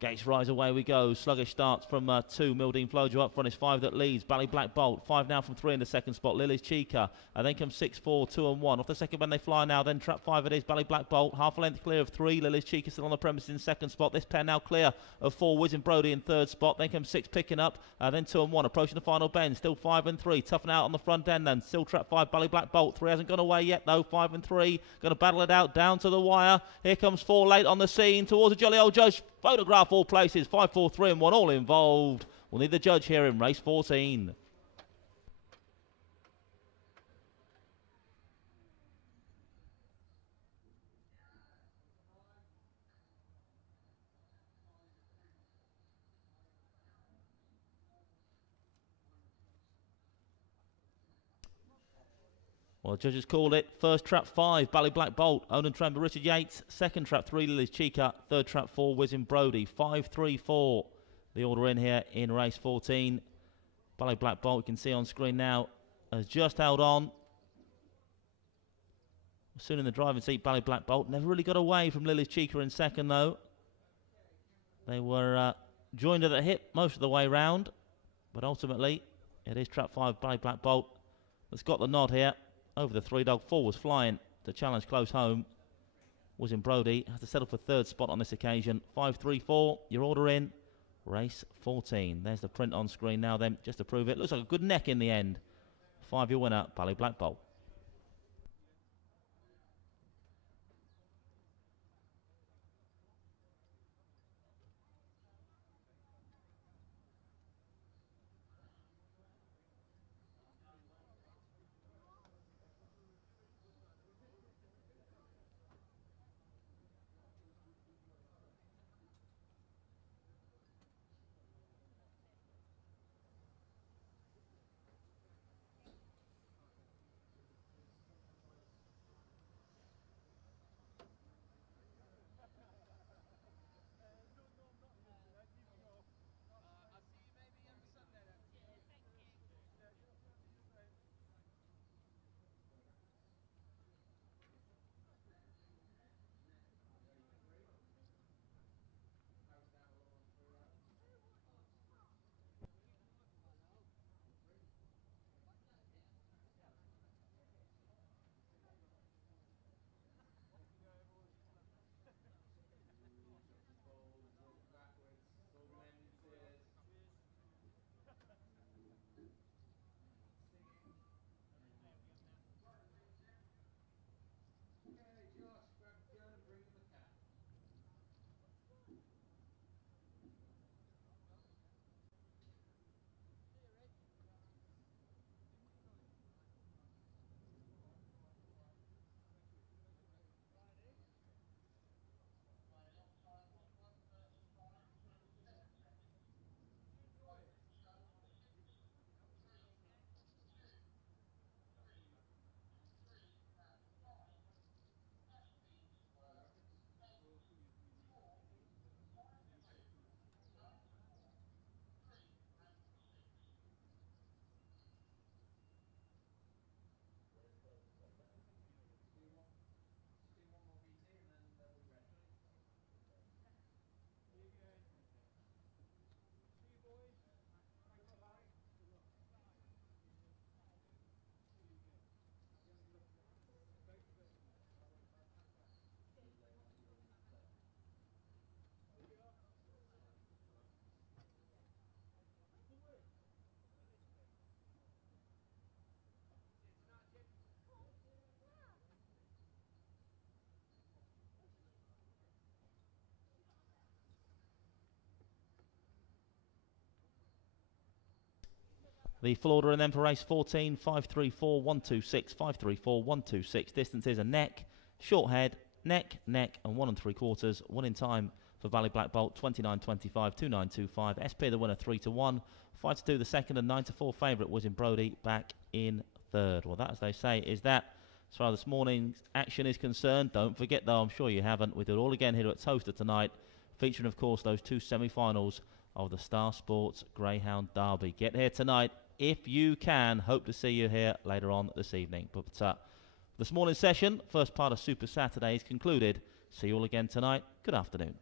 Gates rise, away we go. Sluggish starts from 2. Mildine Flojo up front is 5 that leads. Bally Black Bolt. 5 now from 3 in the second spot. Lily's Chica. And then comes 6, 4, 2 and 1. Off the second when they fly now. Then trap 5 it is. Bally Black Bolt. Half a length clear of 3. Lily's Chica still on the premises in second spot. This pair now clear of 4. Whizzing Brody in third spot. Then comes 6 picking up. Then 2 and 1. Approaching the final bend. Still 5 and 3. Toughen out on the front end then. Still trap 5. Bally Black Bolt. 3 hasn't gone away yet though. 5 and 3. Going to battle it out down to the wire. Here comes 4 late on the scene. Towards a jolly old judge. Photograph all places. 5, 4, 3 and 1 all involved. We'll need the judge here in race 14. Well, the judges called it. First trap 5, Bally Black Bolt, Onan Trember, Richard Yates. Second trap 3, Lily's Chica. Third trap 4, Whizzing Brody. 5-3-4. The order in here in race 14. Bally Black Bolt, you can see on screen now, has just held on. Soon in the driving seat, Bally Black Bolt. Never really got away from Lily's Chica in second, though. They were joined at the hip most of the way round. But ultimately, it is trap 5, Bally Black Bolt, that's got the nod here. Over the 3-dog, 4 was flying to challenge close home. Whizzing Brody has to settle for third spot on this occasion. 5-3-4, your order in race 14. There's the print on screen now then, just to prove it. Looks like a good neck in the end. 5 your winner, Bally Black Bolt. The full order and then for race 14, 5-3-4, 1-2-6, 5-3-4, 1-2-6. Distance is a neck, short head, neck, neck, and 1 3/4. Winning time for Bally Black Bolt, 29.25, 29.25. SP the winner, 3-1. 5-2 the second, and 9-4 favourite was in Brody, back in third. Well, that, as they say, is that. As far as this morning's action is concerned, don't forget, though, I'm sure you haven't, we do it all again here at Towcester tonight, featuring, of course, those 2 semi-finals of the Star Sports Greyhound Derby. Get here tonight if you can. Hope to see you here later on this evening. But this morning's session, first part of Super Saturday, is concluded. See you all again tonight. Good afternoon.